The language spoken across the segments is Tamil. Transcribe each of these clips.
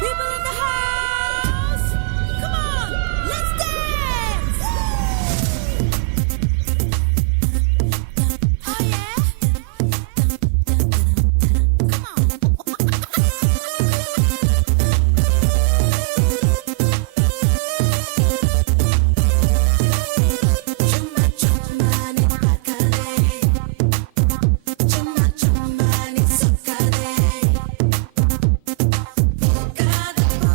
People in the house, come on, let's dance! Oh yeah? Come on. Chuma chuma ni sakare, cada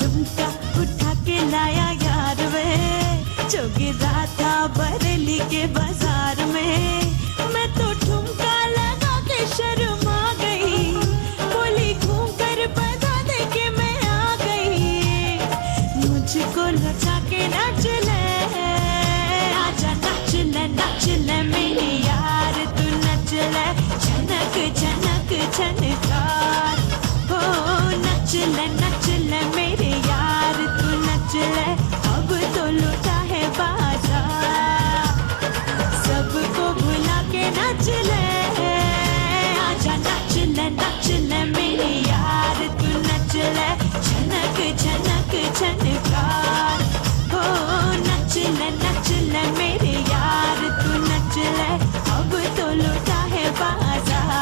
झुमका उठा के लाया यार वे, जो गिरा था बरेली के बाजार में। मैं तो ठुमका लगा के शर्मा गई, बोली घूम कर बता दे के मैं आ गई। मुझको लचा के नाच ले, आजा नाच ले मेरी यार, तू नच ले छनक छनक छनकार। हो नच ले मेरे यार, तू नच ले अब तो लुटा है बाजार। सबको भुला के नच ले, आजा नाच ले मेरे यार, तू नच ले छनक छनक छनकार। हो नच ले मेरे यार, तू नच ले अब तो लुटा है बाजार।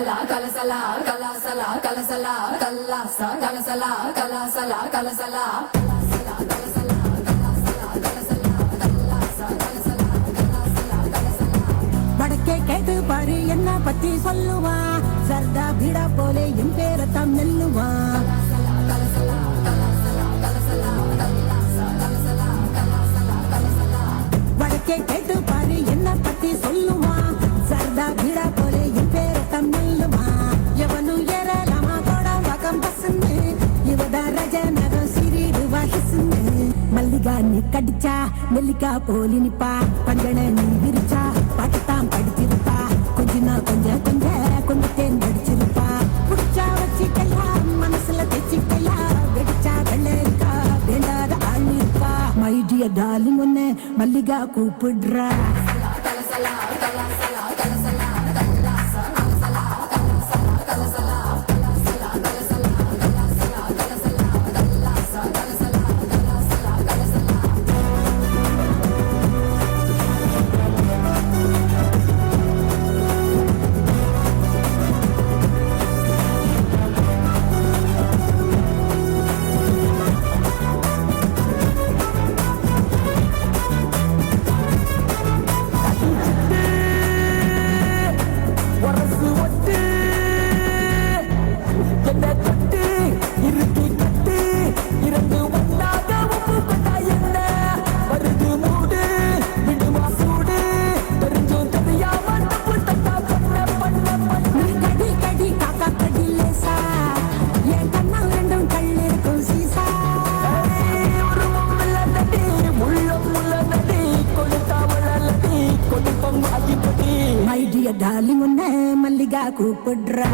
kalasala kalasala kalasala kalasala kalasa kalasala kalasala kalasala வடக்கே கேட்டு பாரு என்ன பத்தி சொல்லுவா சர்தா பீடா போலே என் பேரத்தான் நெல்லுவா வடக்கே கேட்டு பாரு என்ன பத்தி சொல்லுவா சர்தா பீடா போலே என் பேரத்தான் நெல்லுவா எவனு ஏறலாமா கோட வகம் பசுன்னு இவதா ரஜநகம் சிறிடுவா ஹிசுன்னு மல்லிகா நீ கடிச்சா நெல்லிக்கா போலி நிப்பா பஞ்சன நீ விரிச்சா பாட்டுத்தான் படிச்சிருப்பா கொஞ்ச நாள் கொஞ்சம் கொஞ்சத்தேன் நடிச்சிருப்பா புடிச்சா வச்சிக்கையா மனசுல தைச்சிக்கையா வெடிச்சா வெள்ளரிக்கா வேண்டாத ஆள் இருக்கா மை டியர் டார்லிங் ஒன்னு மல்லிகா கூப்பிடுறா மை டியர் டார்லிங் ஒன்னு மல்லிகா கூப்பிடுறா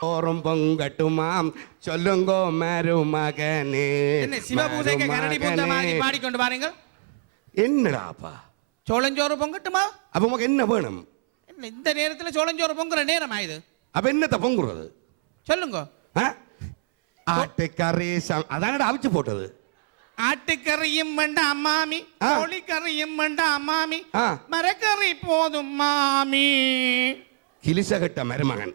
ஓரம் பொங்கட்டுமாம் சொல்லுங்கோ மருமகனே. என்ன சிவபூசைக்கு கரடி பூத்த மாதிரி பாடிக்கொண்டு பாருங்கள். என்னடாப்பா சோளஞ்சோறு பொங்கட்டுமா? அப்ப உமக்கு என்ன வேணும்? என்ன இந்த நேரத்தில் சோளஞ்சோறு பொங்குற நேரமா இது? அப்ப என்னத்த பொங்குறது சொல்லுங்க. ஆட்டுக்கறி அதானடா அவிச்சு போட்டது. ஆட்டுக்கறியும் வேண்டாம் அம்மாமி, கோழிக்கறியும் வேண்டாம் அம்மாமி, மரக்கறி போதும் மாமி. கிளிசகட்ட மருமகன்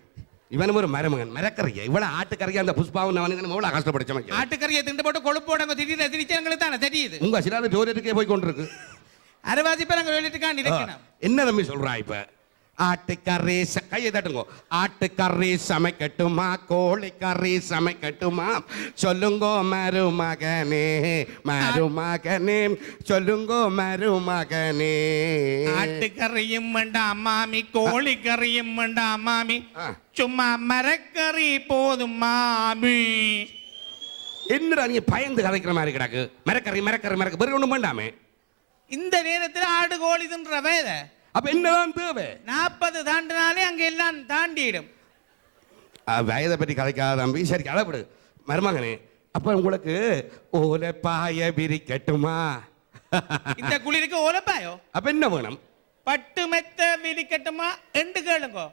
இவன் ஒரு மருமகன். மரக்கறிய இவ்வளவு ஆட்டுக்கறியா அந்த புஷ்பாவும் எவ்வளவு கஷ்டப்படுச்சவங்க. ஆட்டுக்கறியை திண்டு போட்டு கொழுப்போட திடீர்னு திரிச்சவங்களுக்கு தானே தெரியுது. உங்க சிலாத ஜோதியத்துக்கே போய் கொண்டிருக்கு. அரைவாசி பேர் அங்க வெளியிட்டுக்கான் இருக்கணும். என்ன தம்பி சொல்றா இப்ப? ஆட்டுக்கறி கையை தட்டுங்க. ஆட்டுக்கறி சமைக்கட்டுமா கோழிக்கறி சமைக்கட்டுமா சொல்லுங்கோ மருமகனே மருமகனே சொல்லுங்கோ மருமகனே. ஆட்டுக்கறியும் வேண்டாம் அம்மாமி, கோழிக்கறியும் வேண்டாம் அம்மாமி, சும்மா மரக்கறி போதும் மாமி. என்னடா நீ பயந்து கதைக்கிற மாதிரி கிடக்கு? மரக்கறி மரக்கறி மரக்கறி வேற ஒண்ணும் வேண்டாமே. இந்த நேரத்தில் ஆடு கோழி தின்ற வேத அப்ப என்னதான் தேவை? 40 தாண்டினாலே அங்க எல்லாம் தாண்டிடும். வயதை பற்றி கதைக்காத தம்பி. சரி கதைப்படு மருமகனே. அப்ப உங்களுக்கு ஓலை பாய விரிக்கட்டுமா? இந்த குளிருக்கு ஓலப்பாயோ? அப்ப என்ன வேணும்? பட்டு மெத்த விரிக்கட்டுமா என்று கேளுங்க.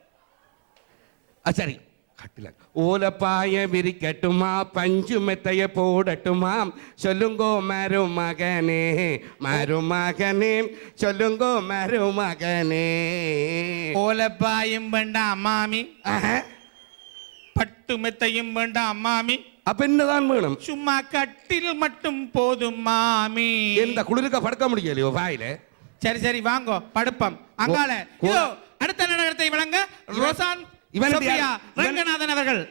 சரி கட்டில ஓலப்பாய விரிக்கட்டுமா பஞ்சு மெத்தைய போடட்டுமா சொல்லுங்கோ மருமகனே மருமகனே சொல்லுங்கோ மருமகனே. ஓலப்பாயும் வேண்டாம் அம்மாமி, பட்டு மெத்தையும் வேண்டாம் அம்மாமி, அப்ப என்னதான் வேணும்? சும்மா கட்டில் மட்டும் போதும் மாமி. இந்த குளிருக்க படுக்க முடியலையோ வாயில? சரி சரி வாங்கோ படுப்பம். அங்கால இதோ அடுத்த நடனத்தை வழங்க ரோசான் சோபியா ரங்கநாதன் அவர்கள்.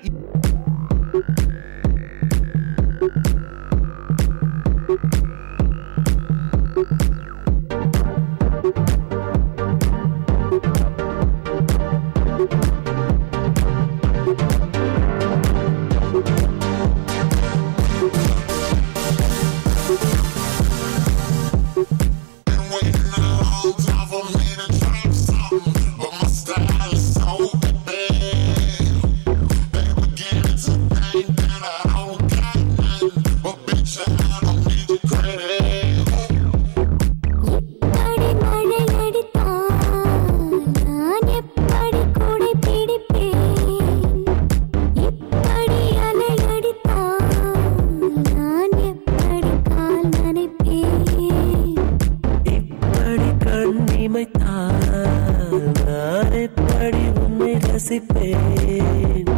But my style is so bad. They begin ரசிப்பேன்.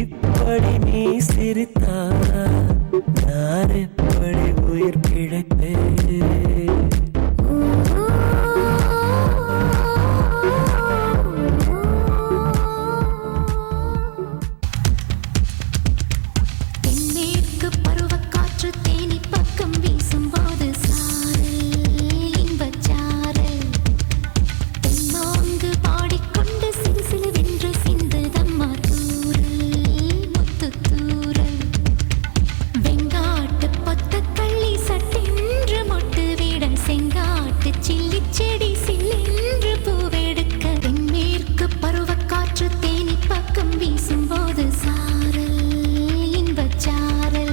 இப்படி நீ சிரித்தால் நான் எப்படி உயிர் பிழைப்பேன்? தென்மேற்கு பருவக்காற்று தேனி பக்கம் வீசும்போது சாரல் இன்பச்சாரல் தென்மாங்கு பாடிக்கொண்டு சிறு சிலுவென்று சிந்துதம்மா தூரல் முத்துத்தூரல் வெங்காட்டு பொத்தக்கள்ளி சட்டென்று மொட்டு விட செங்காட்டு சில்லி செடி சில்லென்று பூவெடுக்க தென்மேற்கு பருவக்காற்று தேனி பக்கம் வீசும்போது சாரல் இன்பச்சாரல்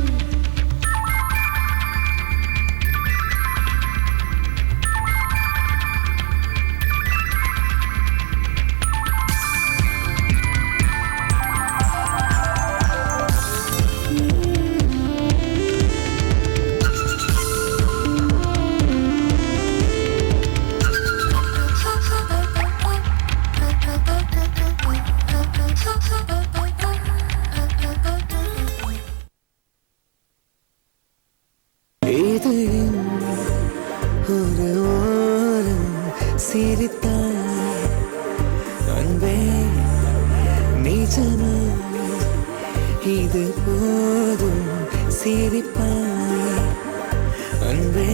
இது ஒரு ஓரம் சிரித்தாய் அன்பே நிஜமா இது போதும் சிரிப்பாய் அன்பே.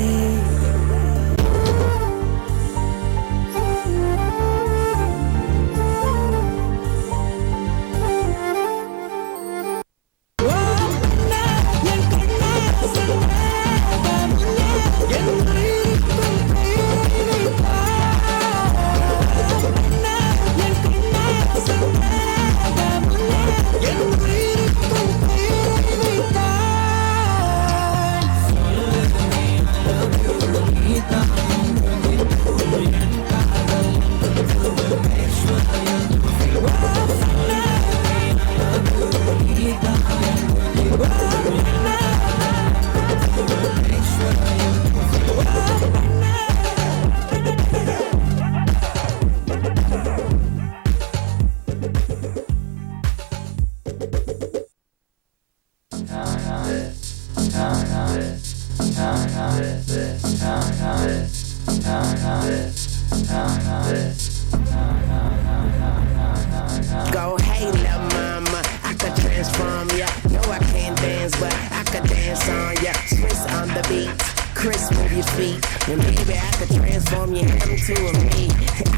Go, hey, lil' mama, I could transform ya. No, I can't dance, but I could dance on ya. Swiss on the beat, Chris, move your feet. And baby, I could transform you into a me.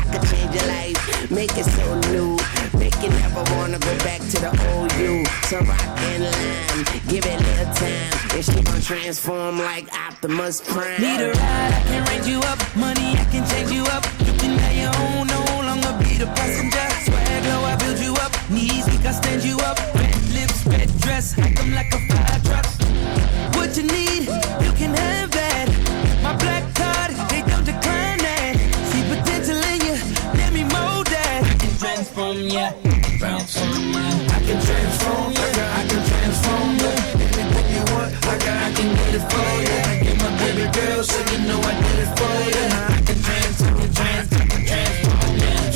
I could change your life, make it so new. Make you never wanna go back to the old you. So rock and lime, give it a little time. And she gon' transform like Optimus Prime. Need a ride, I can range you up. Money, I can change you up. You can have your own, no longer be the passenger. Swag low, I build you up. Knees weak, I stand you up. Red lips, red dress, hack 'em like a fire truck. What you need, you can have that. My black card, they don't decline that. See potential in you, let me mold that. I can transform ya, transform ya. I can transform ya, I can transform ya. Anything you want, I can get it for ya. I get my baby girl, so you know I did it for ya. I can transform ya.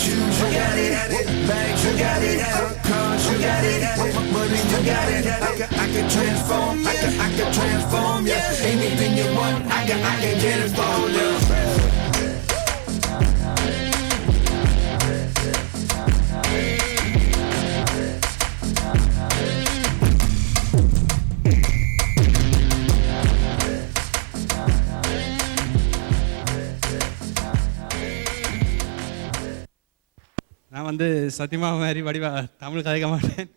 Shoes, you got it. Bags, you got it. Cars, you got it. Money, you got it. I can transform. I can transform ya. Anything you want, I can get it for ya. நான் வந்து சத்தியமா மாதிரி வடிவா தமிழ் கதைக்க மாட்டேன்.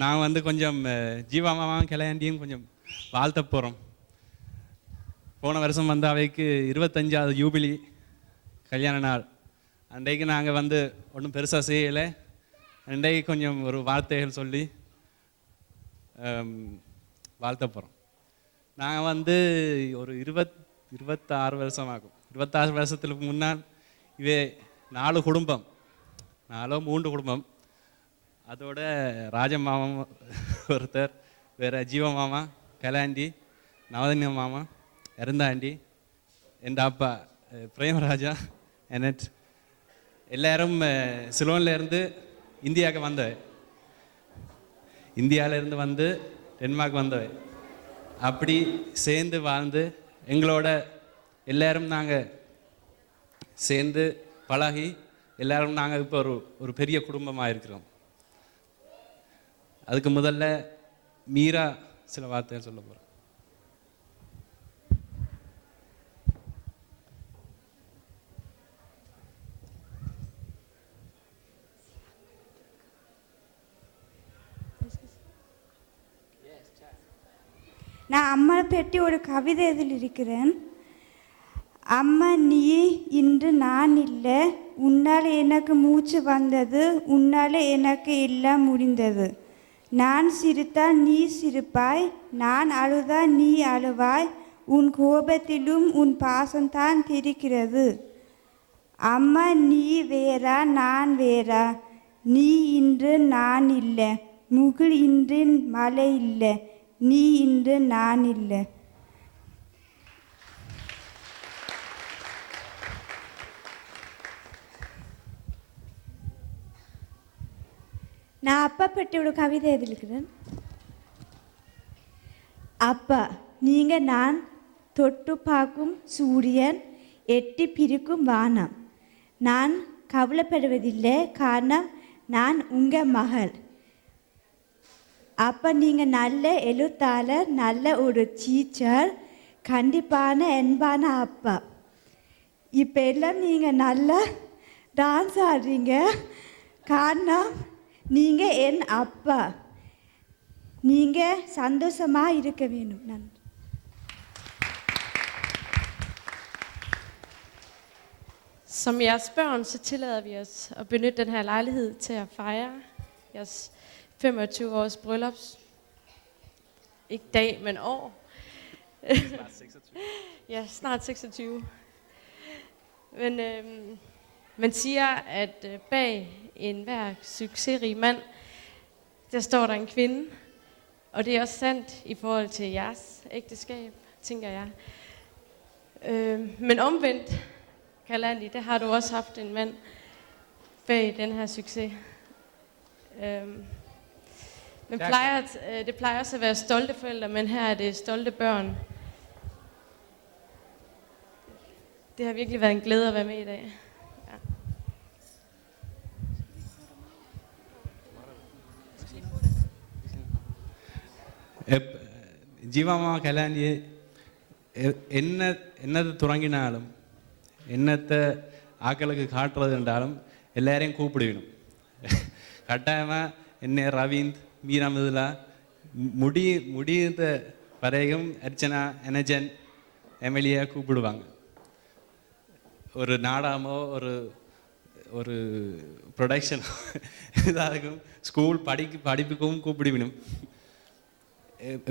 நான் வந்து கொஞ்சம் ஜீவா மாமாவும் கிளையாண்டியும் கொஞ்சம் வாழ்த்த போகிறோம். போன வருஷம் வந்து அவைக்கு 25வது யூபிலி கல்யாண நாள். அன்றைக்கு நாங்கள் வந்து ஒன்றும் பெருசாக செய்யலை. அன்றைக்கு கொஞ்சம் ஒரு வார்த்தைகள் சொல்லி வாழ்த்த போகிறோம். நாங்கள் வந்து ஒரு 26 வருஷம் ஆகும். 26 வருஷத்துக்கு முன்னால் இவே 4 குடும்பம், 3 குடும்பம். அதோட ராஜமாமா ஒருத்தர், வேறு ஜீவ மாமா, கலாண்டி, நவதன்ய மாமா, இறந்தாண்டி, என் அப்பா பிரேமராஜா, எனட் எல்லாரும் சிலோன்ல இருந்து இந்தியாவுக்கு வந்தவை, இந்தியாவிலேருந்து வந்து டென்மார்க் வந்தவை. அப்படி சேர்ந்து வாழ்ந்து எங்களோட எல்லாரும் நாங்கள் சேர்ந்து பழகி எல்லாரும் நாங்கள் இப்போ ஒரு பெரிய குடும்பமாக இருக்கிறோம். அதுக்கு முதல்ல மீரா சில வார்த்தை சொல்ல போகிறேன். நான் அம்மா பற்றி ஒரு கவிதை எழுதியிருக்கிறேன். அம்மா நீ இன்று நான் இல்லை, உன்னால் எனக்கு மூச்சு வந்தது, உன்னால் எனக்கு எல்லாம் முடிந்தது. நான் சிரித்தால் நீ சிரிப்பாய், நான் அழுதால் நீ அழுவாய், உன் கோபத்திலும் உன் பாசம்தான் தெரிக்கிறது. அம்மா நீ வேறா நான் வேறா, நீ இன்று நான் இல்லை, முகில் இன்று மழை இல்லை, நீ இன்று நான் இல்லை. நான் அப்பா பற்றி ஒரு கவிதை எழுதியிருக்கிறேன். அப்பா நீங்கள் நான் தொட்டு பார்க்கும் சூரியன், எட்டி பிரிக்கும் வானம். நான் கவலைப்படுவதில்லை, காரணம் நான் உங்கள் மகள். அப்போ நீங்கள் நல்ல எழுத்தாளர், நல்ல ஒரு டீச்சர், கண்டிப்பான அன்பான அப்பா. இப்போ எல்லாம் நீங்கள் நல்லா டான்ஸ் ஆடுறீங்க, காரணம் நீங்கள் என் அப்பா. நீங்கள் சந்தோஷமாக இருக்க வேணும். நன்றி. Som jeres børn, så tillader vi os at benytte den her lejlighed til at fejre jeres 25-års bryllups. Ikke dag, men år. Snart 26. Ja, snart 26. Men man siger, at bag enhver succesrig mand, der står der en kvinde. Og det er også sandt i forhold til jeres ægteskab, tænker jeg. Men omvendt, Kalandi, der har du også haft en mand bag den her succes. Det plejer også at være stolte forældre, men her er det stolte børn. Det har virkelig været en glæde at være med i dag. Ja. ஜீவாமா கல்யாணியை என்னது தொடங்கினாலும் என்னத்தை ஆக்களுக்கு காட்டுறது என்றாலும் எல்லாரையும் கூப்பிடுவேணும். கட்டாயமாக என்ன ரவீந்த், மீரா, மிதுலா முடிந்த வரைக்கும் அர்ச்சனா, எனஜன், எம்எல்ஏ கூப்பிடுவாங்க. ஒரு நாடகமோ ஒரு ப்ரொடக்ஷன் இதாகும், ஸ்கூல் படிப்புக்கும் கூப்பிடுவினும்.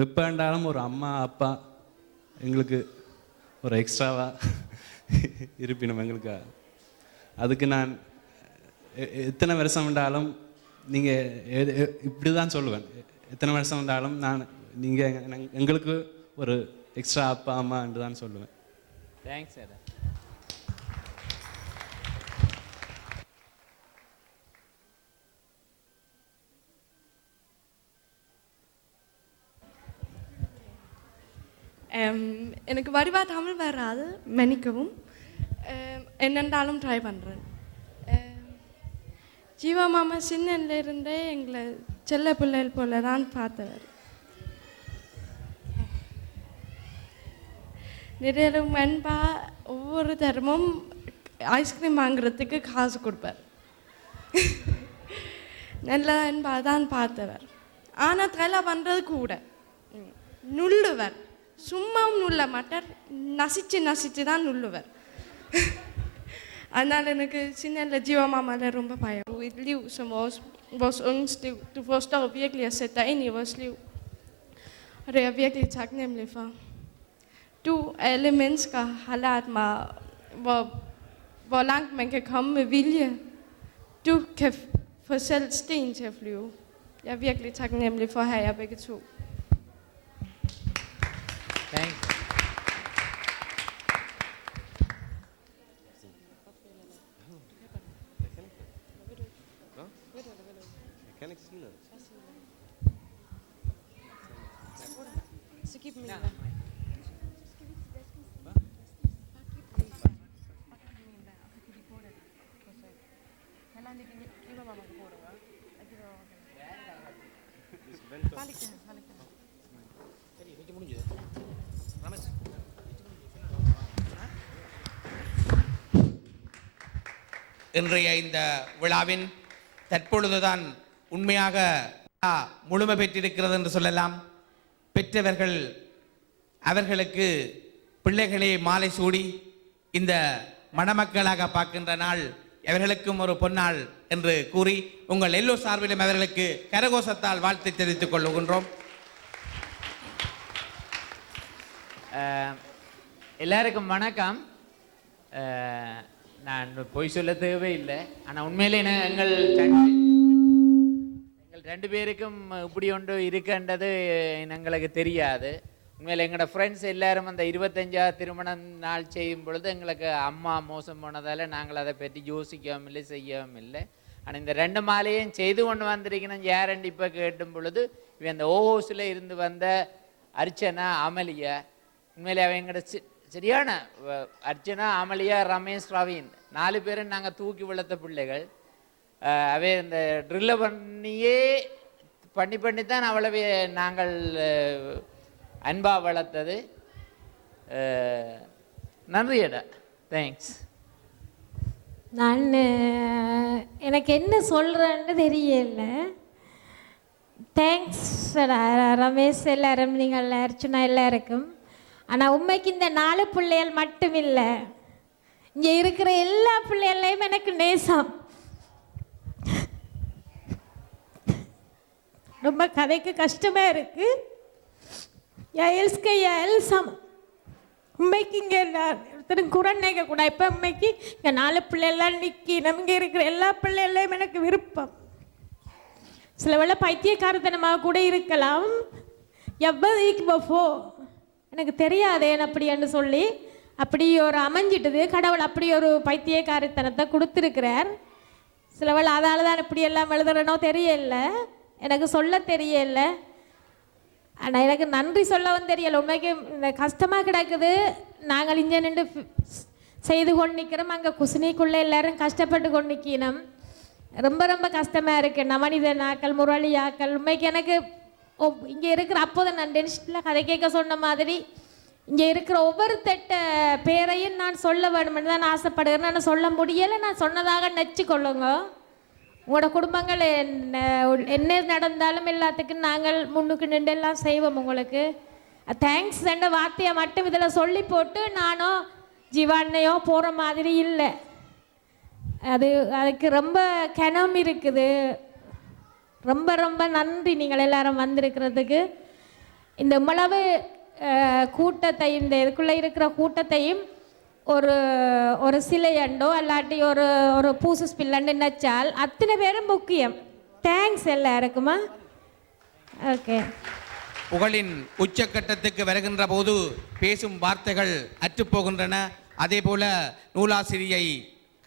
எப்போ வேண்டாலும் ஒரு அம்மா அப்பா எங்களுக்கு ஒரு எக்ஸ்ட்ராவாக இருப்பினும் எங்களுக்கு. அதுக்கு நான் எத்தனை வருஷம் வேண்டாலும் நீங்கள் இப்படி தான் சொல்லுவேன். எத்தனை வருஷம் வேண்டாலும் நீங்கள் எங்களுக்கு ஒரு எக்ஸ்ட்ரா அப்பா அம்மா என்று தான் சொல்லுவேன். தேங்க்ஸ் ஏதா. எனக்கு வடிவா தமிழ் வராது, மன்னிக்கவும். என்னென்றாலும் ட்ரை பண்ணுறேன். ஜீவா மாமா சின்னன்ல இருந்தே எங்களை செல்ல பிள்ளைகள் போல தான் பார்த்தவர். நிறைய அன்பா ஒவ்வொரு தரமும் ஐஸ்கிரீம் வாங்குறதுக்கு காசு கொடுப்பார். நல்ல அன்பா தான் பார்த்தவர். ஆனால் ட்ரைலா பண்ணுறது கூட நுள்ளுவர். சும்மாவும் நுள்ள மாட்டார், நசிச்சு தான் நுள்ளுவர். அதனால் எனக்கு சின்ன ஜீவா மாமாவில் ரொம்ப பயம். Et liv som vores unges liv. Du forstår virkelig at sætte dig ind i vores liv. Og det er jeg virkelig taknemmelig for. Du af alle mennesker har lært mig, hvor langt man kan komme med vilje. Du kan få selv sten til at flyve. Jeg er virkelig taknemmelig for at have jer begge to. Thanks. இன்றைய இந்த விழாவின் தற்பொழுதுதான் உண்மையாக முழுமை பெற்றிருக்கிறது என்று சொல்லலாம். பெற்றவர்கள் அவர்களுக்கு பிள்ளைகளே மாலை சூடி இந்த மணமக்களாக பார்க்கின்ற நாள் அவர்களுக்கும் ஒரு பொன்னாள் என்று கூறி உங்கள் எல்லோ சார்பிலும் அவர்களுக்கு கரகோஷத்தால் வாழ்த்து தெரிவித்துக் கொள்கின்றோம். எல்லாருக்கும் வணக்கம். நான் பொய் சொல்ல தேவையில்லை. ஆனால் உண்மையிலே எங்கள் ரெண்டு பேருக்கும் இப்படி ஒன்று இருக்குன்றது எங்களுக்கு தெரியாது. உண்மையில் எங்களோட ஃப்ரெண்ட்ஸ் எல்லாரும் அந்த 25ஆவது திருமண நாள் செய்யும் பொழுது எங்களுக்கு அம்மா மோசம் போனதால் நாங்கள் அதை பற்றி யோசிக்கவும் இல்லை, செய்யவும் இல்லை. ஆனால் இந்த 2 மாலையும் செய்து கொண்டு வந்திருக்கணும் யாரண்டு இப்போ கேட்டும் பொழுது இவன் அந்த ஓஹோஸில் இருந்து வந்த அர்ச்சனா, அமலியா, உண்மையிலே அவங்களோட சரியான அர்ச்சனா, அமலியா, ரமேஷ், ரவீன் 4 பேரும் நாங்கள் தூக்கி வளர்த்த பிள்ளைகள். அவை இந்த ட்ரில்லை பண்ணி தான் அவ்வளவே நாங்கள் அன்பாக வளர்த்தது. நன்றியடா, தேங்க்ஸ். நான் எனக்கு என்ன சொல்கிறேன்னு தெரியல. தேங்க்ஸ் ரமேஷ், எல்லாரும் நீங்கள் அர்ச்சனா எல்லாருக்கும். ஆனால் உண்மைக்கு இந்த 4 பிள்ளைகள் மட்டும் இல்லை, இங்கே இருக்கிற எல்லா பிள்ளைகளையும் எனக்கு நேசம். ரொம்ப கதைக்கு கஷ்டமாக இருக்குது. எல்சம் உண்மைக்கு இங்கே ஒருத்தரும் குரநேக கூட இப்போ உண்மைக்கு இங்கே 4 பிள்ளைலாம் நிற்கி நமக்கு இருக்கிற எல்லா பிள்ளைகளையும் எனக்கு விருப்பம். சில வேளை பைத்தியக்காரத்தனமாக கூட இருக்கலாம். எவ்வளோக்கு போ எனக்கு தெரியாது அப்படின்னு சொல்லி அப்படி ஒரு அமைஞ்சிட்டது. கடவுள் அப்படி ஒரு பைத்தியக்காரத்தனத்தை கொடுத்துருக்கிறார். சில வேளை அதால் தான் இப்படி எல்லாம் எழுதுறனோ தெரியல, எனக்கு சொல்ல தெரியல. ஆனால் எனக்கு நன்றி சொல்லவும் தெரியலை. உண்மைக்கு கஷ்டமாக கிடக்குது. நாங்கள் இங்கே நின்று செய்து கொண்டு நிற்கிறோம், அங்கே குசினிக்குள்ளே எல்லோரும் கஷ்டப்பட்டு கொண்டு நிற்கணும். ரொம்ப ரொம்ப கஷ்டமாக இருக்குது. நவனிதனாக்கள், முரளியாக்கள், உண்மைக்கு எனக்கு இங்கே இருக்கிற அப்போதான் நான் டென்ஷனில் கதை கேட்க சொன்ன மாதிரி இங்கே இருக்கிற ஒவ்வொரு பேரையும் நான் சொல்ல வேணும்னு தான் ஆசைப்படுகிறேன். நான் சொல்ல முடியலை. நான் சொன்னதாக நெச்சிக்கொள்ளுங்க. உங்களோட குடும்பங்கள் என்ன நடந்தாலும் எல்லாத்துக்கும் நாங்கள் முன்னுக்கு நின்று எல்லாம் செய்வோம். உங்களுக்கு தேங்க்ஸ் என்ற வார்த்தையை மட்டும் இதில் சொல்லி போட்டு நானோ ஜீவாண்ணையோ போகிற மாதிரி இல்லை. அதுக்கு ரொம்ப கனம் இருக்குது. ரொம்ப ரொம்ப நன்றி நீங்கள் எல்லாரும் வந்திருக்கிறதுக்கு. இந்த இவ்வளவு கூட்டத்தையும் இந்த இதுக்குள்ளே இருக்கிற கூட்டத்தையும் ஒரு சிலையண்டோ அல்லாட்டி ஒரு பூசு ஸ்பில்லண்டு நினைச்சால் அத்தனை பேரும் முக்கியம். தேங்க்ஸ் எல்லாருக்குமா. ஓகே. புகழின் உச்சக்கட்டத்துக்கு வருகின்ற போது பேசும் வார்த்தைகள் அற்றுப்போகின்றன. அதே போல நூலாசிரியை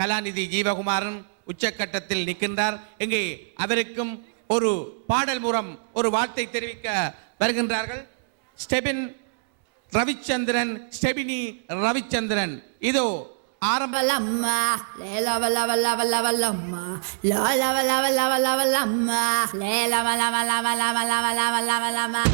கலாநிதி ஜீவகுமாரன் உச்சக்கட்டத்தில் நிற்கின்றார். இங்கே அவருக்கும் ஒரு பாடல் மூலம் ஒரு வார்த்தை தெரிவிக்க வருகின்றார்கள். ஸ்டெபின் ரவிச்சந்திரன், ஸ்டெபினி ரவிச்சந்திரன். இதோ ஆரம்பலம்மா லேலவலவலவலவலம்மா லவலவலவலவலவலம்மா லேலவலவலவலவலவலவலம்மா.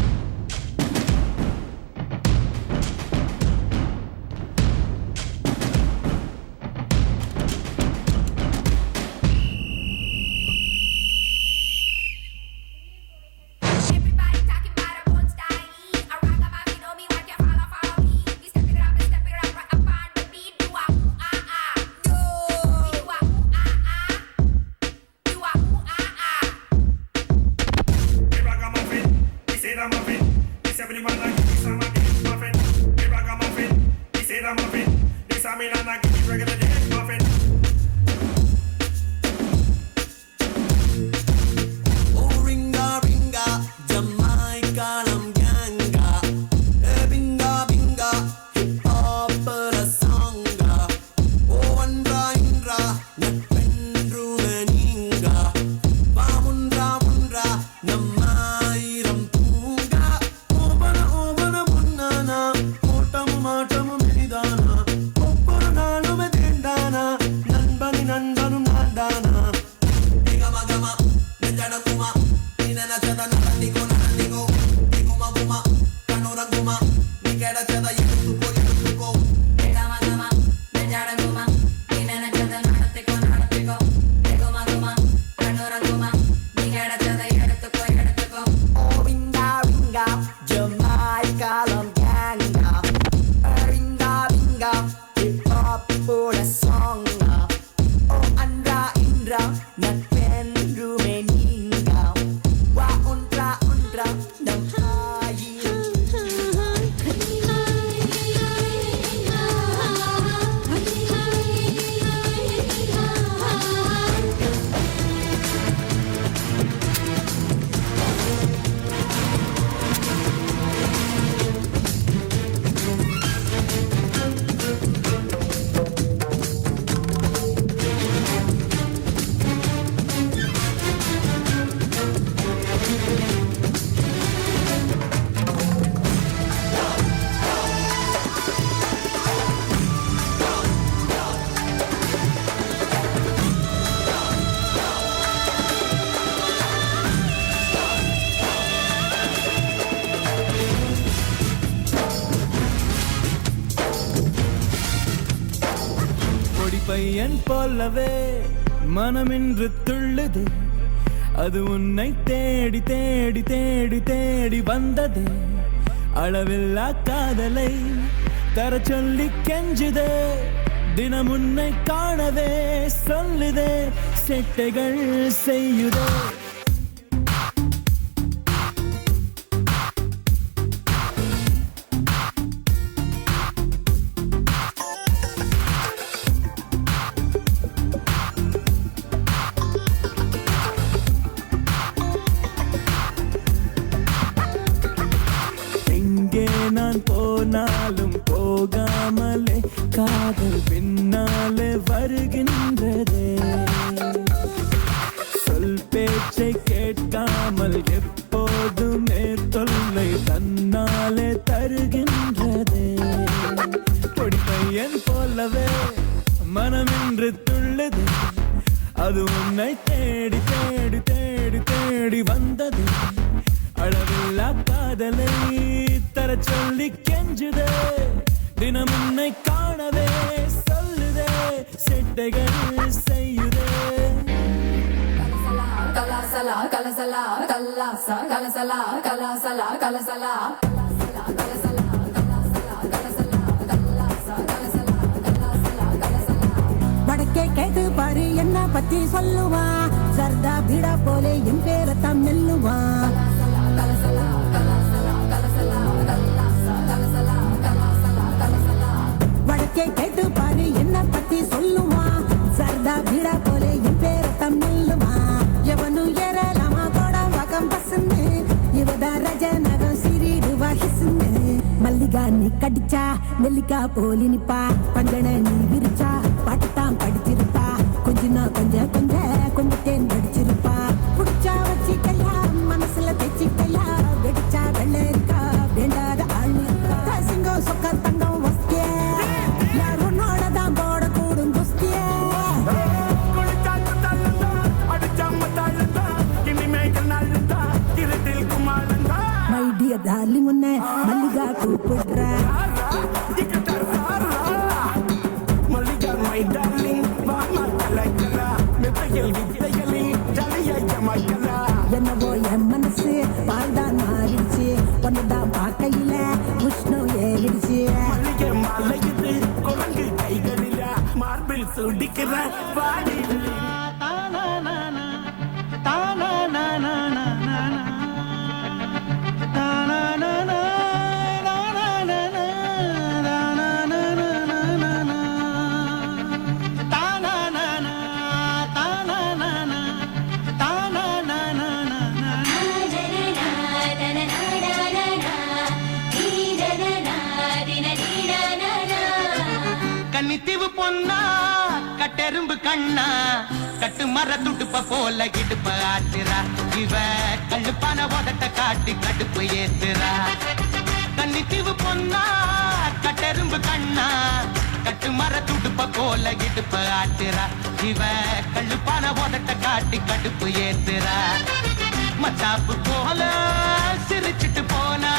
ஓட்டமும் ஆட்டமும் எளிதானா ஒவ்வொரு நாளும் தேண்டானா பையன் போலவே மனமின்று துள்ளுது அது உன்னை தேடி தேடி தேடி தேடி வந்தது அளவில்லா காதலை தர சொல்லி கெஞ்சுதே தினம் உன்னை காணவே சொல்லுதே செட்டைகள் செய்யுதே நான் போனாலும் போகாமலே காதல் பின்னாலே வருகின்றதே சொல் பேச்சை கேட்காமல் எப்போதுமே தொல்லை தன்னாலே தருகின்றதே பொடி பையன் போலவே மனமின்று துள்ளுது அது உன்னை தேடி தேடி தேடி தேடி வந்தது அளவில்லா காதலை தர சொல்லி கெஞ்சுதே தினம் உன்னை காணவே சொல்லுதே செட்டைகள் செய்யுதே கலாசலா கலசலா கல்லாசா கலசலா கலாசலா கலசலா வடக்கே கேட்டு பாரு என்ன பத்தி சொல்லுவா சர்தா பீடா போலே என் பேரத்தான் மெல்லுவா வடக்கே கேட்டு பாரு என்ன பத்தி சொல்லுவா சர்தா பீடா போலே என் பேரத்தான் மெல்லுவா எவனும் ஏறலாமா கோடா வகம் பசந்து இவதா ரஜ நகம் சிறிடுவா ஹிசுந்து மல்லிகா நீ கடிச்சா நெல்லிக்கா போலி நிப்பா பஞ்சன நீ விரிச்சா பாட்டுத்தான் படிச்சிருப்பா கொஞ்சம் கொஞ்சம் கொஞ்சத்தேன் படிச்சிருப்பா புடிச்சா வச்சிக்கையா மனசுல தைச்சிக்கையா வெடிச்சா வெள்ள இருக்கா வேண்டாத ஆள் இருக்கா சிங்கம் சொக்க தங்கம் வஸ்திய யாரும் நோடதான் போட கூடும் குஸ்திய மை டியர் டார்லிங் உன்னை மல்லிகா கூப்பிடுற என்னவோ என் மனசு பால்தான் மாறிடுச்சு ஒன்னுதான் பார்க்கையில உஷ்ணம் ஏறிடுச்சு குரங்கு கைகளில மார்பில் சுடிக்கிற பாடி கன்னித்தீவு பொன்னா கட்டெரும்பு கண்ணா கட்டு மர துடுப்ப போல இடுப்ப ஆட்டுறா இவ கல்லுப்பான உதட்ட காட்டி கடுப்பு ஏத்துறா கன்னித்தீவு பொன்னா கட்டெரும்பு கண்ணா கட்டு மர துடுப்ப போல இடுப்ப ஆட்டுறா இவ கல்லுப்பான உதட்ட காட்டி கடுப்பு ஏத்துறா மத்தாப்பு போல சிரிச்சிட்டு போனா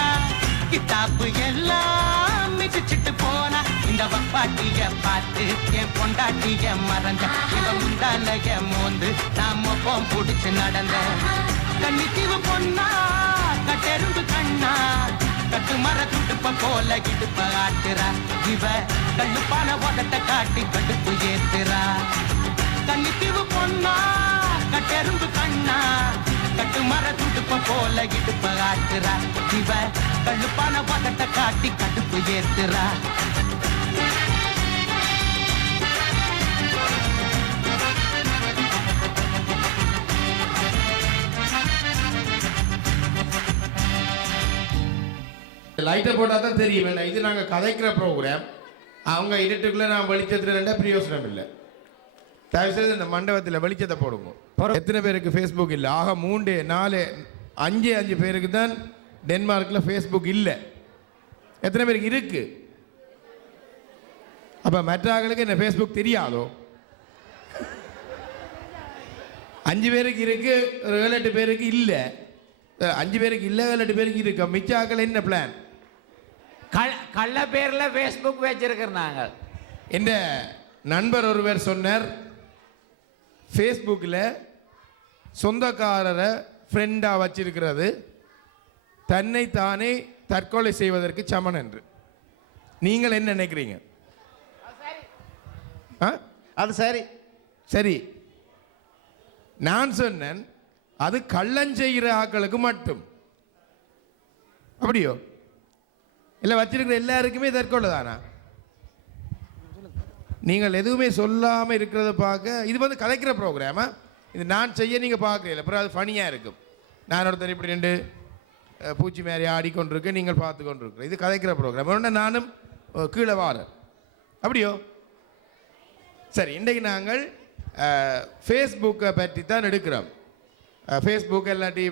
கித்தாப்பு எல்லாம் மிதிச்சிட்டு போனா இந்த வப்பாட்டிய பார்த்து என் பொண்டாட்டிய மறந்த இவ முந்தானைய மோந்து நான் மொப்பம் புடிச்சு நடந்த கன்னித்தீவு பொண்ணா கட்டெரும்பு கண்ணா கட்டு மர துடுப்ப போல இடுப்ப ஆட்டுறா இவ கல்லுப்பான உதட்ட காட்டி கடுப்பு ஏத்துறா கன்னித்தீவு பொண்ணா கட்டெரும்பு கண்ணா கட்டு மர துடுப்ப போல இடுப்ப ஆட்டுறா இவ கல்லுப்பான உதட்ட காட்டி கடுப்பு ஏத்துறா லைட்டை போட்டால் தான் தெரியும் என்ன இது நாங்கள் கதைக்கிற ப்ரோக்ராம் அவங்க இருட்டுக்குள்ளே நான் வெளிச்சத்தில் ரெண்டா பிரயோசனம் இல்லை தயவுசெய்து இந்த மண்டபத்தில் வெளிச்சத்தை போடுங்க எத்தனை பேருக்கு ஃபேஸ்புக் இல்லை ஆக 3 4 5 பேருக்கு தான் டென்மார்க்கில் ஃபேஸ்புக் இல்லை எத்தனை பேருக்கு இருக்கு அப்போ மற்ற ஆளுக்கு என்ன ஃபேஸ்புக் தெரியாதோ 5 பேருக்கு இருக்கு 7-8 பேருக்கு இல்லை 5 பேருக்கு இல்லை 7-8 பேருக்கு இருக்கு மிச்ச ஆக்கள் என்ன பிளான் கள்ள பேர்ல ஃபேஸ்புக் வச்சிருக்கிறோம் நாங்கள் இந்த நண்பர் ஒருவர் சொன்னார், ஃபேஸ்புக்கில் சொந்தக்காரரை ஃப்ரெண்டாக வச்சிருக்கிறது தன்னை தானே தற்கொலை செய்வதற்கு சமன் என்று. நீங்கள் என்ன நினைக்கிறீங்க? அது சரி. சரி, நான் சொன்னேன் அது கள்ளஞ்செய்கிற ஆக்களுக்கு மட்டும். அப்படியோ இல்லை வச்சிருக்கிற எல்லாருக்குமே தற்கொலை தானா? நீங்கள் எதுவுமே சொல்லாமல் இருக்கிறத பார்க்க இது வந்து கலைக்கிற ப்ரோக்ராமா? இது நான் செய்ய நீங்கள் பார்க்குறீங்க, அப்புறம் அது ஃபனியாக இருக்கும். நான் ஒருத்தர் இப்படி 2 பூச்சி மாதிரி ஆடிக்கொண்டிருக்கேன், நீங்கள் பார்த்து கொண்டிருக்கிறேன். இது கலைக்கிற ப்ரோக்ராம். உடனே நானும் கீழே வாரேன். அப்படியோ சரி, இன்றைக்கு நாங்கள் ஃபேஸ்புக்கை பற்றி தான் எடுக்கிறோம். ஃபேஸ்புக் இல்லாட்டி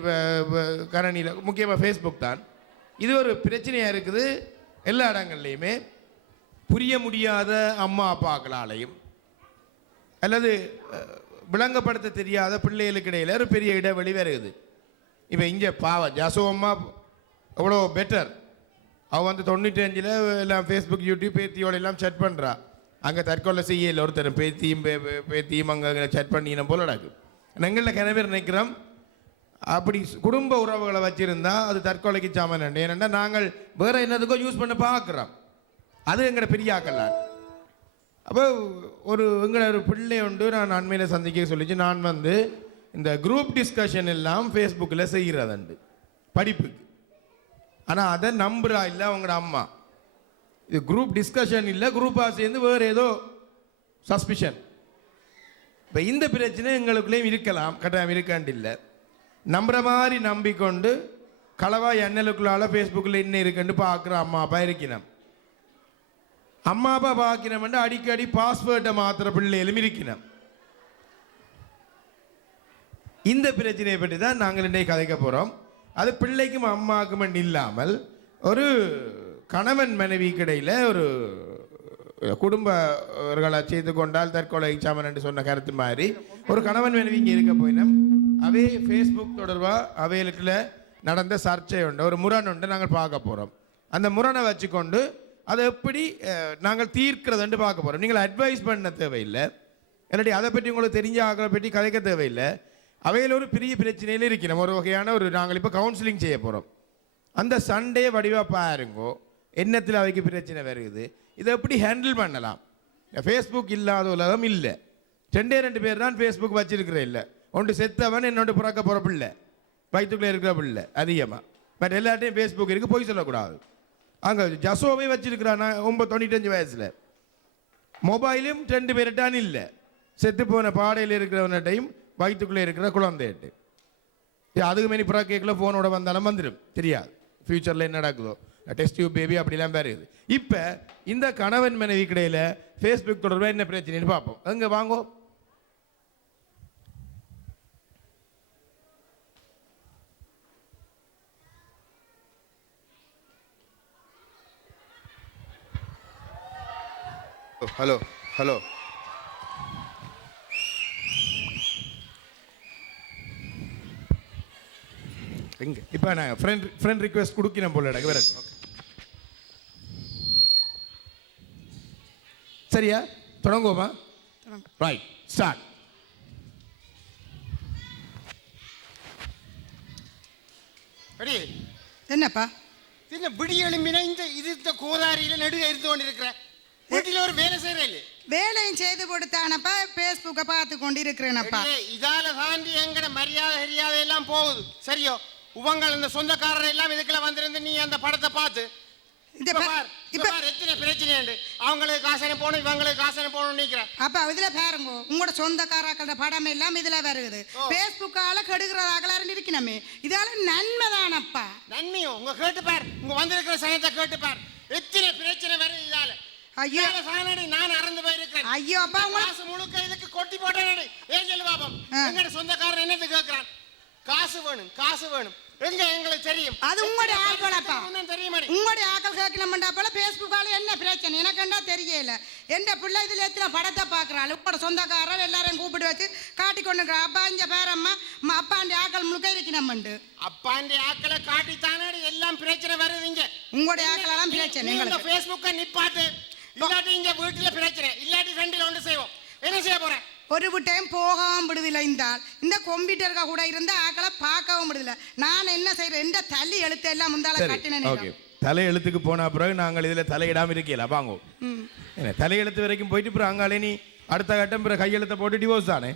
கரணியில் முக்கியமாக ஃபேஸ்புக் தான். இது ஒரு பிரச்சனையாக இருக்குது எல்லா இடங்கள்லையுமே. புரிய முடியாத அம்மா அப்பாக்களாலையும் அல்லது விளங்கப்படுத்த தெரியாத பிள்ளைகளுக்கு இடையில் ஒரு பெரிய இடைவெளி வருது. இப்போ இங்கே ஜாசோ அம்மா எவ்வளோ பெட்டர். அவள் வந்து 95 எல்லாம் ஃபேஸ்புக் யூடியூப் பேத்தியோட எல்லாம் செட் பண்ணுறா. அங்கே தற்கொலை செய்யல ஒருத்தர் பேத்தியும் அங்கே செட் பண்ணின போல நடக்கு. எங்களில் கிணறு பேர் நினைக்கிறோம் அப்படி குடும்ப உறவுகளை வச்சுருந்தா அது தற்கொலைக்கு சாமன். ஏனென்னா நாங்கள் வேறு என்னதுக்கோ யூஸ் பண்ண பார்க்குறோம். அது எங்களை பெரிய ஆக்கலாம். அப்போ எங்களை ஒரு பிள்ளை உண்டு நான் அண்மையில் சந்திக்க சொல்லிச்சு. நான் வந்து இந்த குரூப் டிஸ்கஷன் எல்லாம் ஃபேஸ்புக்கில் செய்கிறதுண்டு படிப்புக்கு. ஆனால் அதை நம்புறா இல்லை அவங்களோட அம்மா. இது குரூப் டிஸ்கஷன் இல்லை, குரூப்பாக சேர்ந்து வேறு ஏதோ சஸ்பிஷன். இப்போ இந்த பிரச்சனை எங்களுக்குள்ளேயும் இருக்கலாம், கட்டாயம் இருக்காண்டு இல்லை. நம்புற மாதிரி நம்பிக்கொண்டு களவா எண்ணலுக்குள்ளால ஃபேஸ்புக்கில் என்ன இருக்குன்னு பார்க்குற அம்மா அப்பா இருக்கணும். அம்மா அப்பா பார்க்கணும் அடிக்கடி பாஸ்வேர்டை மாத்திர பிள்ளைகளும் இருக்கணும். இந்த பிரச்சனையை பற்றி தான் நாங்கள் இன்றைக்கு கதைக்க போகிறோம். அது பிள்ளைக்கும் அம்மாவுக்கும் இல்லாமல் ஒரு கணவன் மனைவி கிடையில் ஒரு குடும்பங்களை செய்து கொண்டால் தற்கொலை சாமன் என்று சொன்ன கருத்து மாதிரி ஒரு கணவன் மனைவி இங்கே இருக்க போயினோம். அவே ஃபேஸ்புக் தொடர்பாக அவைகளுக்குள்ள நடந்த சர்ச்சை உண்டு, ஒரு முரண் உண்டு நாங்கள் பார்க்க போகிறோம். அந்த முரணை வச்சுக்கொண்டு அதை எப்படி நாங்கள் தீர்க்கிறதுன்னு பார்க்க போகிறோம். நீங்கள் அட்வைஸ் பண்ண தேவையில்லை, இல்லாட்டி அதை பற்றி உங்களுக்கு தெரிஞ்ச ஆக்களை பற்றி கதைக்க தேவையில்லை. அவையில் ஒரு பெரிய பிரச்சனையில் இருக்கிறோம். ஒரு வகையான நாங்கள் இப்போ கவுன்சிலிங் செய்ய போகிறோம். அந்த சண்டே வடிவாக பாருங்கோ, என்னத்தில் அவைக்கு பிரச்சனை வருது, இதை எப்படி ஹேண்டில் பண்ணலாம். ஃபேஸ்புக் இல்லாத உலகம் இல்லை. 2 பேர் தான் ஃபேஸ்புக் வச்சிருக்கிற இல்லை. ஒன்று செத்தவன், என்னொன்று பிறக்க போகிற பிள்ளை, வயிற்றுக்குள்ளே இருக்கிற பிள்ளை அதிகமாக. பட் எல்லாட்டையும் ஃபேஸ்புக் இருக்குது, போய் சொல்லக்கூடாது. அங்கே ஜசோவை வச்சிருக்கிறான் 95 வயசில். மொபைலும் 2 பேர்ட்டான் இல்லை, செத்து போன பாடையில் இருக்கிறவன்ட்டையும் வயிற்றுக்குள்ளே இருக்கிற குழந்தைட்டு. அதுக்கு மேலே பிறக்கேக்கில் ஃபோனோட வந்தாலும் வந்துடும், தெரியாது ஃப்யூச்சரில் என்ன நடக்குதோ. டெஸ்ட் டியூப் பேபி அப்படிலாம் வருது. இப்போ இந்த கணவன் மனைவி கிடையில் ஃபேஸ்புக் தொடர்பாக என்ன பிரச்சனைன்னு பார்ப்போம். அங்கே வாங்கோ. ஹலோ ஹலோ எங்கே இப்போ நான் ஃப்ரெண்ட் ரிக்வெஸ்ட் கொடுக்கணும் போல வேற. சரியா, தொடங்குவோமா? Right, start. என்னப்பா என்ன விடி எழும்பினா இந்த கோதாரியில நடுக இருந்து கொண்டு இருக்கிற வீட்டில் ஒரு வேலை செய்யறேன். வேலையும் செய்து கொடுத்தானப்பா, பேஸ்புக்கை பார்த்து கொண்டு இருக்கிறேனப்பா. இதால தாண்டி எங்கட மரியாதை மரியாதை எல்லாம் போகுது. சரியோ, உங்கள் இந்த சொந்தக்காரர் எல்லாம் இதுக்குள்ள வந்திருந்து நீ அந்த படத்தை பார்த்து எத்தனை பிரச்சனை அவங்களுக்கு காசனை போகணும், இவங்களுக்கு காசனை போகணும் நினைக்கிறேன். அப்ப இதுல பாருங்க, உங்களோட சொந்தக்காரர்கள படம் எல்லாம் இதுல வருது. பேஸ்புக்கால கெடுக்கிறதாக இருக்கணுமே, இதால நன்மைதானப்பா. நன்மையோ உங்க கேட்டுப்பார், உங்க வந்திருக்கிற சனத்தை கேட்டுப்பார், எத்தனை பிரச்சனை வருது இதால. ஐயோ நான் அறந்து போயிருக்கேன். ஐயோ அப்பா, காசு முழுக்க இதுக்கு கொட்டி போட்டேன். ஏன் சொல்லு பாப்போம், எங்கட சொந்தக்காரன் என்னது கேட்கிறான்? காசு வேணும், காசு வேணும். எங்க எங்களுக்கு தெரியும், அது உங்களுடைய ஆட்களப்பா. உங்களுடைய ஆட்கள் கேட்கணும்டா போல பேஸ்புக்கால என்ன பிரச்சனை எனக்குண்டா தெரியல. எந்த பிள்ளை இதுல எத்தனை படத்தை பாக்குறாள், உங்களோட சொந்தக்காரர் எல்லாரையும் கூப்பிட்டு வச்சு காட்டி கொண்டு அப்பா இங்க பேரம்மா அப்பாண்டி ஆக்கள் முழுக்க இருக்கணும்ண்டு. அப்பாண்டி ஆக்களை காட்டித்தானே எல்லாம் பிரச்சனை வருதுங்க. உங்களுடைய ஆக்களெல்லாம் பிரச்சனை. பேஸ்புக்கை நிப்பாட்டு, இல்லாட்டி இங்க வீட்டுல பிரச்சனை இல்லாட்டி ரெண்டுல ஒன்று செய்வோம். என்ன செய்ய போறேன்? ஒரு டைம் போகவும் விடுதில்லை. இந்த கம்ப்யூட்டருக்கா கூட இருந்த ஆக்களை பார்க்கவும் விடுதில்லை. நான் என்ன செய்யறேன்? இந்த தள்ளி எழுத்து எல்லாம் முந்தால கட்டினேன். ஓகே, தலையெழுத்துக்கு போன பிறகு நாங்கள் இதில் தலையிடாமல் இருக்கல வாங்க. தலையெழுத்து வரைக்கும் போயிட்டு பிறகு அங்காலே நீ அடுத்த கட்டம் பிறகு கையெழுத்தை போட்டு டிவோர்ஸ் தானே.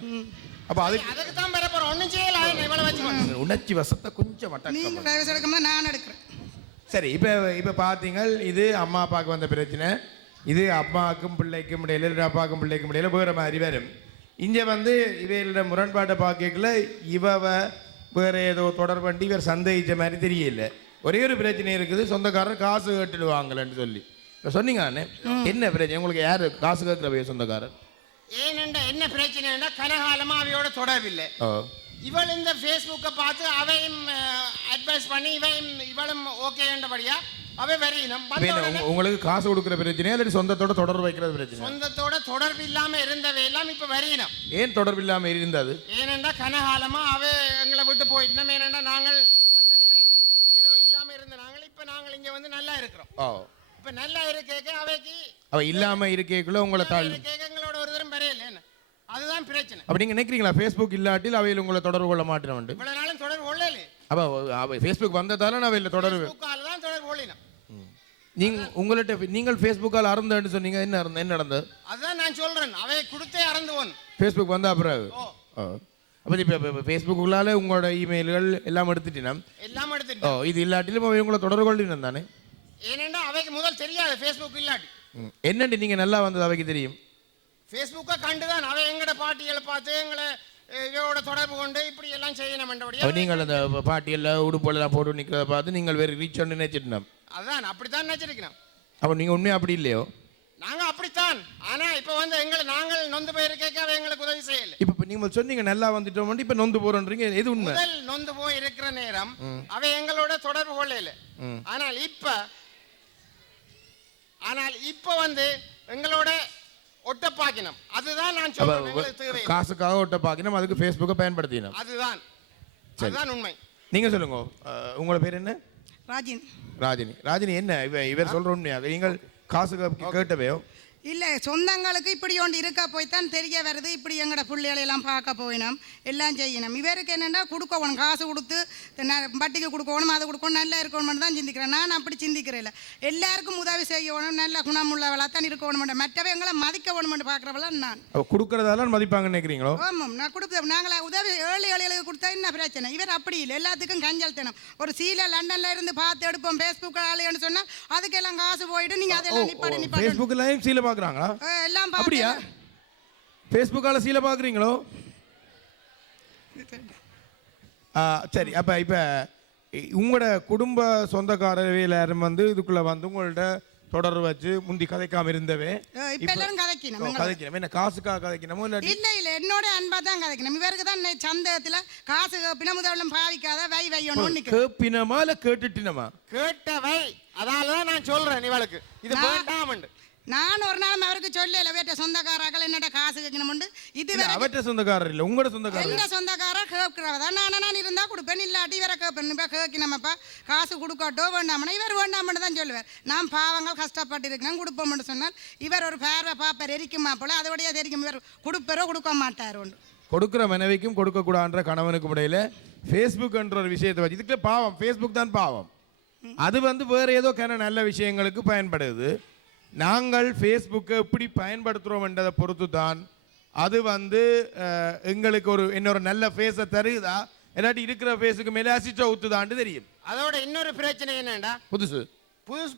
அப்போ அதுக்கு தான் பெற போறோம். ஒன்றும் செய்யலாம். இவ்வளவு வச்சுக்கோங்க. உணர்ச்சி வசத்தை கொஞ்சம் நீங்க டைவர்ஸ் எடுக்கும்போது நான் எடுக்கிறேன். சரி, இப்போ பார்த்தீங்க, இது அம்மா அப்பாவுக்கு வந்த பிரச்சனை. இது அம்மாவுக்கும் பிள்ளைக்கும் இடையில, இல்லை அப்பாவுக்கும் பிள்ளைக்கும் இடையில வேறு மாதிரி வரும். இங்கே வந்து இவையோட முரண்பாட்டை பார்க்கல இவ வேறு ஏதோ தொடர்பண்டி இவர் சந்தேகிச்ச மாதிரி தெரியல. ஒரே ஒரு பிரச்சனை இருக்குது, சொந்தக்காரர் காசு கேட்டுடுவாங்களேன்னு சொல்லி சொன்னீங்க. என்ன பிரச்சனை உங்களுக்கு? யார் காசு கேட்குறவைய சொந்தக்காரர்? ஏனெண்டா என்ன பிரச்சனைன்னா கனகாலமா அவையோட தொடர்பில்லை. இவள் இந்த ஃபேஸ்புக்கை பார்த்து அவையும் அட்வைஸ் பண்ணி இவளும் ஓகேன்றபடியா அவை வரையினம். உங்களுக்கு காசு கொடுக்குற பிரச்சனையா இல்லை சொந்தத்தோட தொடர்பு வைக்கிறது பிரச்சனை? சொந்தத்தோட தொடர்பு இல்லாம இருந்தவை எல்லாம் இப்ப வரையினம். ஏன் தொடர்பு இல்லாம இருந்தது? ஏனெண்டா கனகாலமா அவை எங்களை விட்டு போயிட்டோம். ஏனெண்டா நாங்கள் அந்த நேரம் ஏதோ இல்லாம இருந்த இப்ப நாங்கள் இங்க வந்து நல்லா இருக்கிறோம். இப்ப நல்லா இருக்கேக்க அவைக்கு அவ இல்லாம இருக்கேக்குள்ள உங்களை தாழ் எங்களோட ஒரு தரம் வரையில. அதுதான் பிரச்சனை. அப்ப நீங்க நினைக்கிறீங்களா ஃபேஸ்புக் இல்லாட்டில் அவையில் உங்களை தொடர்பு கொள்ள மாட்டேன்? இவ்வளவு நாளும் தொடர்பு கொள்ளல. அப்ப ஃபேஸ்புக் வந்ததால நான் அவையில் தொடர்பு தான் தொடர்பு கொள்ளினோம். நீங்க உங்கள்ட்ட நீங்கள் ஃபேஸ்புக்கால் அறந்தேன்னு சொன்னீங்க. என்ன நடந்தது? அதான் நான் சொல்றேன். அவை கொடுத்தே அறந்துவோம். ஃபேஸ்புக் வந்தா பிறகு அப்போ இப்போ ஃபேஸ்புக்குள்ளால உங்களோட இமெயில்கள் எல்லாம் எடுத்துட்டீங்கன்னா எல்லாம் எடுத்துட்டோம். இது இல்லாட்டிலும் அவை உங்களை தொடர்பு கொள்ளினோம் தானே? ஏனெண்டா அவைக்கு முதல் தெரியாது ஃபேஸ்புக் இல்லாட்டி. என்னண்டு நீங்க நல்லா வந்தது அவைக்கு தெரியும். ஃபேஸ்புக்கை கண்டுதான் அவை எங்கட பாட்டிகளை பார்த்து எங்களை இவரோட தொடர்பு கொண்டு இப்படி எல்லாம் செய்யணும். நீங்கள் அந்த பாட்டியெல்லாம் உடுப்பெல்லாம் போட்டு நிற்கிறத பார்த்து நீங்கள் வேறு ரீச் ஒன்று நினைச்சிட்டோம். அதான் அப்படித்தான் நினைச்சிருக்கிறோம். அப்போ நீங்கள் உண்மையாக அப்படி இல்லையோ? நாங்க அப்படித்தான். ஆனா இப்ப வந்து நாங்கள் நொந்து போயிருக்க அவை எங்களுக்கு உதவி செய்யல. இப்ப நீங்க சொன்னீங்க நல்லா வந்துட்டோம், இப்ப நொந்து போறோன்றீங்க. எது உண்மை? முதல் நொந்து போய் இருக்கிற நேரம் அவை எங்களோட தொடர்பு கொள்ளல. ஆனால் இப்ப வந்து எங்களோட ஒட்டப்பாக்கினம். அதுதான் நான் சொல்றேன். காசுக்காக ஒட்டப்பாக்கினம், அதுக்கு ஃபேஸ்புக்கை பயன்படுத்தினோம். அதுதான் உண்மை. நீங்க சொல்லுங்க, உங்களோட பேர் என்ன? ராஜினி. என்ன இவர் சொல்ற உண்மையாக நீங்கள் காசு கேட்டவையோ? இல்லை, சொந்தங்களுக்கு இப்படி ஒன்று இருக்க போய்த்தான் தெரிய வருது. இப்படி எங்களோட பிள்ளைகளெல்லாம் பார்க்க போயினோம், எல்லாம் செய்யணும். இவருக்கு என்னென்னா கொடுக்கணும், காசு கொடுத்து வட்டிக்கு கொடுக்கணும், அதை கொடுக்கணும், நல்லா இருக்கணும்னு தான் சிந்திக்கிறேன். நான் அப்படி சிந்திக்கிறேன். இல்லை, எல்லாருக்கும் உதவி செய்யணும், நல்ல குணமுள்ளவளாக தான் இருக்கணும். மற்றவை எங்களை மதிக்க வேணும்னு பார்க்குறவளா நான். கொடுக்குறதால மதிப்பாங்க நினைக்கிறீங்களோ? ஆமாம், நான் கொடுப்பேன். நாங்கள் உதவி ஏழைகளுக்கு கொடுத்தா என்ன பிரச்சனை? இவர் அப்படி இல்லை, எல்லாத்துக்கும் கஞ்சல் தனம். ஒரு சீலை லண்டன்ல இருந்து பார்த்து எடுப்போம் ஃபேஸ்புக் ஆளுன்னு சொன்னால் அதுக்கெல்லாம் காசு போயிட்டு நீங்கள் அதெல்லாம் நிப்பாடு சீலை பார்க்குறாங்களா? எல்லாம் அப்படியா? ஃபேஸ்புக்கால சீலை பார்க்குறீங்களோ? சரி, அப்போ இப்போ உங்களோட குடும்ப சொந்தக்காரர்கள் யாரும் வந்து இதுக்குள்ளே வந்து உங்கள்ட்ட தொடர்பு வச்சு முந்தி கதைக்காம இருந்தவே இப்ப எல்லாரும் கதைக்கணும். என்ன காசுக்காக கதைக்கணுமோ? இல்ல என்னோட அன்பா தான் கதைக்கணும். இவருக்கு தான் சந்தேகத்துல காசு கேப்பின முதல்ல பாவிக்காத வை வையணும். கேப்பினமா இல்ல கேட்டுட்டினமா? கேட்டவை. அதாலதான் நான் சொல்றேன் இவளுக்கு இது வேண்டாம். நான் ஒரு நாள் அவருக்கு சொல்லல, வேட்ட சொந்தக்காரர்கள் என்னோட காசு கேட்கணும். இது அவற்ற சொந்தக்காரர் இல்ல, உங்களோட சொந்தக்காரர். என்ன சொந்தக்காரர் கேட்கிறவதான். நான் இருந்தா கொடுப்பேன், இல்லாட்டி இவரை கேட்பேன். இப்போ கேட்கணுமாப்பா காசு கொடுக்கட்டோ வேண்டாமனா இவர் வேண்டாமன்னு தான் சொல்லுவார். நான் பாவங்கள் கஷ்டப்பட்டு இருக்கேன் கொடுப்போம்னு சொன்னால் இவர் ஒரு பார்வை பாப்பர் எரிக்குமா போல, அதோடய தெரிக்கும். இவர் கொடுப்பாரோ கொடுக்க மாட்டார். ஒன்று கொடுக்குற மனைவிக்கும் கொடுக்கக்கூடாதுன்ற கணவனுக்கும் இடையில ஃபேஸ்புக்ன்ற ஒரு விஷயத்தை வச்சு இதுக்குள்ள பாவம். ஃபேஸ்புக் தான் பாவம். அது வந்து வேறு ஏதோ நல்ல விஷயங்களுக்கு பயன்படுது. நாங்கள் ஃபேஸ்புக்கை எப்படி பயன்படுத்துகிறோம் என்றதை பொறுத்து தான் அது வந்து எங்களுக்கு இன்னொரு நல்ல ஃபேஸை தருதா, இல்லாட்டி இருக்கிற ஃபேஸுக்கு மேலே அசிஸ்டா ஊத்துதான்னு தெரியும். அதோட இன்னொரு பிரச்சனை என்னண்டா, புதுசு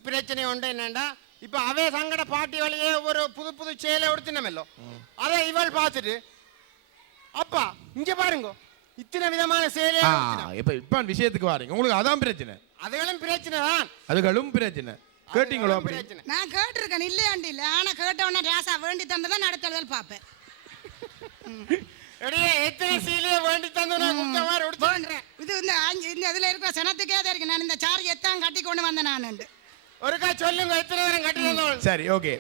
பிரச்சனை உண்டு. என்னண்டா, இப்போ அவே சங்கட பாட்டி வழியே ஒரு புது சேலை எடுத்துனமல்லோ, அதை இவள் பார்த்துட்டு அப்பா இங்க பாருங்க இத்தனை விதமான சேலை. இப்போ விஷயத்துக்கு வாரீங்க, உங்களுக்கு அதான் பிரச்சனை. அதுகளும் பிரச்சனை தான். அதுகளும் பிரச்சனை. கேட்டீங்களோ? அப்படி நான் கேட்டிருக்கேன், இல்லையாண்டி இல்லை. ஆனால் கேட்டவொன்னே ராசா வேண்டி தந்ததான் நடத்துறதால் பார்ப்பேன். எத்தனை சீலையை வேண்டி தந்தேன். இது இந்த இதில் இருக்கிற சனத்துக்கே தான் இருக்கு. நான் இந்த சார்ஜ் எத்தான் கட்டி கொண்டு வந்தேன் நான். ஒருக்கா சொல்லுங்க எத்தனை நேரம் கட்டி தந்தோம். சரி, ஓகே,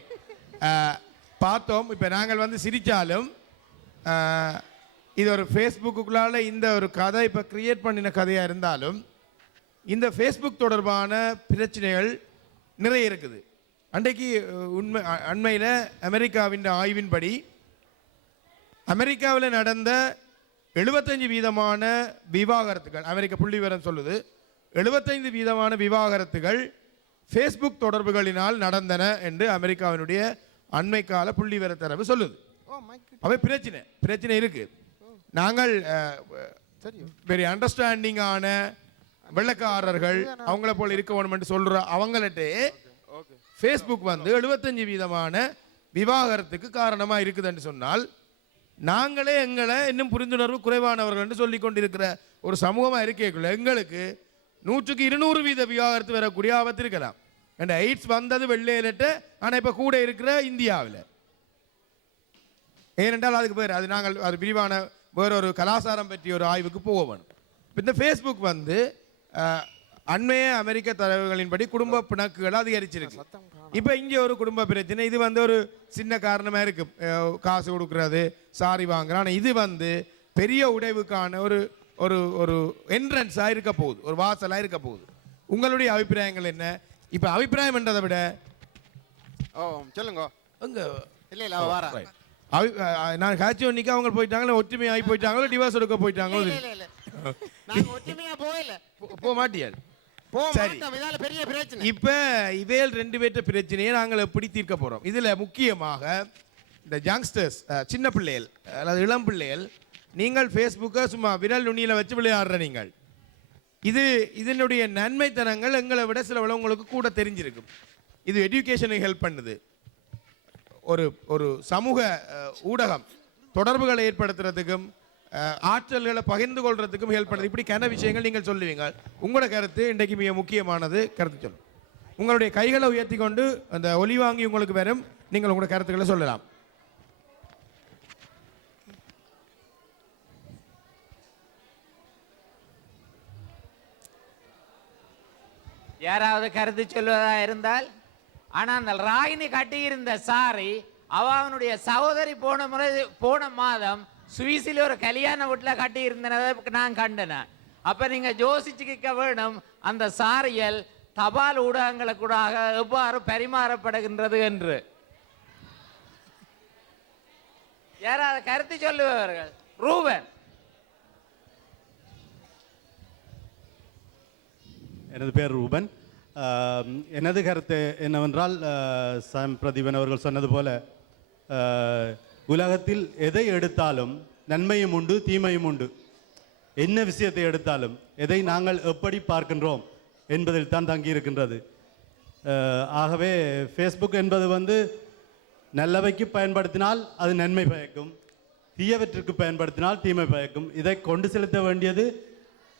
பார்த்தோம். இப்போ நாங்கள் வந்து சிரித்தாலும் இது ஒரு ஃபேஸ்புக்குள்ளால இந்த ஒரு கதை இப்போ கிரியேட் பண்ணின கதையாக இருந்தாலும் இந்த ஃபேஸ்புக் தொடர்பான பிரச்சனைகள் நிறைய இருக்குது. அன்றைக்கு அண்மையில் அமெரிக்காவின் ஆய்வின்படி அமெரிக்காவில் நடந்த 75% விவாகரத்துகள், அமெரிக்க புள்ளிவிவரம் சொல்லுது, 75% விவாகரத்துகள் ஃபேஸ்புக் தொடர்புகளினால் நடந்தன என்று அமெரிக்காவினுடைய அண்மை கால புள்ளிவிவர தரவு சொல்லுது. அவை பிரச்சனை இருக்கு. நாங்கள் வெரி அண்டர்ஸ்டாண்டிங்கான வெள்ளக்காரர்கள் அவங்கள போல இருக்க வேணும் சொல்ற அவங்கள்ட்ட ஃபேஸ்புக் வந்து 75% விவாகரத்துக்கு காரணமா இருக்குதுன்னு சொன்னால் நாங்களே எங்களை இன்னும் புரிந்துணர்வு குறைவானவர்கள் என்று சொல்லி கொண்டிருக்கிற ஒரு சமூகமாக இருக்கேக்குள்ள எங்களுக்கு 100% விவாகரத்து வரக்கூடிய ஆபத்து இருக்கலாம். ஏன்னா எய்ட்ஸ் வந்தது வெள்ளையிலிட்டு, ஆனால் இப்போ கூட இருக்கிற இந்தியாவில். ஏனென்றால் அதுக்கு பேர் அது நாங்கள் அது விரிவான வேறொரு கலாச்சாரம் பற்றிய ஒரு ஆய்வுக்கு போக வேணும். இந்த ஃபேஸ்புக் வந்து அண்மைய அமெரிக்க தரவுகளின்படி குடும்ப பிணக்குகள் அதிகரிச்சிருக்கு. இப்போ இங்கே ஒரு குடும்ப பிரச்சனை, இது வந்து ஒரு சின்ன காரணமாக இருக்கு, காசு கொடுக்கறது, சாரி வாங்குறோம். ஆனால் இது வந்து பெரிய உடைவுக்கான ஒரு ஒரு ஒரு என்ட்ரன்ஸாக இருக்க போகுது, ஒரு வாசலாக இருக்க போகுது. உங்களுடைய அபிப்பிராயங்கள் என்ன? இப்போ அபிப்பிராயம் என்றதை விட சொல்லுங்க. இல்லை வார நான் காட்சி ஒன்றிக்கு அவங்க போயிட்டாங்களோ, ஒற்றுமையாகி போயிட்டாங்களோ, டிவோர்ஸ் எடுக்க போயிட்டாங்களோ, போக மாட்டியாது. சரி, இப்போ இவையில் 2 பேர்த்த பிரச்சனையை நாங்கள் எப்படி தீர்க்க போகிறோம்? இதில் முக்கியமாக இந்த யங்ஸ்டர்ஸ், சின்ன பிள்ளைகள் அல்லது இளம் பிள்ளைகள், நீங்கள் ஃபேஸ்புக்கை சும்மா விரல் நுனியில் வச்சு விளையாடுற நீங்கள், இதனுடைய நன்மைத்தனங்கள் எங்களை விட சில உங்களுக்கு கூட தெரிஞ்சிருக்கும். இது எஜுகேஷனுக்கு ஹெல்ப் பண்ணுது. ஒரு சமூக ஊடகம் தொடர்புகளை ஏற்படுத்துறதுக்கும் ஆற்றல்களை பகிர்ந்து கொள்றதுக்கும் ஹெல்ப் பண்ணுது. இப்படி கன விஷயங்கள் நீங்கள் சொல்லுவீங்க. உங்களோட கருத்து இன்றைக்கு மிக முக்கியமானது. கருத்து சொல்லும். உங்களுடைய கைகளை உயர்த்தி கொண்டு அந்த ஒலி வாங்கி உங்களுக்கு வரும், நீங்கள் உங்களோட கருத்துக்களை சொல்லலாம். யாராவது கருத்து சொல்வதா இருந்தால். ஆனா அந்த ராகினி கட்டியிருந்த சாரி அவனுடைய சகோதரி போன மாதம் சுவிஸில் ஒரு கல்யாண வீட்டில் கட்டி இருந்ததை நான் கண்டனேன். அப்ப நீங்க யோசிச்சுக்க வேணும், அந்த சாரியல் தபால் ஊடகங்களுக்கு கூட எவ்வாறு பரிமாறப்படுகின்றது என்று. யாராவது கருத்து சொல்லுவார்கள்? ரூபன். எனது பேர் ரூபன். எனது கருத்து என்னவென்றால், சாம் பிரதீபன் அவர்கள் சொன்னது போல, உலகத்தில் எதை எடுத்தாலும் நன்மையும் உண்டு, தீமையும் உண்டு. என்ன விஷயத்தை எடுத்தாலும் எதை நாங்கள் எப்படி பார்க்கின்றோம் என்பதில் தான் தங்கியிருக்கின்றது. ஆகவே ஃபேஸ்புக் என்பது வந்து நல்லவைக்கு பயன்படுத்தினால் அது நன்மை பயக்கும், தீயவற்றிற்கு பயன்படுத்தினால் தீமை பயக்கும். இதை கொண்டு செலுத்த வேண்டியது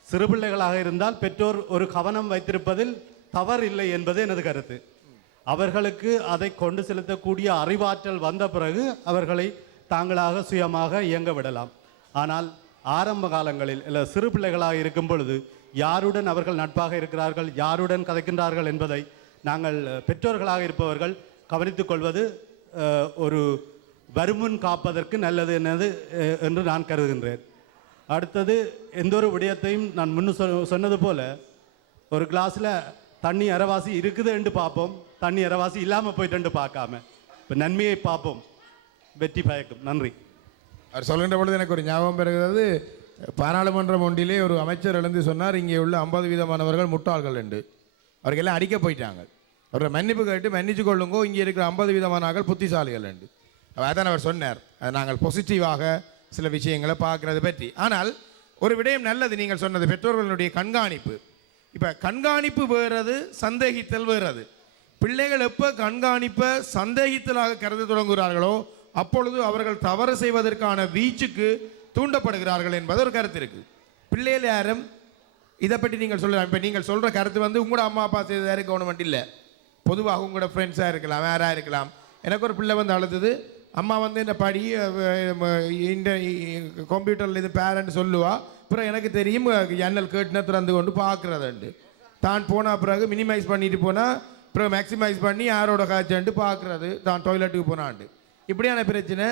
சிறு பிள்ளைகளாக இருந்தால் பெற்றோர் ஒரு கவனம் வைத்திருப்பதில் தவறு இல்லை என்பது எனது கருத்து. அவர்களுக்கு அதை கொண்டு செலுத்தக்கூடிய அறிவாற்றல் வந்த பிறகு அவர்களை தாங்களாக சுயமாக இயங்க விடலாம். ஆனால் ஆரம்ப காலங்களில் இல்லை சிறு பிள்ளைகளாக இருக்கும் பொழுது யாருடன் அவர்கள் நட்பாக இருக்கிறார்கள், யாருடன் கதைக்கின்றார்கள் என்பதை நாங்கள் பெற்றோர்களாக இருப்பவர்கள் கவனித்துக் கொள்வது ஒரு வருமுன் காப்பதற்கு நல்லது என்று நான் கருதுகின்றேன். அடுத்தது, எந்த ஒரு விடயத்தையும் நான் முன்னு சொன்னது போல, ஒரு கிளாஸில் தண்ணி அரைவாசி இருக்குது என்று பார்ப்போம், தண்ணி அரைவாசி இல்லாமல் போயிட்டு பார்க்காம இப்போ நன்மையை பார்ப்போம், வெற்றி பயக்கும். நன்றி. அவர் சொல்கின்ற பொழுது எனக்கு ஒரு ஞாபகம் பெறுகிறது. பாராளுமன்றம் ஒன்றிலே ஒரு அமைச்சர் எழுந்து சொன்னார், இங்கே உள்ள 50% முட்டாள்கள் என்று. அவர்களெல்லாம் அடிக்க போயிட்டாங்க. அவரை மன்னிப்பு கேட்டு மன்னிச்சு கொள்ளுங்கோ, இங்கே இருக்கிற 50% புத்திசாலிகள் என்று. அதான் அவர் சொன்னார். நாங்கள் பாசிட்டிவாக சில விஷயங்களை பார்க்கறது பற்றி. ஆனால் ஒரு விடயம் நல்லது நீங்கள் சொன்னது, பெற்றோர்களுடைய கண்காணிப்பு. இப்போ கண்காணிப்பு வேறது, சந்தேகித்தல் வேறது. பிள்ளைகள் எப்போ கண்காணிப்பை சந்தேகித்தலாக கருத தொடங்குகிறார்களோ அப்பொழுது அவர்கள் தவறு செய்வதற்கான வீச்சுக்கு தூண்டப்படுகிறார்கள் என்பது ஒரு கருத்து இருக்குது. பிள்ளைகள் யாரும் இதை பற்றி நீங்கள் சொல்லலாம். இப்போ நீங்கள் சொல்கிற கருத்து வந்து உங்களோட அம்மா அப்பா செய்ததாக கவர்மெண்ட் இல்லை, பொதுவாக உங்களோட ஃப்ரெண்ட்ஸாக இருக்கலாம், வேறாக இருக்கலாம். எனக்கு ஒரு பிள்ளை வந்து அழுது, அம்மா வந்து இந்த படி இந்த கம்ப்யூட்டரில் இது பேரண்ட் சொல்லுவா, அப்புறம் எனக்கு தெரியும் ஜன்னல் கேட்டுனா திறந்து கொண்டு பார்க்குறதுண்டு. தான் போனால் பிறகு மினிமைஸ் பண்ணிட்டு போனால் அப்புறம் மேக்ஸிமைஸ் பண்ணி யாரோட காய்ச்சண்டு பார்க்குறது, தான் டாய்லெட்டுக்கு போனாண்டு. இப்படியான பிரச்சனை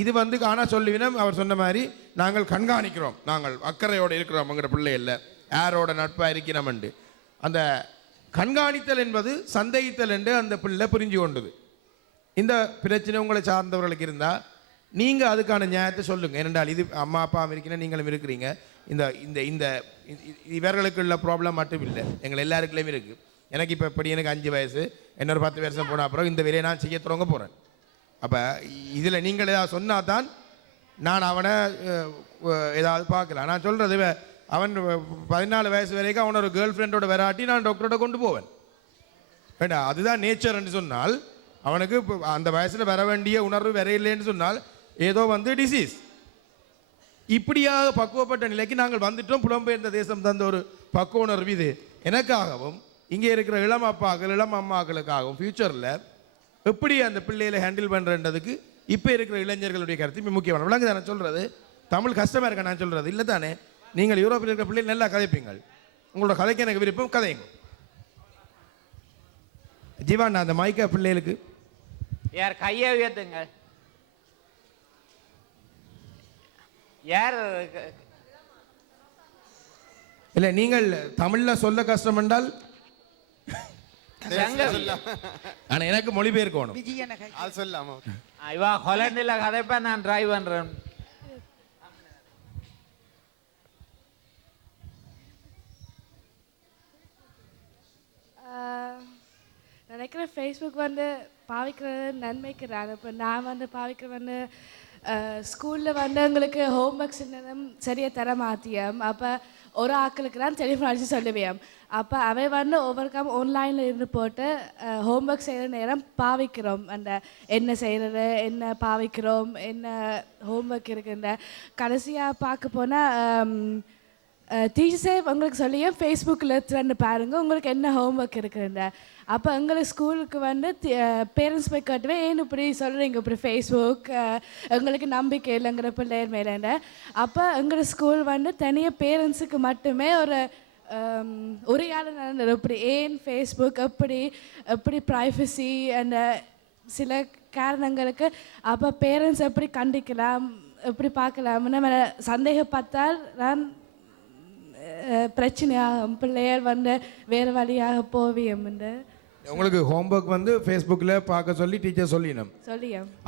இது வந்து ஆனால் சொல்லுவினோம். அவர் சொன்ன மாதிரி நாங்கள் கண்காணிக்கிறோம், நாங்கள் அக்கறையோடு இருக்கிறோம், எங்களோட பிள்ளை இல்லை யாரோட நட்பாக இருக்கிறோம்ண்டு. அந்த கண்காணித்தல் என்பது சந்தேகித்தல் என்று அந்த பிள்ளை புரிஞ்சு கொண்டது. இந்த பிரச்சனை உங்களை சார்ந்தவர்களுக்கு இருந்தால் நீங்கள் அதுக்கான நியாயத்தை சொல்லுங்கள். ஏனென்றால் இது அம்மா அப்பா இருக்கிற நீங்களும் இருக்கிறீங்க. இந்த இந்த இந்த இவர்களுக்கு உள்ள ப்ராப்ளம் மட்டும் இல்லை, எங்கள் எல்லாருக்குள்ளேயும் இருக்குது. எனக்கு இப்போ எப்படி எனக்கு 5 வயசு, இன்னொரு 10 வருஷம் போன அப்புறம் இந்த வேலையை நான் செய்ய தொடங்க போகிறேன். அப்போ இதில் நீங்கள் ஏதாவது சொன்னால் தான் நான் அவனை ஏதாவது பார்க்கலாம். நான் சொல்கிறது அவன் 14 வயசு வரைக்கும் அவனோட கேர்ள் ஃப்ரெண்டோட வராட்டி நான் டாக்டரோட கொண்டு போவேன். வேண்டாம், அதுதான் நேச்சர்ன்னு சொன்னால் அவனுக்கு அந்த வயசில் வர வேண்டிய உணர்வு வரையில்லைன்னு சொன்னால் ஏதோ டிசீஸ். இப்படியாக பக்குவப்பட்ட நிலைக்கு நாங்கள் வந்துட்டோம். புலம்பெயர்ந்த தேசம் தந்த ஒரு பக்குவ உணர்வு இது எனக்காகவும் இங்கே இருக்கிற இளம் அப்பாக்கள் இளம் அம்மாக்களுக்காகவும் ஃப்யூச்சரில் எப்படி அந்த பிள்ளைகளை ஹேண்டில் பண்ணுறதுக்கு இப்போ இருக்கிற இளைஞர்களுடைய கருத்து மிக முக்கியமான விளங்கு தானே சொல்கிறது. தமிழ் கஷ்டமாக இருக்க நான் சொல்கிறது இல்லை தானே. நீங்கள் யூரோப்பில் இருக்கிற பிள்ளைகள் நல்லா கதைப்பீங்கள், உங்களோட கதைக்கு எனக்கு விருப்பம், கதைங்க. ஜீவாண்ணா அந்த மைக்கா பிள்ளைகளுக்கு யார் கையை உயர்த்துங்க. யார் இல்லை நீங்கள் தமிழில் சொல்ல கஷ்டம் என்றால் ஆனா எனக்கு மொழிபெயர்க்கணும். அது சொல்லாமா இவா ஹாலண்டில் கதைப்பா நான் ட்ரை பண்றேன். நினைக்கிறேன் ஃபேஸ்புக் பாவிக்கிறது நன்மைக்கு தான். இப்போ நான் பாவிக்கிற ஸ்கூலில் எங்களுக்கு ஹோம் ஒர்க்ஸ் என்னதும் சரியாக தர மாற்றியம். அப்போ ஒரு ஆக்களுக்கு தான் டெலிஃபோன் அடித்து சொல்லுவேன். அப்போ அவை ஒவ்வொரு ஆன்லைனில் இருந்து போட்டு ஹோம் ஒர்க் செய்கிற நேரம் பாவிக்கிறோம். அந்த என்ன செய்கிறது, என்ன பாவிக்கிறோம், என்ன ஹோம் ஒர்க் இருக்குன்ற கடைசியாக பார்க்க போனால் டீச்சர்ஸே உங்களுக்கு சொல்லியும் ஃபேஸ்புக்கில் எடுத்துகிட்டு பாருங்கள் உங்களுக்கு என்ன ஹோம் ஒர்க் இருக்குதுன்ற. அப்போ எங்களுக்கு ஸ்கூலுக்கு பேரண்ட்ஸ் போய் கட்டுவேன், ஏன் இப்படி சொல்கிறீங்க இப்படி ஃபேஸ்புக் எங்களுக்கு நம்பிக்கை இல்லைங்கிற பிள்ளையர் மேலேண்ட. அப்போ எங்கள் ஸ்கூல் தனியாக பேரண்ட்ஸுக்கு மட்டுமே ஒரு உரையாடல் நடந்தது. இப்படி ஏன் ஃபேஸ்புக் எப்படி ப்ரைவசி அந்த சில காரணங்களுக்கு. அப்போ பேரண்ட்ஸ் எப்படி கண்டிக்கலாம், எப்படி பார்க்கலாம், நம்ம சந்தேகப்பட்டால் நான் பிரச்சனையாகும், பிள்ளையர் வேறு வழியாக போவியம். உங்களுக்கு ஹோம்ஒர்க் ஃபேஸ்புக்கில் பார்க்க சொல்லி டீச்சர் சொல்லியும்.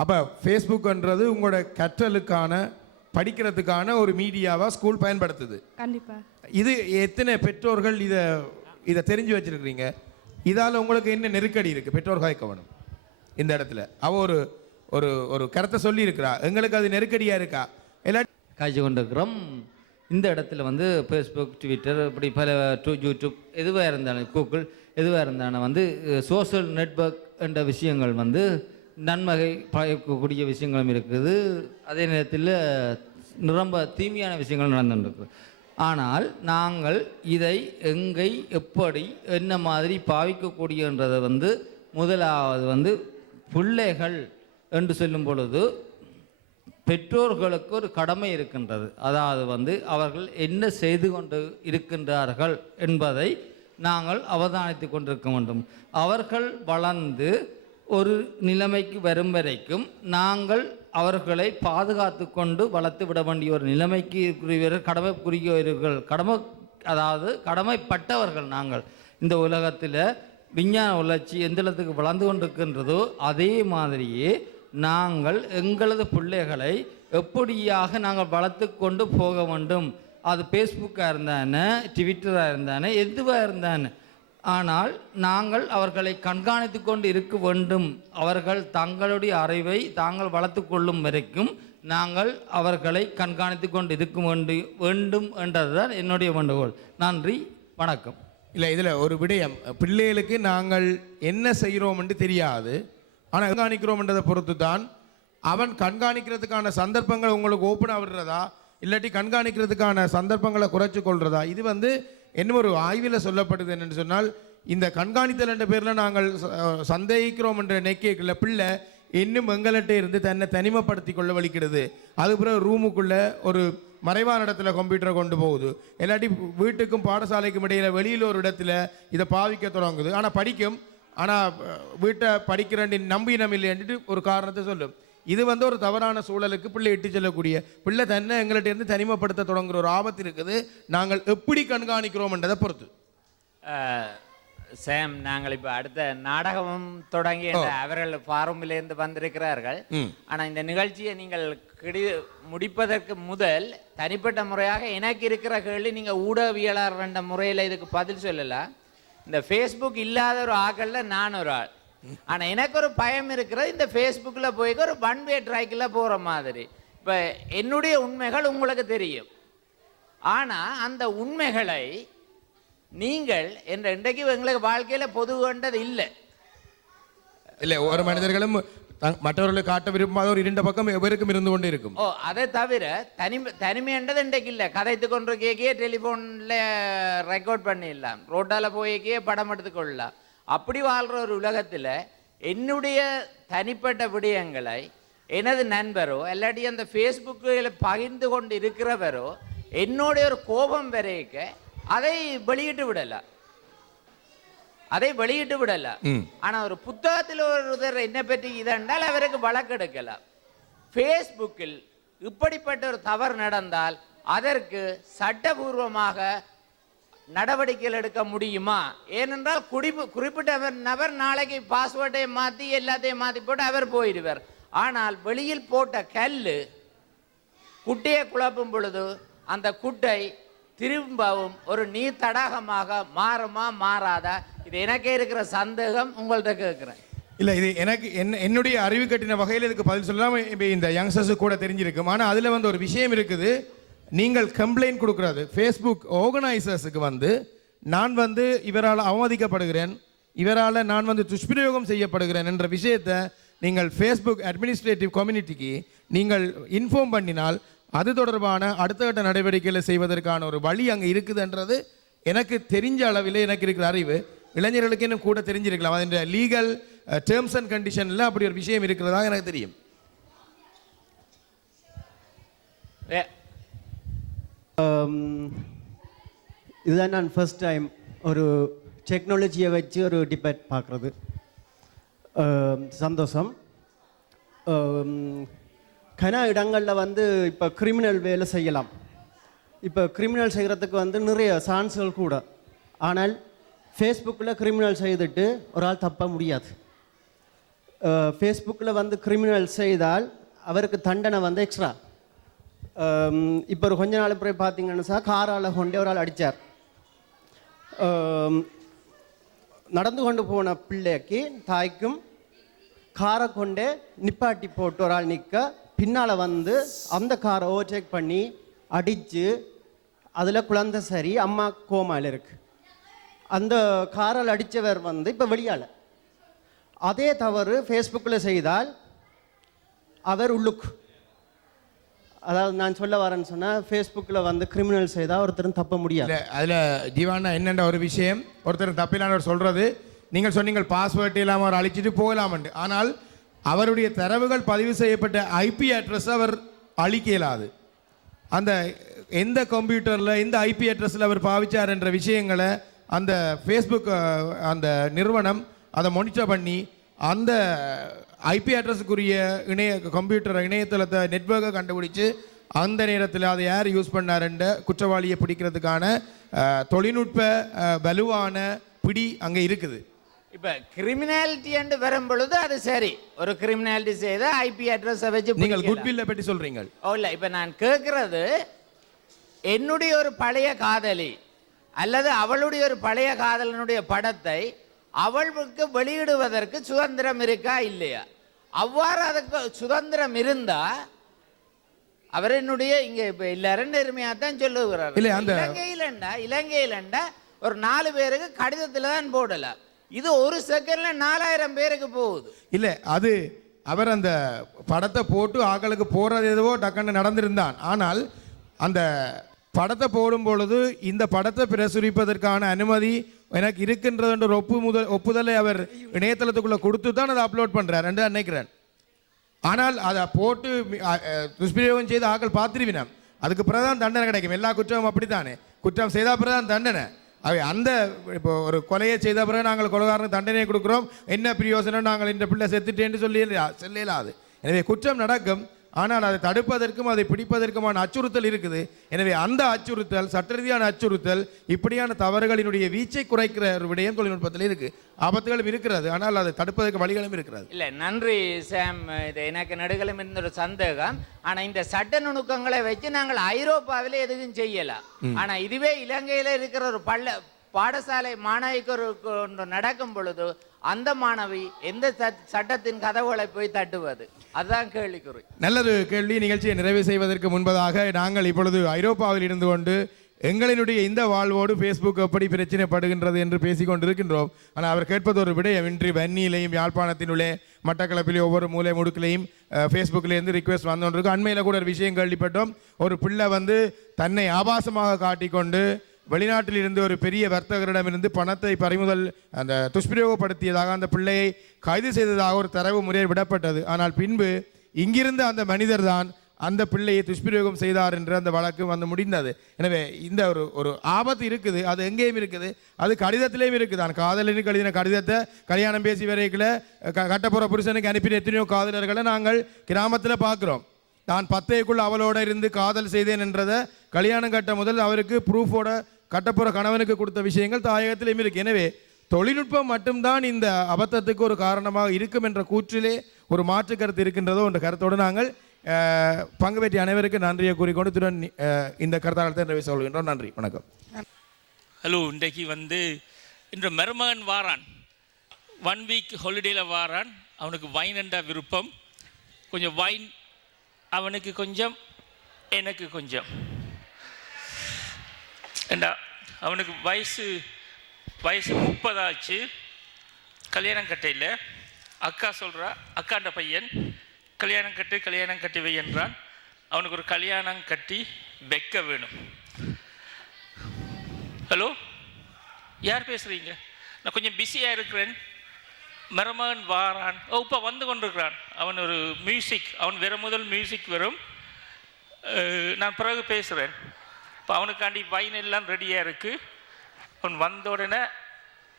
அப்போ ஃபேஸ்புக்ன்றது உங்களோட கற்றலுக்கான படிக்கிறதுக்கான ஒரு மீடியாவாக ஸ்கூல் பயன்படுத்துது. கண்டிப்பாக இது எத்தனை பெற்றோர்கள் இதை தெரிஞ்சு வச்சிருக்கிறீங்க? இதால் உங்களுக்கு என்ன நெருக்கடி இருக்குது? பெற்றோர் காய்க்கவனும் இந்த இடத்துல அவ ஒரு ஒரு ஒரு கருத்தை சொல்லி இருக்கிறா, எங்களுக்கு அது நெருக்கடியாக இருக்கா? எல்லாம் காய்ச்சி கொண்டிருக்கிறோம். இந்த இடத்துல ஃபேஸ்புக், ட்விட்டர், இப்படி பல யூடியூப் எதுவாக இருந்தாலும் கூகுள் எதுவாக இருந்தாலும் சோஷியல் நெட்வொர்க் என்ற விஷயங்கள் நன்மகை பயக்கக்கூடிய விஷயங்களும் இருக்குது. அதே நேரத்தில் ரொம்ப தீமையான விஷயங்கள் நடந்துருக்கு. ஆனால் நாங்கள் இதை எங்கை எப்படி என்ன மாதிரி பாவிக்கக்கூடியன்றதை முதலாவது பிள்ளைகள் என்று சொல்லும் பொழுது பெற்றோர்களுக்கு ஒரு கடமை இருக்கின்றது. அதாவது அவர்கள் என்ன செய்து கொண்டு இருக்கின்றார்கள் என்பதை நாங்கள் அவதானித்து கொண்டிருக்க வேண்டும். அவர்கள் வளர்ந்து ஒரு நிலைமைக்கு வரும் வரைக்கும் நாங்கள் அவர்களை பாதுகாத்து கொண்டு வளர்த்து விட வேண்டிய ஒரு நிலைமைக்கு கடமைக்குரியவர்கள், கடமைப்பட்டவர்கள் நாங்கள். இந்த உலகத்தில் விஞ்ஞான வளர்ச்சி எந்த இடத்துக்கு வளர்ந்து கொண்டிருக்கின்றதோ அதே மாதிரியே நாங்கள் எங்களது பிள்ளைகளை எப்படியாக நாங்கள் வளர்த்து கொண்டு போக வேண்டும். அது ஃபேஸ்புக்காக இருந்தானே, ட்விட்டராக இருந்தானே, எதுவாக இருந்தானே, ஆனால் நாங்கள் அவர்களை கண்காணித்து கொண்டு இருக்க வேண்டும். அவர்கள் தங்களுடைய அறிவை தாங்கள் வளர்த்து கொள்ளும் வரைக்கும் நாங்கள் அவர்களை கண்காணித்து கொண்டு இருக்க வேண்டும் என்றதுதான் என்னுடைய வேண்டுகோள். நன்றி, வணக்கம். இல்லை, இதில் ஒரு விடயம், பிள்ளைகளுக்கு நாங்கள் என்ன செய்கிறோம் என்று தெரியாது, ஆனால் கண்காணிக்கிறோம்ன்றதை பொறுத்து தான் அவன் கண்காணிக்கிறதுக்கான சந்தர்ப்பங்கள் உங்களுக்கு ஓப்பனாக விடுறதா இல்லாட்டி கண்காணிக்கிறதுக்கான சந்தர்ப்பங்களை குறைச்சி கொள்றதா. இது என்ன ஒரு ஆய்வில் சொல்லப்படுது என்னென்னு சொன்னால், இந்த கண்காணித்தல் என்ற பேரில் நாங்கள் சந்தேகிக்கிறோம் என்ற நெக்கியக்குள்ள பிள்ளை இன்னும் எங்கள்கிட்ட இருந்து தன்னை தனிமைப்படுத்தி கொள்ள வலிக்கிறது. அதுக்கப்புறம் ரூமுக்குள்ளே ஒரு மறைவான இடத்துல கம்ப்யூட்டரை கொண்டு போகுது, இல்லாட்டி வீட்டுக்கும் பாடசாலைக்கும் இடையில் வெளியில் ஒரு இடத்துல இதை பாவிக்க தொடங்குது. ஆனால் படிக்கும், ஆனால் வீட்டை படிக்கிறேன் நம்பினம் இல்லைன்ட்டு ஒரு காரணத்தை சொல்லும். இது ஒரு தவறான சூழலுக்கு பிள்ளை இட்டு செல்லக்கூடிய, பிள்ளை தன்னை எங்கள்கிட்ட இருந்து தனிமைப்படுத்த தொடங்குற ஒரு ஆபத்து இருக்குது. நாங்கள் எப்படி கண்காணிக்கிறோம்ன்றதை பொறுத்து. சாம் நாங்கள் இப்போ அடுத்த நாடகமும் தொடங்கி அவர்கள் ஃபாரூமிலிருந்து வந்திருக்கிறார்கள். ஆனால் இந்த நிகழ்ச்சியை நீங்கள் முடிப்பதற்கு முதல் தனிப்பட்ட முறையாக எனக்கு இருக்கிற கேள்வி, நீங்கள் ஊடகவியலாளர் என்ற முறையில் இதுக்கு பதில் சொல்லலாம். இந்த ஃபேஸ்புக் இல்லாத ஒரு ஆக்களில் நான் ஒரு ஆள். ஆனால் எனக்கு ஒரு பயம் இருக்கிறது, இந்த ஃபேஸ்புக்கில் போய் ஒரு ஒன் வே ட்ராக்கில் போகிற மாதிரி. இப்போ என்னுடைய உண்மைகள் உங்களுக்கு தெரியும், ஆனால் அந்த உண்மைகளை நீங்கள் இன்றைக்கு எங்களுக்கு வாழ்க்கையில் பொது கொண்டது இல்லை. இல்லை, ஒரு மனிதர்களும் மற்றவர்களை காட்ட விரும்பாத ஒரு இரண்டு பக்கம் எவருக்கும் இருந்து கொண்டே இருக்கும். அதை தவிர தனிமைன்றது இன்றைக்கு இல்லை. கதைத்து கொண்டு கேட்கே டெலிஃபோனில் ரெக்கார்ட் பண்ணிடலாம், ரோட்டால் போய்க்கே படம் எடுத்துக்கொள்ளலாம். அப்படி வாழ்கிற ஒரு உலகத்தில் என்னுடைய தனிப்பட்ட விடயங்களை எனது நண்பரோ இல்லாட்டி அந்த ஃபேஸ்புக்கில் பகிர்ந்து கொண்டு இருக்கிறவரோ என்னுடைய ஒரு கோபம் வரைக்க அதை வெளியிட்டு விடலாம். ஆனா ஒரு புத்தகத்தில் ஒருத்தர் என்ன பற்றி இதென்றால் அவருக்கு வழக்கெடுக்கலாம். ஃபேஸ்புக்கில் இப்படிப்பட்ட ஒரு தவறு நடந்தால் அதற்கு சட்டபூர்வமாக நடவடிக்கைகள் எடுக்க முடியுமா? ஏனென்றால் குறிப்பிட்ட நபர் நாளைக்கு பாஸ்வேர்டை மாற்றி எல்லாத்தையும் மாற்றி போட்டு அவர் போயிடுவார். ஆனால் வெளியில் போட்ட கல்லு குட்டையை குழப்பும் பொழுது அந்த குட்டை திரும்பவும் ஒரு நீர் தடாகமாக மாறுமா மாறாதா? இது எனக்கே இருக்கிற சந்தேகம், உங்கள்கிட்ட கேட்குறேன். இல்லை, இது எனக்கு என்னுடைய அறிவு கட்டின வகையில் இதுக்கு பதில் சொல்லலாம். இப்போ இந்த யங்ஸ்டர்ஸு கூட தெரிஞ்சிருக்கும். ஆனால் அதில் ஒரு விஷயம் இருக்குது. நீங்கள் கம்ப்ளைண்ட் கொடுக்குறது ஃபேஸ்புக் ஆர்கனைசர்ஸுக்கு நான் இவரால் அவமதிக்கப்படுகிறேன், இவரால் நான் துஷ்பிரயோகம் செய்யப்படுகிறேன் என்ற விஷயத்தை நீங்கள் ஃபேஸ்புக் அட்மினிஸ்ட்ரேட்டிவ் கம்யூனிட்டிக்கு நீங்கள் இன்ஃபார்ம் பண்ணினால் அது தொடர்பான அடுத்த கட்ட நடவடிக்கைகளை செய்வதற்கான ஒரு வழி அங்கே இருக்குதுன்றது எனக்கு தெரிஞ்ச அளவில் எனக்கு இருக்கிற அறிவு. இளைஞர்களுக்கு இன்னும் கூட தெரிஞ்சிருக்கலாம். அதனுடைய லீகல் டேர்ம்ஸ் அண்ட் கண்டிஷனில் அப்படி ஒரு விஷயம் இருக்கிறதா எனக்கு தெரியும். இதுதான் நான் ஃபர்ஸ்ட் டைம் ஒரு டெக்னாலஜியை வச்சு ஒரு டிபேட் பார்க்குறது. சந்தோஷம். கன இடங்களில் இப்போ கிரிமினல் வேலை செய்யலாம். இப்போ கிரிமினல் செய்கிறதுக்கு நிறைய சான்ஸ்கள் கூட. ஆனால் ஃபேஸ்புக்கில் கிரிமினல் செய்துட்டு ஒரு ஆள் தப்ப முடியாது. ஃபேஸ்புக்கில் கிரிமினல் செய்தால் அவருக்கு தண்டனை எக்ஸ்ட்ரா. இப்போ ஒரு கொஞ்ச நாள் பிறகு பார்த்தீங்கன்னு சார், காரால் கொண்டே ஒரு ஆள் அடித்தார். நடந்து கொண்டு போன பிள்ளைக்கு தாய்க்கும் காரை கொண்டே நிப்பாட்டி போட்டு ஒரு ஆள் நிற்க, பின்னால் அந்த காரை ஓவர்டேக் பண்ணி அடித்து அதில் குழந்தை சரி, அம்மா கோமாவில் இருக்கு. அந்த காரால் அடித்தவர் இப்போ வெளியால். அதே தவறு ஃபேஸ்புக்கில் செய்தால் அவர் உள்ளுக்கு. அதாவது நான் சொல்ல வரேன்னு சொன்னால், ஃபேஸ்புக்கில் கிரிமினல் செய்தால் ஒருத்தரும் தப்ப முடியாது. அதில் ஜீவானா என்னென்ன ஒரு விஷயம், ஒருத்தர் தப்பிலானவர் சொல்கிறது, நீங்கள் சொன்னீங்க பாஸ்வேர்ட் இல்லாமல் அவர் அழிச்சிட்டு போகலாமண்டு. ஆனால் அவருடைய தரவுகள் பதிவு செய்யப்பட்ட ஐபி அட்ரஸ் அவர் அழிக்க இயலாது. அந்த எந்த கம்ப்யூட்டரில் எந்த ஐபி அட்ரஸில் அவர் பாவிச்சார் என்ற விஷயங்களை அந்த ஃபேஸ்புக் அந்த நிறுவனம் அதை மானிட்டர் பண்ணி அந்த ஐபி அட்ரஸுக்குரிய கம்ப்யூட்டர் இணையதளத்தை நெட்வொர்க்கை கண்டுபிடிச்சு அந்த நேரத்தில் அதை யார் யூஸ் பண்ணாருன்ற குற்றவாளியை பிடிக்கிறதுக்கான தொழில்நுட்ப வலுவான பிடி அங்கே இருக்குது. இப்போ கிரிமினாலிட்டி என்று வரும் பொழுது அது சரி, ஒரு கிரிமினாலிட்டி செய்த ஐபி அட்ரஸை வச்சு நீங்கள் குட்வில்லை பற்றி சொல்றீங்க. இல்லை, இப்போ நான் கேட்குறது, என்னுடைய ஒரு பழைய காதலி அல்லது அவளுடைய ஒரு பழைய காதலனுடைய படத்தை அவளுக்கு வெளியிடுவதற்கு சுதந்திரம் இருக்கா இல்லையா? அவ்வாறு அதுக்கு சுதந்திரம் இருந்தா அவர் என்னுடைய இங்கே இப்போ எல்லாரும் நேர்மையாக தான் சொல்லுகிறார். இலங்கையிலண்டா ஒரு 4 பேருக்கு கடிதத்தில் தான் போடலாம். இது ஒரு செகண்ட்ல 4000 பேருக்கு போகுது. இல்லை, அது அவர் அந்த படத்தை போட்டு ஆக்களுக்கு போடுறது எதுவோ டக்குன்னு நடந்திருந்தான். ஆனால் அந்த படத்தை போடும் பொழுது இந்த படத்தை பிரசுரிப்பதற்கான அனுமதி எனக்கு இருக்கின்றதுன்ற ஒப்புதலை அவர் இணையதளத்துக்குள்ளே கொடுத்து தான் அதை அப்லோட் பண்ணுறார் என்று நினைக்கிறேன். ஆனால் அதை போட்டு துஷ்பிரயோகம் செய்து ஆக்கள் பார்த்துருவினோம், அதுக்கு பிறகுதான் தண்டனை கிடைக்கும். எல்லா குற்றமும் அப்படித்தானே, குற்றம் செய்த பிறகுதான் தண்டனை. அவை அந்த இப்போ ஒரு கொலையை செய்த பிறகு நாங்கள் கொலைகாரனுக்கு தண்டனை கொடுக்குறோம், என்ன பிரயோசனம், நாங்கள் இந்த பிள்ளை செத்துட்டேன்னு சொல்லலாது. எனவே குற்றம் நடக்கும், ஆனால் அதை தடுப்பதற்கும் அதை பிடிப்பதற்குமான அச்சுறுத்தல் இருக்குது. எனவே அந்த அச்சுறுத்தல், சட்ட ரீதியான அச்சுறுத்தல், இப்படியான தவறுகளினுடைய வீச்சை குறைக்கிற ஒரு விடயம் தொழில்நுட்பத்தில் இருக்குது. ஆபத்துகளும் இருக்கிறது, ஆனால் அதை தடுப்பதற்கு வழிகளும் இருக்கிறது. இல்லை, நன்றி சாம். இது எனக்கு நடுகளும் இருந்த ஒரு சந்தேகம். ஆனால் இந்த சட்ட நுணுக்கங்களை வச்சு நாங்கள் ஐரோப்பாவில் எதுவும் செய்யலாம். ஆனால் இதுவே இலங்கையில் இருக்கிற ஒரு பாடசாலை மாணவிக்கு ஒன்று நடக்கும் பொழுது அந்த மாணவி எந்த சட்டத்தின் கதவுகளை போய் தட்டுவது? அதுதான் கேள்விக்குறி. நல்லது கேள்வி. நிகழ்ச்சியை நிறைவு செய்வதற்கு முன்பதாக நாங்கள் இப்பொழுது ஐரோப்பாவில் இருந்து கொண்டு எங்களினுடைய இந்த வாழ்வோடு ஃபேஸ்புக் எப்படி பிரச்சனைப்படுகின்றது என்று பேசிக்கொண்டிருக்கின்றோம். ஆனால் அவர் கேட்பது ஒரு விடயம். இன்று வன்னியிலையும் யாழ்ப்பாணத்தினுள்ளே மட்டக்களப்பிலே ஒவ்வொரு மூலை முடுக்கிலையும் ஃபேஸ்புக்கிலேருந்து ரிக்வெஸ்ட் வந்தோன்றிருக்கு. அண்மையில் கூட ஒரு விஷயம் கேள்விப்பட்டோம். ஒரு பிள்ளை தன்னை ஆபாசமாக காட்டிக்கொண்டு வெளிநாட்டில் இருந்து ஒரு பெரிய வர்த்தகரிடமிருந்து பணத்தை பறிமுதல் அந்த துஷ்பிரயோகப்படுத்தியதாக அந்த பிள்ளையை கைது செய்ததாக ஒரு தரவு முறையில் விடப்பட்டது. ஆனால் பின்பு இங்கிருந்து அந்த மனிதர் தான் அந்த பிள்ளையை துஷ்பிரயோகம் செய்தார் என்று அந்த வழக்கு முடிந்தது. எனவே இந்த ஒரு ஆபத்து இருக்குது. அது எங்கேயும் இருக்குது. அது கடிதத்திலேயும் இருக்குது. அந்த காதலனுக்கு எழுதின கடிதத்தை கல்யாணம் பேசி வரைக்கில் கட்டப்புற புருஷனுக்கு அனுப்பின எத்தனையோ காதலர்களை நாங்கள் கிராமத்தில் பார்க்குறோம். நான் 10க்குள் அவளோட இருந்து காதல் செய்தேன் என்றதை கல்யாணம் கட்ட முதல் அவருக்கு ப்ரூஃபோட கட்டப்புற கணவனுக்கு கொடுத்த விஷயங்கள் தாயகத்திலும் இருக்கு. எனவே தொழில்நுட்பம் மட்டும்தான் இந்த அபத்தத்துக்கு ஒரு காரணமாக இருக்கும் என்ற கூற்றிலே ஒரு மாற்று கருத்து இருக்கின்றதோ என்ற கருத்தோடு நாங்கள் பங்கு பெற்ற அனைவருக்கு நன்றியை கூறிக்கொண்டு இந்த கருத்தாளத்தை நிறைவு சொல்கின்றோம். நன்றி, வணக்கம். ஹலோ. இன்றைக்கு இன்று மருமகன் வாரான், 1 வீக் ஹாலிடேல வாரான். அவனுக்கு வைன் என்ற விருப்பம். கொஞ்சம் வைன் அவனுக்கு கொஞ்சம், எனக்கு கொஞ்சம். ஏண்டா அவனுக்கு வயசு 30 ஆச்சு. கல்யாணம் கட்டையில் அக்கா சொல்கிறா, அக்காண்ட பையன் கல்யாணம் கட்டி வை என்றான். அவனுக்கு ஒரு கல்யாணம் கட்டி வைக்க வேணும். ஹலோ, யார் பேசுகிறீங்க? நான் கொஞ்சம் பிஸியாக இருக்கிறேன். மருமகன் வாரான். இப்போ வந்து கொண்டிருக்கிறான். அவன் ஒரு மியூசிக், அவன் முதல் மியூசிக் வரும். நான் பிறகு பேசுகிறேன். இப்போ அவனுக்காண்டி வைன் எல்லாம் ரெடியாக இருக்குது. அவன் வந்த உடனே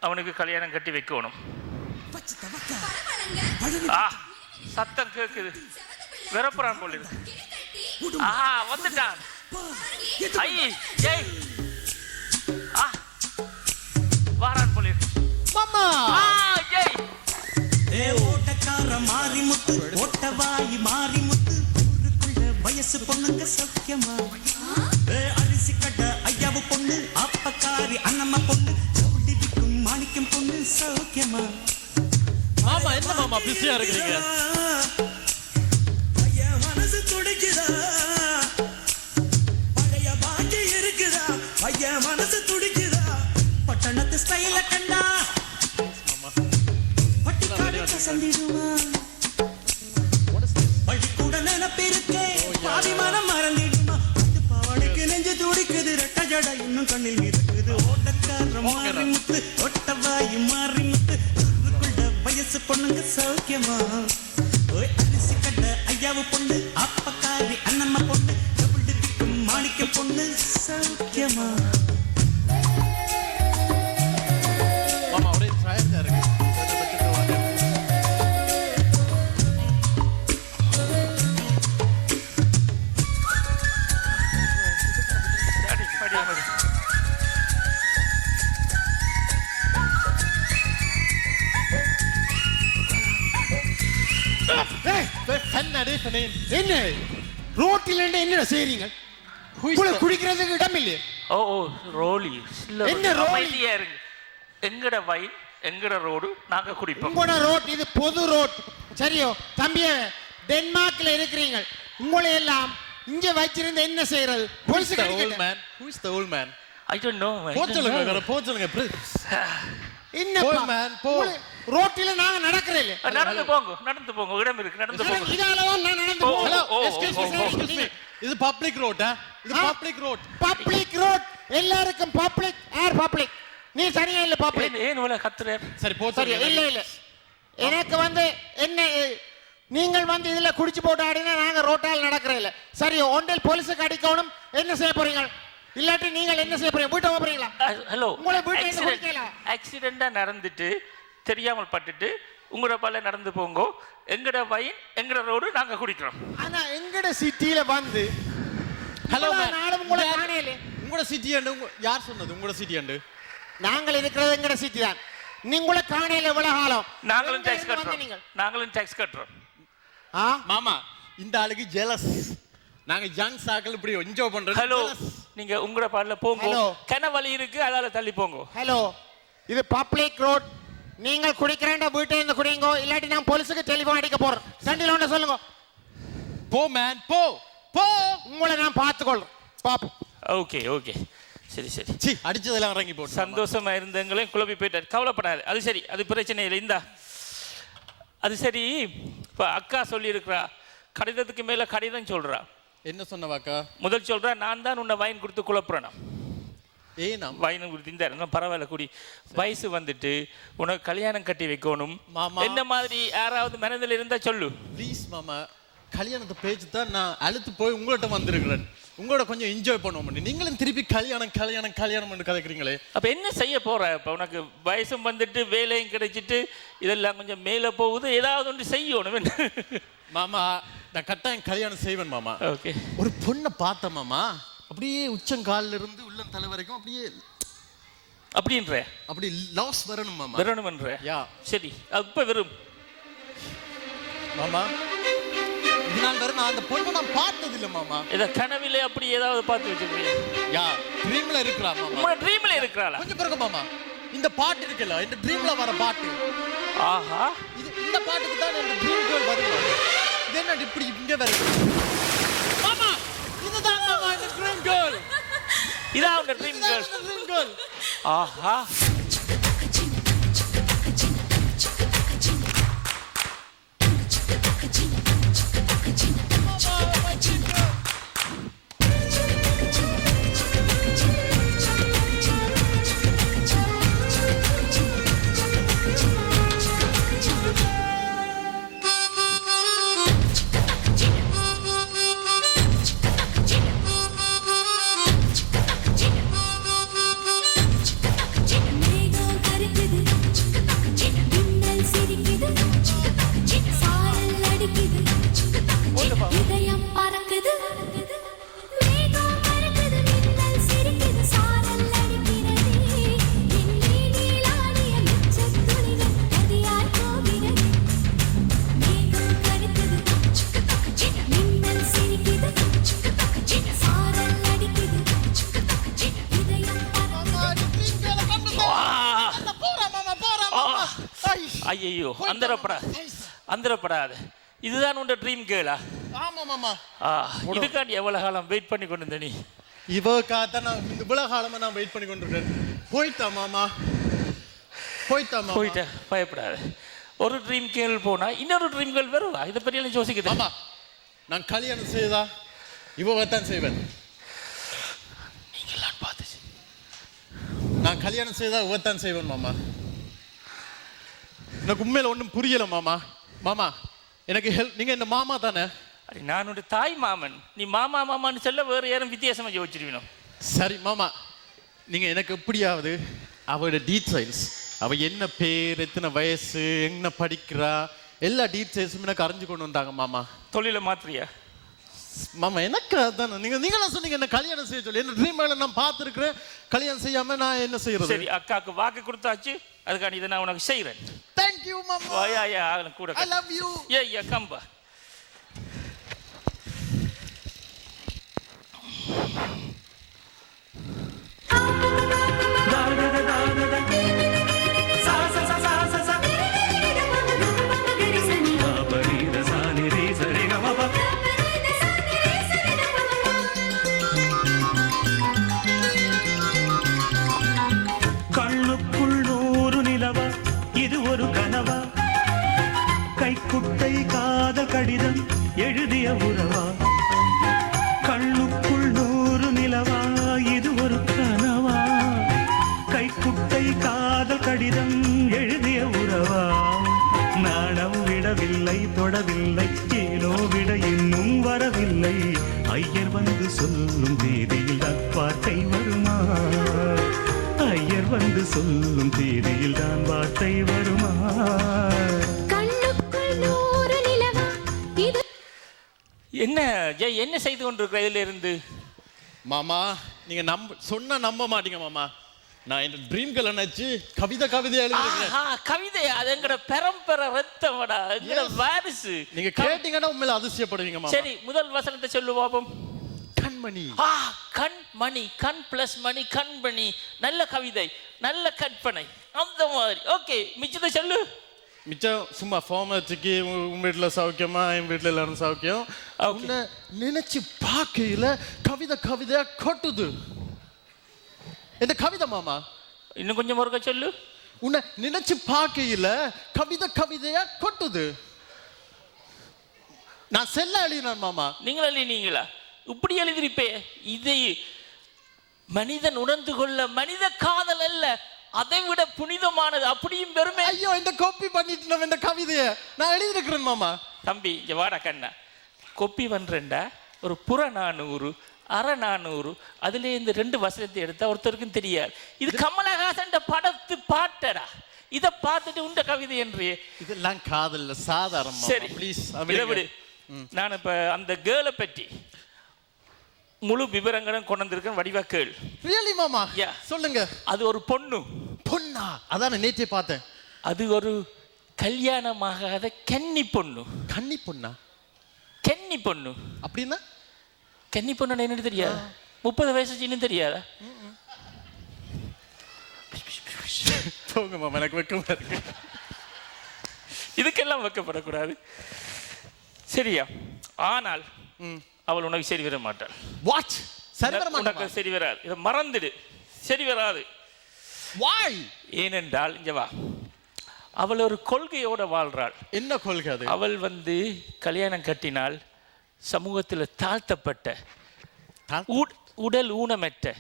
அவனுக்கு கல்யாணம் கட்டி வைக்கணும். சத்தம் கேட்குது. விரப்புறான் போல இருக்கு. வந்துட்டான். வாரான் போல இருக்கு. ஓட்டக்கார மாறி முத்து, ஓட்டவாயி மாறி முத்து, வயசு பொண்ணுங்க சௌக்கியமா? அரிசி கட்ட ஐயாவு பொண்ணு, அப்பக்காரி அண்ணம்மா பொண்ணு, ஜவுளி விக்கும் மாணிக்கம் பொண்ணு சௌக்கியமா? மாமா, என்ன மாமா பிஸியா இருக்கிறீங்க? பையன் மனசு துடிக்குதா? பழைய பாக்கி இருக்குதா? பையன் மனசு துடிக்குதா? பட்டணத்து ஸ்டைல கண்டா பட்டிக்காடு கசந்திடுவா. பள்ளிக்கூட நினைப்பிருக்கே, பாதி மனம் மறந்திடுமா? பாவனைக்கு நெஞ்சு துடிக்குது, ரெட்ட ஜடை இன்னும் கண்ணில் இருக்குது. ஓட்டக்கார மாறி முத்து, ஒட்டவாயி மாறி முத்து, வயசு பொண்ணுங்க சௌக்கியமா? அரிசி கட்ட ஐயாவு பொண்ணு, அப்பக்காரி அண்ணம்மா பொண்ணு, ஜவுளி விக்கும் மாணிக்க பொண்ணு சௌக்கியமா? மாமா ஒரே ட்ரையா இருக்கு. என்ன ரோட்டில் என்ன செய்றீங்க? குடிக்கிறதுக்கு இடம் இல்லையே. ஓ ரோலி என்ன ரோலி? எங்கட வயல், எங்கட ரோடு, நாங்க குடிப்போம். உங்களோட ரோட் இது பொது ரோட். சரியோ தம்பிய, டென்மார்க்ல இருக்கிறீங்க. உங்களை எல்லாம் இங்க வச்சிருந்த என்ன செய்யறது? Police man? Who is the old man? I don't know. போச்சலுங்க என்ன man? ரோட்டில நாங்க நடக்கறேல. நடந்து போங்க. இடம் இருக்கு, நடந்து போங்க. இதாலவும் நான் நடந்து போறேன். Excuse me. இது பப்ளிக் ரோட். இது பப்ளிக் ரோட். எல்லாருக்கும் பப்ளிக். யார் பப்ளிக்? நீ சரியா இல்ல பப்ளிக். ஏன் இவள கத்துற? சரி சரி இல்ல. எனக்கு என்ன நீங்கள் இதுல குடிச்சு போட்டு ஆடினா நாங்க ரோட்டால் நடக்கறேல. சரி, ஒன்றில் போலீஸுக்கு அடிக்கணும். என்ன செய்ய போறீங்க? இல்லாட்டி நீங்கள் என்ன செய்ய போறீங்க? வீட்டை போறீங்களா? ஹலோ, உங்களை வீட்டை குடிக்கலாம். ஆக்சிடென்ட்டா நடந்துட்டு தெரியாமல் பட்டுட்டு உங்களோட பால நடந்து போங்கோ. எங்கட வைன் எங்கட ரோடு நாங்க குடிக்கிறோம். ஆனா எங்கட சிட்டியில வந்து ஹலோ நானும் உங்களை காணையிலே. உங்களோட சிட்டி அண்டு யார் சொன்னது உங்களோட சிட்டி அண்டு? நாங்கள் இருக்கிறது எங்கட சிட்டி தான். நீங்கள காணையில எவ்வளவு காலம்? நாங்களும் டாக்ஸ் கட்டுறோம். நாங்களும் டாக்ஸ் கட்டுறோம். மாமா இந்த ஆளுக்கு ஜெலஸ். நாங்க யங் சாக்கள் இப்படி என்ஜாய் பண்றோம். ஹலோ நீங்க உங்களோட பாடல போங்க. கனவழி இருக்கு அதால தள்ளி போங்க. ஹலோ இது பப்ளிக் ரோட். நீங்கள் குடிக்கிறேன்டா வீட்டை இருந்து குடிங்க, இல்லாட்டி நான் போலீஸுக்கு டெலிஃபோன் அடிக்க போறேன். சண்டில ஒன்று சொல்லுங்க. போ மேன் போ போ. உங்களை நான் பார்த்துக்கொள்றேன். பாப்போம். ஓகே ஓகே சரி சரி. சி அடிச்சதெல்லாம் இறங்கி போட்டு சந்தோஷமா இருந்தவங்களையும் குழப்பி போயிட்டாரு. கவலைப்படாது. அது சரி, அது பிரச்சனை இல்லை. இந்தா அது சரி. இப்போ அக்கா சொல்லியிருக்கிறா கடிதத்துக்கு மேல கடிதம் சொல்றா. என்ன சொன்னவாக்கா? முதல் சொல்றா நான் தான் உன்னை வைன் கொடுத்து குழப்புறேன். ஏனா வைன் கொடுத்து இந்த பரவாயில்ல குடி. வயசு வந்துட்டு உனக்கு கல்யாணம் கட்டி வைக்கணும். என்ன மாதிரி யாராவது மனதில் இருந்தா சொல்லு ப்ளீஸ் மாமா. கல்யாணத்தை பேச்சு தான் நான் அழுத்து போய் உங்கள்கிட்ட வந்திருக்கிறேன். உங்களோட கொஞ்சம் என்ஜாய் பண்ணுவோம். நீங்களும் திருப்பி கல்யாணம் கல்யாணம் கல்யாணம் பண்ணி கதைக்கிறீங்களே. அப்ப என்ன செய்ய போற? இப்ப உனக்கு வயசும் வந்துட்டு வேலையும் கிடைச்சிட்டு இதெல்லாம் கொஞ்சம் மேல போகுது. ஏதாவது ஒன்று செய்யணும் மாமா. நான் கட்டாயம் கல்யாணம் செய்வேன் மாமா. ஓகே. ஒரு பொண்ணை பார்த்தேன் மாமா. அப்படியே உச்சங்காலில் இருந்து உள்ள தலை வரைக்கும் அப்படியே அப்படின்ற அப்படி லவ்ஸ் வரணும் மாமா. வரணும்ன்ற. யா சரி அப்ப வரும் மாமா. இது நான் வரும். நான் அந்த பொண்ணை நான் பார்த்தது இல்லை மாமா. இத கனவிலே அப்படி ஏதாவது பார்த்து வச்சிருக்கீங்க? யா ட்ரீம்ல இருக்கிறா மாமா. உங்க ட்ரீம்ல இருக்கறாளா? கொஞ்சம் பிறகு மாமா. இந்த பாட்டு இருக்குல்ல, இந்த ட்ரீம்ல வர பாட்டு. ஆஹா இந்த பாட்டுக்கு தான் இந்த ட்ரீம் கேர்ள் வருது. இது என்ன இப்படி இங்க வருது மாமா? இதுதான் மாமா இந்த ட்ரீம் கேர்ள். இதா உங்க ட்ரீம் கேர்ள். Dream girl. ஆஹா ஐயோ அந்தரப்படாது. இதுதான் உண்ட ட்ரீம் கேர்ளா? ஆமா மாமா. இதுக்காண்டி எவ்வளவு காலம் வெயிட் பண்ணி கொண்டு இருந்த நீ? இவக்காக நான் இவ்வளவு காலமா நான் வெயிட் பண்ணி கொண்டு இருக்கேன். போய்ட்டா மாமா. போயிட்ட பயப்படாது. ஒரு ட்ரீம் கேர்ள் போனா இன்னொரு ட்ரீம் கேர்ள் வருவா. இதை பற்றி எல்லாம் யோசிக்குது. மாமா நான் கல்யாணம் செய்தா இவதான் செய்வேன். நீங்களாம் பார்த்துச்சு. நான் கல்யாணம் செய்தா இவதான் செய்வேன் மாமா. எனக்கு உண்மையில ஒன்றும் புரியல மாமா. மாமா எனக்கு ஹெல்ப். நீங்க இந்த மாமா தானே? நான் உடைய தாய் மாமன். நீ மாமா மாமான்னு சொல்ல வேற யாரும் வித்தியாசமா யோசிச்சிருவீனோ? சரி மாமா, நீங்க எனக்கு எப்படியாவது அவளோட டீட்டெயில்ஸ், அவ என்ன பேர், எத்தனை வயசு, என்ன படிக்கிறா, எல்லா டீட்டெயில்ஸும் எனக்கு அறிஞ்சு கொண்டு வந்தாங்க மாமா. தொழில மாத்திரியா? மாமா எனக்கு அதான் நீங்க சொன்னீங்க என்ன கல்யாணம் செய்ய சொல்லி. என்ன ட்ரீம் நான் பார்த்துருக்கிறேன். கல்யாணம் செய்யாம நான் என்ன செய்யறது? சரி அக்காக்கு வாக்கு கொடுத்தாச்சு. அதுக்காண்டி இதை நான் உனக்கு செய்கிறேன். Thank you மாமா. யா கூட. I love you. யா கம்பா. குட்டை காதல் கடிதம் எழுதிய உறவா, கண்ணுக்குள் 100 நிலவா, இது ஒரு கனவா, கைக்குட்டை காதல் கடிதம் எழுதிய உறவா, நாடம் விடவில்லை தொடவில்லை, ஏனோ விட இன்னும் வரவில்லை, ஐயர் வந்து சொல்லும் தேதியில் வார்த்தை வருமா, ஐயர் வந்து சொல்லும் தேதியில் தான் வார்த்தை வருமா. என்ன ஜெய் என்ன செய்து கொண்டிருக்கிற இதுல இருந்து? மாமா நீங்க நம்ப மாட்டீங்க மாமா. நான் இந்த ட்ரீம் கல நினைச்சு கவிதையா எழுதிருக்கேன். கவிதை அது எங்கட பரம்பரை ரத்தமடா, எங்கட வாரிசு. நீங்க கேட்டீங்கன்னா உண்மையில அதிசயப்படுவீங்க மாமா. சரி, முதல் வசனத்தை சொல்லு பாப்போம். கண்மணி. கண்மணி, கண் பிளஸ் மணி, கண்மணி. நல்ல கவிதை, நல்ல கற்பனை, அந்த மாதிரி. ஓகே, மிச்சத்தை சொல்லு. மிச்சம் சும்மா ஃபார்மாலிட்டிக்கு உன் வீட்டில் சௌக்கியமா, என் வீட்டில் எல்லாரும் சௌக்கியம். உன்னை நினைச்சு பார்க்கையில கவிதையா கொட்டுது. என்ன கவிதை மாமா? இன்னும் கொஞ்சம் ஒருக்க சொல்லு. உன்னை நினைச்சு பார்க்கையில கவிதையா கொட்டுது. நான் செல்ல எழுதினேன் மாமா. நீங்கள் எழுதினீங்களா? இப்படி எழுதிருப்பே. இதை மனிதன் உணர்ந்து கொள்ள மனித காதல் அல்ல, அதை விட புனிதமானது. அப்படியும் பெருமை. ஐயோ, இந்த காப்பி பண்ணிட்டு இந்த கவிதையை நான் எழுதிருக்கிறேன் மாமா. தம்பி இங்க வாடா கண்ணா. கொப்பி பண்றேன்டா. ஒரு புற 400 அரை 400 அதுல இந்த 2 வசனத்தை எடுத்தா ஒருத்தருக்கும் தெரியாது. இது கமலஹாசன் படத்து பாட்டடா. இத பார்த்துட்டு உண்ட கவிதை என்றே. இதெல்லாம் காதல்ல சாதாரணமா. சரி ப்ளீஸ் இதை விடு. நான் இப்ப அந்த கேர்ளை பற்றி முழு விவரங்களும் கொண்டு வந்திருக்கேன். வடிவா கேள். ரியலி மாமா? சொல்லுங்க. அது ஒரு பொண்ணு. பொண்ணா? அதான் நேற்றே பார்த்தேன். அது ஒரு கல்யாணமாகாத கன்னி பொண்ணு. கன்னி பொண்ணா? கன்னி பொண்ணு அப்படின்னா? கன்னி பொண்ணு என்ன தெரியாது? 30 வயசு இன்னும் தெரியாதா? போங்க மாமா, எனக்கு வெக்கமா இருக்கு. இதுக்கெல்லாம் வெக்கப்படக்கூடாது சரியா? ஆனால் அவள் உனக்கு சரி வர மாட்டாள். வாட்? சரி வர மாட்டாள்? உனக்கு சரி வராது. இதை மறந்துடு. சரி வராது. why? ஏனென்றால் இங்க வா, அவள் ஒரு கொள்கையோட வாழ்றாள். என்ன கொள்கை அது? அவள் கல்யாணம் கட்டினால் சமூகத்தில் தாழ்த்தப்பட்ட உடல் ஊனமற்ற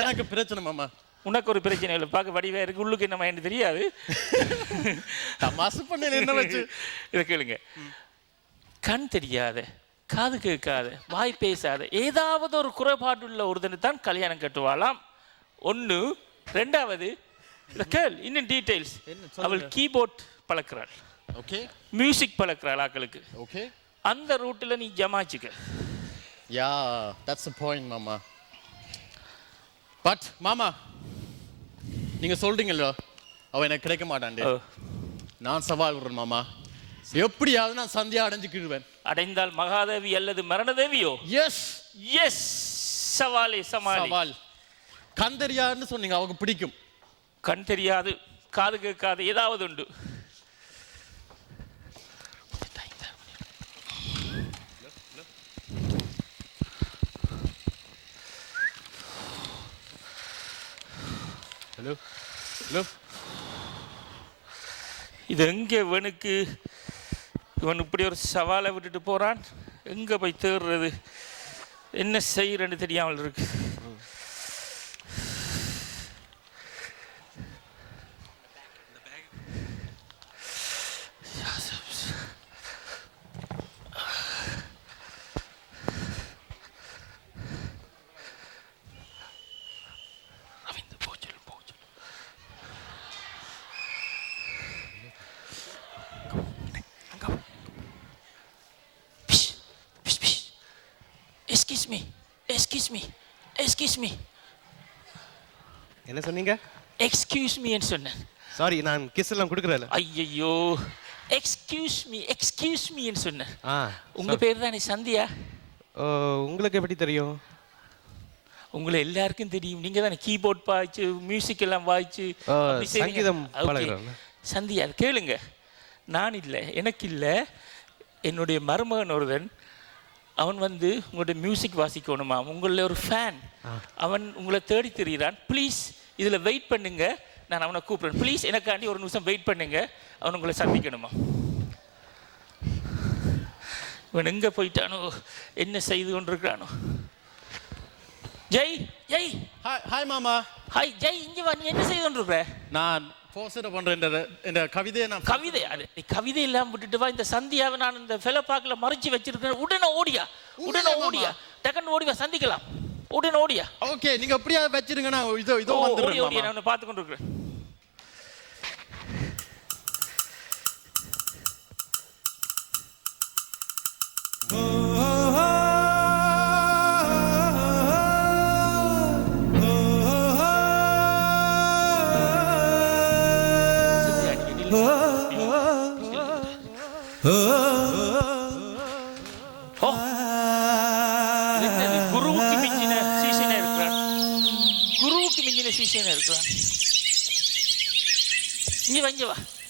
எனக்கு பிரச்சனை மாமா. உனக்கு ஒரு பிரச்சனை இல்லை. பார்க்க வடிவா இருக்கு, உள்ளுக்கு என்ன மைண்ட் தெரியாது. தமாசு பண்ண என்ன வச்சு இதை கேளுங்க. கண் தெரியாத, காது கேட்காத, வாய் பேசாத, ஏதாவது ஒரு குறைபாடுள்ள ஒருத்தனை தான் கல்யாணம் கட்டுவாளாம். ஒன்று. ரெண்டாவது கேள், இன்னும் டீடைல்ஸ். அவள் கீபோர்ட் பழக்கிறாள். ஓகே. மியூசிக் பழக்கிறாள் ஆக்களுக்கு. ஓகே. அந்த ரூட்டில் நீ ஜமாச்சிக்க. யா, தட்ஸ் a point மாமா. பட் மாமா, நீங்க சொல்றீங்களோ அவ எனக்கு கிடைக்க மாட்டான். நான் சவால் விடுறேன் மாமா. எப்படியாவது நான் சந்தியா அடைஞ்சுக்கிடுவேன். அடைந்தால் மகாதேவி அல்லது மரணதேவியோ? S S. சவாலே சவால். கண் தெரியாதுன்னு சொன்னீங்க, அவங்க பிடிக்கும். கண் தெரியாது, காது கேட்காது, ஏதாவது உண்டு. Hello hello. இது எங்கே இவனுக்கு? இவன் இப்படி ஒரு சவாலை விட்டுட்டு போறான். எங்க போய் தேடுறது, என்ன செய்யறன்னு தெரியாமல் இருக்கு. Excuse me. என்ன சொன்னீங்க? எக்ஸ்கியூஸ் மீன்னு சொன்னேன். சாரி, நான் கிஸ் எல்லாம் கொடுக்கறல. ஐயோ, எக்ஸ்கியூஸ் மீன்னு சொன்னேன். உங்க பேர் தானே சந்தியா? உங்களுக்கு எப்படி தெரியும்? உங்களை எல்லாருக்கும் தெரியும். நீங்க தானே கீபோர்ட் வாய்ச்சு மியூசிக் எல்லாம் வாய்ச்சு சங்கீதம் பழகுறீங்க. சந்தியா, கேளுங்க. நான் இல்லை, எனக்கு இல்லை, என்னுடைய மருமகன் ஒருவன். அவன் உங்களுடைய மியூசிக் வாசிக்கணுமா, உங்கள ஒரு ஃபேன். அவன் உங்களை தேடி தெரிகிறான். ப்ளீஸ் இதில் வெயிட் பண்ணுங்க, நான் அவனை கூப்பிடுறேன். ப்ளீஸ் எனக்காண்டி ஒரு நிமிஷம் வெயிட் பண்ணுங்க, அவன் உங்களை சந்திக்கணுமா. இவன் எங்கே போயிட்டானோ, என்ன செய்து கொண்டிருக்கிறானோ. ஜெய் ஜெய். ஹாய் மாமா. ஹாய் ஜெய், இங்கே வா. நீ என்ன செய்து கொண்டிருக்கிற? நான் போஸ்டர் பண்றேன். இந்த கவிதையை நான் கவிதை கவிதை எல்லாம் விட்டுட்டு வா. இந்த சந்தியாவை நான் இந்த ஃபெலோபாக்கில் மறைச்சி வச்சிருக்கேன். உடனே ஓடியா டக்குன்னு ஓடிவா, சந்திக்கலாம். உடனே ஓடியா. ஓகே, நீங்க அப்படியே வச்சிருங்க. நான் இதோ வந்துடுறேன். நான் பார்த்து கொண்டு இருக்கிறேன். oh மியூசிஷியன் இருக்கிறான்.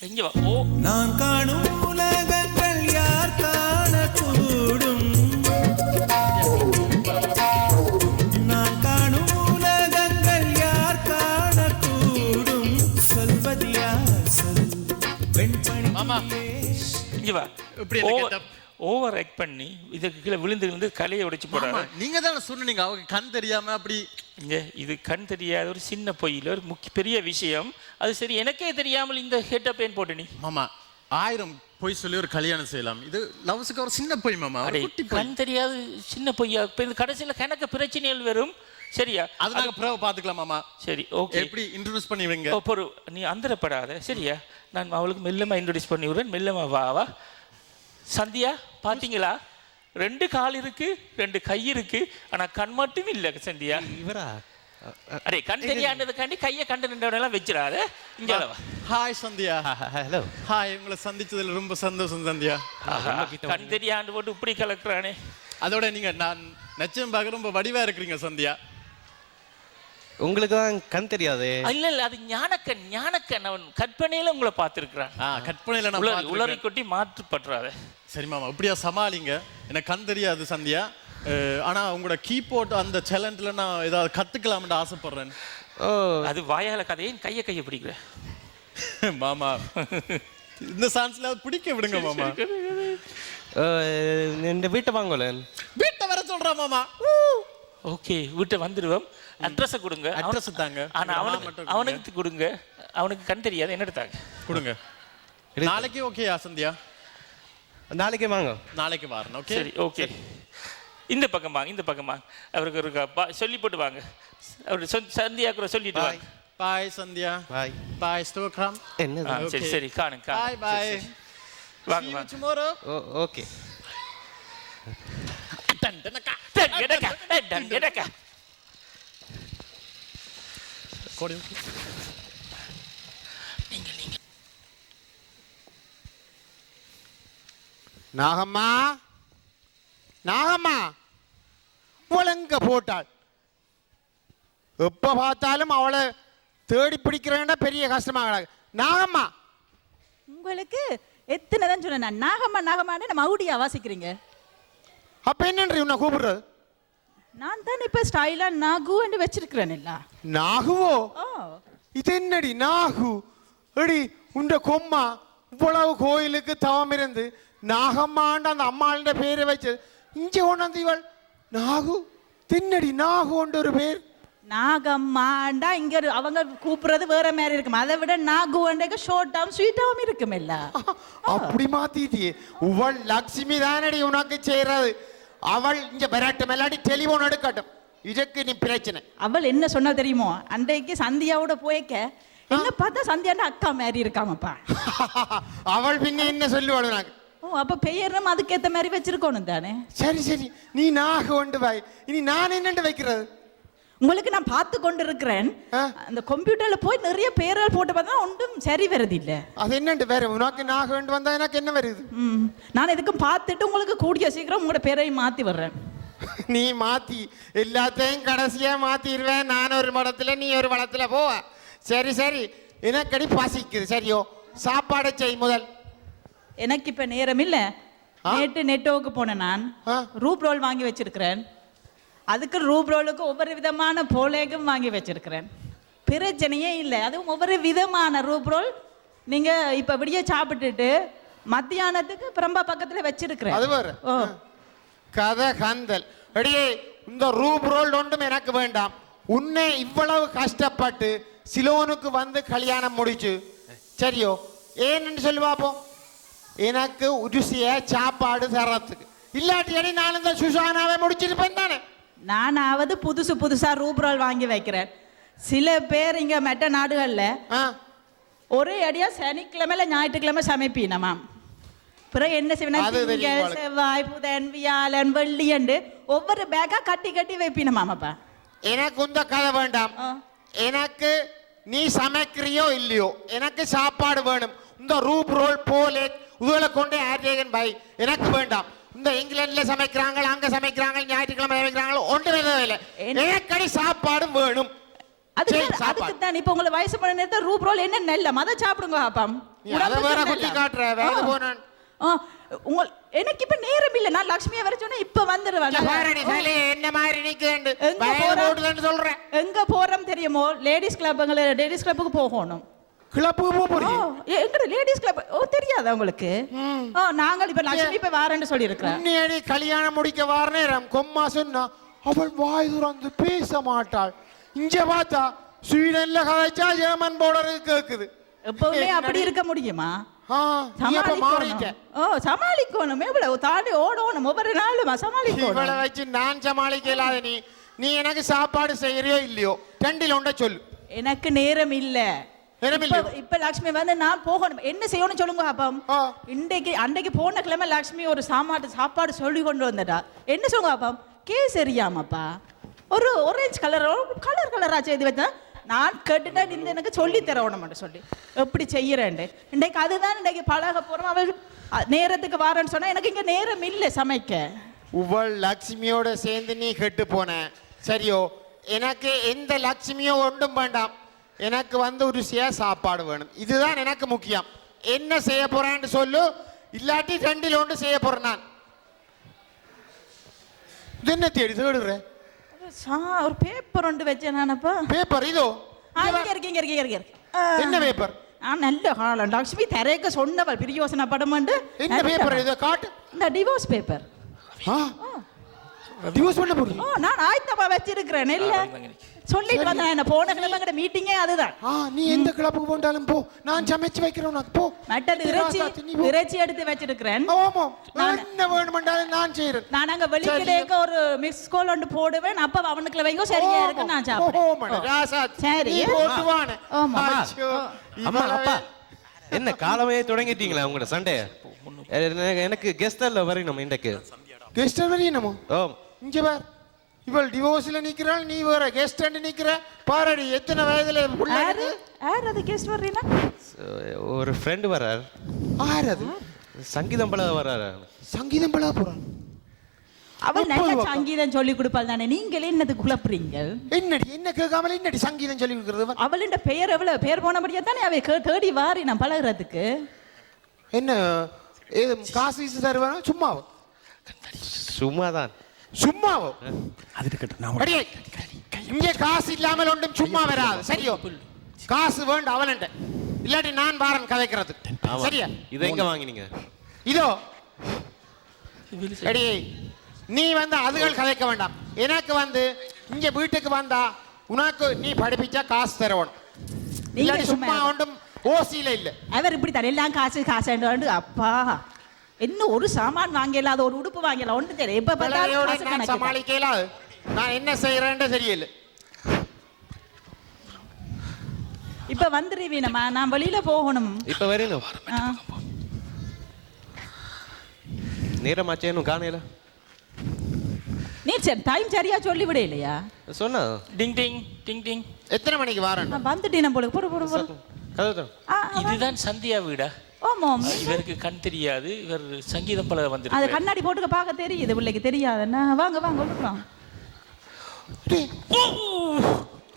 இங்கே வா ஓ. நான் காணும் உலகங்கள் யார் காணக்கூடும், நான் காணும் உலகங்கள் யார் காணக்கூடும், சொல்வது யார் சொல் வெண்பணி. மாமா இங்கே வா. ஓவர் ஆக்ட் பண்ணி இதுக்கு கீழே விழுந்து கலையை உடைச்சு போறாங்க. நீங்க தானே சொன்னீங்க அவங்க கண் தெரியாம அப்படி. இங்கே இது கண் தெரியாத ஒரு சின்ன பொய்யில் ஒரு பெரிய விஷயம். அது சரி, எனக்கே தெரியாமல் இந்த ஹெட் அப் ஏன் போட்டு நீ? மாமா 1000 பொய் சொல்லி ஒரு கல்யாணம் செய்யலாம். இது லவ்ஸுக்கு ஒரு சின்ன பொய் மாமா. கண் தெரியாது சின்ன பொய்யா? இப்போ இந்த கடைசியில் கணக்கு பிரச்சனைகள் வரும். சரியா? அது நாங்கள் ப்ரோ பார்த்துக்கலாம் மாமா. சரி ஓகே. எப்படி இன்ட்ரோடியூஸ் பண்ணுவீங்க? நீ அந்தரப்படாத. சரியா? நான் அவளுக்கு மெல்லமாக இன்ட்ரோடியூஸ் பண்ணி விடுறேன். மெல்லமாக வா. சந்தியா பாத்தீங்களா? 2 கால் இருக்கு, 2 கை இருக்கு, ஆனா கண் மட்டும் இல்ல. சந்தியா இவரா? அடே கண் தெரியாததுக்காண்டி கையை கண்டு நின்றவனெல்லாம் வச்சிடாத. இங்க வா. ஹாய் சந்தியா. ஹலோ. ஹாய், உங்களை சந்திச்சதுல ரொம்ப சந்தோஷம் சந்தியா. கண் தெரியாண்டு போட்டு இப்படி கலக்குறானே. அதோட நீங்க நான் நச்சம் பார்க்க ரொம்ப வடிவா இருக்கிறீங்க சந்தியா. உங்களுக்கு தான் கண் தெரியாது. இல்ல அது ஞானக்கண் அவன் கற்பனையில உங்களை பார்த்திருக்கிறான். கற்பனையில நான் உளறி கொட்டி மாற்று பற்றாத. சரி மாமா, இப்படியா சமாளிங்க. எனக்கு கண் தெரியாது சந்தியா. ஆனா உங்களோட கீபோர்ட் அந்த சேலண்ட்ல நான் ஏதாவது கத்துக்கலாம்னு ஆசைப்படுறேன். அது வாயால கதையை கையை பிடிக்கிற மாமா. இந்த சான்ஸ்ல பிடிக்க விடுங்க மாமா. இந்த வீட்டை வாங்கல. வீட்டை வர சொல்றா மாமா. ஓகே, வீட்டை வந்துடுவோம். அட்ரஸை கொடுங்க. அட்ரஸ் தாங்க. ஆனா அவனுக்கு கொடுங்க. அவனுக்கு கண் தெரியாது. என்ன எடுத்தாங்க கொடுங்க. நாளைக்கு ஓகேயா சந்தியா? நாளைக்கு வாங்க. நாளைக்கு வரணும். ஓகே சரி ஓகே. இந்த பக்கம் வாங்க. அவருக்கு ஒரு சொல்லி போட்டு வாங்க. அவர் சந்தியா கூட சொல்லிட்டு வாங்க. பாய் சந்தியா. பாய் ஸ்டோக்ராம். என்ன? சரி காணுங்க. பாய். வாங்க. டுமாரோ. ஓகே. நாகம்மா எங்க போட்டாள்? எப்ப பார்த்தாலும் அவளை தேடி பிடிக்கிறேன்னா பெரிய கஷ்டமாக. நாகம்மா, உங்களுக்கு எத்தனை தான் சொன்னேன் நாகம்மான்னு நம்ம மவுடியா வாசிக்கிறீங்க. அப்ப என்னன்றி உன்னை கூப்பிடுறது? நான் தான் இப்ப ஸ்டைலா நாகுன்னு வச்சிருக்கிறேன். இல்ல நாகுவோ? இது என்னடி நாகு? எடி உண்ட கொம்மா இவ்வளவு கோயிலுக்கு தவம் இருந்து நாகம்மாண்ட அந்த அம்மாளுடைய பேரை வச்சு இங்க கொண்டாந்து இவள் நாகு தின்னடி நாகுன்ற ஒரு பேர். நாகம்மாண்டா இங்க அவங்க கூப்பிடுறது வேற மாதிரி இருக்கும். அதை விட நாகுண்டா ஷார்ட்டாவும் ஸ்வீட்டாவும் இருக்கும். இல்ல அப்படி மாத்திட்டியே. உவள் லட்சுமி தானடி உனக்கு செய்யறது. அவள் இங்க விராட்டு மேலாடி டெலிபோன் எடுக்கட்டும். இதுக்கு நீ பிரச்சனை. அவள் என்ன சொன்னா தெரியுமோ? அன்றைக்கு சந்தியாவோட போய்க்க என்ன பார்த்தா சந்தியாண்ட அக்கா மாதிரி இருக்காமப்பா. அவள் பின்ன என்ன சொல்லுவாள் உனக்கு? அப்ப பெயரும் அதுக்கேத்த மாதிரி வச்சிருக்கணும் தானே. சரி நீ நாகு கொண்டு வாய். இனி நான் என்னண்டு வைக்கிறது? உங்களுக்கு நான் பார்த்து கொண்டு இருக்கிறேன். அந்த கம்ப்யூட்டர்ல போய் நிறைய பேர்கள் போட்டு பார்த்தா ஒன்றும் சரி வருது இல்ல. அது என்னண்டு வேற உனக்கு நாகு கொண்டு வந்தா எனக்கு என்ன வருது? நான் எதுக்கும் பார்த்துட்டு உங்களுக்கு கூடிய சீக்கிரம் உங்களோட பேரையும் மாத்தி வர்றேன். நீ மாத்தி எல்லாத்தையும் கடைசியா மாத்திடுவேன். நான் ஒரு மடத்துல நீ ஒரு மடத்துல போவ. சரி எனக்கடி பசிக்குது. சரியோ, சாப்பாடு செய் முதல். எனக்கு இப்ப நேரம் இல்ல. நேற்று நெட்டோவுக்கு போனேன். நான் ரூப் ரோல் வாங்கி வச்சிருக்கிறேன். அதுக்கு ரூப் ரோலுக்கு ஒவ்வொரு விதமான போலேகும் வாங்கி வச்சிருக்கிறேன். பிரச்சனையே இல்லை. அதுவும் ஒவ்வொரு விதமான ரூப் ரோல். நீங்க இப்ப விடிய சாப்பிட்டுட்டு மத்தியானத்துக்கு பிரம்பா பக்கத்துல வச்சிருக்கிறேன். அது வேற கதை கந்தல். அடியே இந்த ரூப் ரோல் ஒன்றும் எனக்கு வேண்டாம். உன்னை இவ்வளவு கஷ்டப்பட்டு சிலோனுக்கு வந்து கல்யாணம் முடிச்சு சரியோ ஏன்னு சொல்லுவாப்போ எனக்கு ருசிய சாப்பாடு தரத்துக்கு. இல்லாட்டி அடி நான் இந்த சுசானாவை முடிச்சிருப்பேன் தானே. நானாவது புதுசா ரூப் ரோல் வாங்கி வைக்கிறேன். சில பேர் இங்க மெட்ட நாடுகள்ல ஒரே அடியா சனிக்கிழமை ஞாயிற்றுக்கிழமை சமைப்பீனமா. பிறகு என்ன செய்வேன்? செவ்வாய் புதன் வியாழன் வெள்ளியண்டு ஒவ்வொரு பேக்கா கட்டி வைப்பீனமாப்பா. எனக்கு இந்த கதை வேண்டாம். எனக்கு நீ சமைக்கிறியோ இல்லையோ எனக்கு சாப்பாடு வேணும். இந்த ரூப் ரோல் போலே இதுகளை கொண்டே ஆர்ஜேகன் பாய் எனக்கு வேண்டாம். இந்த இங்கிலாந்துல சமைக்கிறாங்க, அங்க சமைக்கிறாங்க, ஞாயிற்றுக்கிழமை சமைக்கிறாங்க, ஒன்றுமே இல்லை. எனக்கடி சாப்பாடு வேணும். அதுக்கு தான் இப்ப உங்களை வயசு பண்ண நேரத்தை ரூப் ரோல் என்ன நல்ல மத சாப்பிடுங்க பாப்பம். அத வேற குத்தி காட்ற வேற போனான். உங்கள் எனக்கு இப்ப நேரம் இல்ல. நான் லட்சுமியை வர சொன்னா இப்ப வந்துருவாங்க. பாரடி சலே என்ன மாதிரி நிக்கேண்டு வயல போடுன்னு சொல்றேன். எங்க போறோம் தெரியுமோ? லேடிஸ் கிளப்புக்கு போகணும். கிளப்புக்கு போக போறீங்க? எங்க லேடிஸ் கிளப் தெரியாதா உங்களுக்கு? நாங்க இப்ப லட்சுமி இப்ப வாரேன்னு சொல்லி இருக்கேன். நீ கல்யாணம் முடிக்க வார நேரம் கொம்மா சொன்னா அவள் வாய் துறந்து பேச மாட்டாள். இங்க பார்த்தா ஸ்வீடன்ல கதைச்சா ஜெர்மன் போர்டர் கேக்குது. எப்பவுமே அப்படி இருக்க முடியுமா? சமாளிக்கணும். எவ்வளவு தாண்டி ஓடணும் ஒவ்வொரு நாளும் சமாளிக்கணும். இவளை வச்சு நான் சமாளிக்கலாத. நீ எனக்கு சாப்பாடு செய்யறியோ இல்லையோ ரெண்டில் ஒன்றை சொல்லு. எனக்கு நேரம் இல்ல. இப்ப லட்சுமி வந்து நான் போகணும். என்ன செய்யணும் சொல்லுங்க பாப்பம். அன்றைக்கு போன கிழமை லட்சுமி ஒரு சாப்பாடு சொல்லி கொண்டு வந்துட்டா. என்ன சொல்லுங்க பாப்பம். கேசரியாமப்பா ஒரு ஆரஞ்சு கலரா செய்து வச்சா நான் கேட்டுட்டா இந்த எனக்கு சொல்லி தரணும் சொல்லி எப்படி செய்யறேன். இன்றைக்கு அதுதான் இன்றைக்கு பழக போறோம். அவள் நேரத்துக்கு வாரன்னு சொன்னா எனக்கு இங்க நேரம் இல்லை சமைக்க. உவள் லட்சுமியோட சேர்ந்து நீ கெட்டு போன சரியோ? எனக்கு எந்த லட்சுமியோ ஒன்றும் வேண்டாம். எனக்கு வந்து ஒரு சாப்பாடு வேணும். இதுதான் எனக்கு முக்கியம். என்ன செய்ய போறேன்னு சொல்லு. இல்லாட்டி ரெண்டில் ஒன்று செய்ய போறேன் நான். என்ன தேடி தேடுறேன்? ஒரு பேப்பர் ஒன்று வச்சேன் நானப்பா. பேப்பர் இதோ இருக்கு. என்ன பேப்பர்? நல்ல காலம் லட்சுமி தரேக்க சொன்னவள் பிரியோசன படம். என்ன பேப்பர் இது? காட்டு. இந்த டிவோர்ஸ் பேப்பர். டிவோர்ஸ் பண்ண போறீங்க? நான் ஆயத்தமா வச்சிருக்கிறேன். இல்ல சொல்லிட்டு வந்தேன். என்ன போன கிளம்பங்கட மீட்டிங்கே அதுதான். நீ எந்த கிளப்புக்கு போண்டாலும் போ. நான் சமைச்சு வைக்கிறேன் உனக்கு. போ. மட்டது இறைச்சி எடுத்து வச்சிருக்கிறேன். ஆமா. என்ன வேணும்ண்டாலும் நான் செய்றேன். நான் அங்க வெளியிலேக்க ஒரு மிஸ் கால் ஒன்று போடுவேன். அப்ப அவனுக்குள்ள வைங்க சரியா இருக்கு. நான் சாப்பிடுறேன். சரி போடுவானே. ஆமா. அம்மா அப்பா என்ன காலமே தொடங்கிட்டீங்களா உங்களோட சண்டே? எனக்கு கெஸ்டல்ல வரணும். இன்றைக்கு கெஸ்டல் வரணுமோ? இங்க பார். இவள் டிவோர்ஸ்ல நிக்கிறாள். நீ வேற கெஸ்ட் நிக்கிற. பாரடி எத்தனை வயதுல யார் அது கெஸ்ட் வர்றீனா? ஒரு ஃப்ரெண்ட் வரார். யார் அது? சங்கீதம் பழக வராரு. சங்கீதம் பழக போறான். அவள் நல்ல சங்கீதம் சொல்லி கொடுப்பாள் தானே. நீங்களே என்னது குழப்புறீங்க? என்ன கேட்காமல என்னடி சங்கீதம் சொல்லி கொடுக்கறது? அவளுடைய பெயர் எவ்வளவு பேர் போனபடியா தானே அவை தேடி வாரி நான் பழகிறதுக்கு. என்ன காசு வீசு தருவானா? சும்மாவோ? சும்மாதான். சும்மாவோ? இங்கே காசு இல்லாமல் ஒன்றும் சும்மா வராது. சரியோ? காசு வேண்டு அவன்கிட்ட. இல்லாட்டி நான் வாரன் கதைக்கிறது. சரியா? இதை எங்க வாங்கினீங்க? இதோ அடி. நீ வந்து அதுகள் கதைக்க வேண்டாம். எனக்கு வந்து இங்க வீட்டுக்கு வந்தா உனக்கு நீ படிப்பிச்சா காசு தரணும். இல்லாட்டி சும்மா ஒன்றும் ஓசியில இல்ல. அவர் இப்படி தர எல்லாம் காசு அப்பா என்ன ஒரு சாமான் வாங்கல. ஒரு உடுப்பு வாங்கல. ஒன்று தெரியும். இப்ப சமாளிக்கல. நான் என்ன செய்யறேன்னு தெரியல. இப்ப வந்துருவீனமா? நான் வெளியில போகணும். இப்ப வரணும். நேரமாச்சேனும் காணையில. நீ சரி டைம் சரியா சொல்லி விட இல்லையா? சொன்னா டிங் டிங் டிங் டிங். எத்தனை மணிக்கு வரேன்? நான் வந்துட்டேன் போல. போடு. இதுதான் சந்தியா வீடா? ஆமாம். இவருக்கு கண் தெரியாது. இவர் சங்கீதம் பழக வந்திருக்காரு. அது கண்ணாடி போட்டுக்க பார்க்க தெரியுது. பிள்ளைக்கு தெரியாதுன்னா வாங்க வந்துக்கலாம்.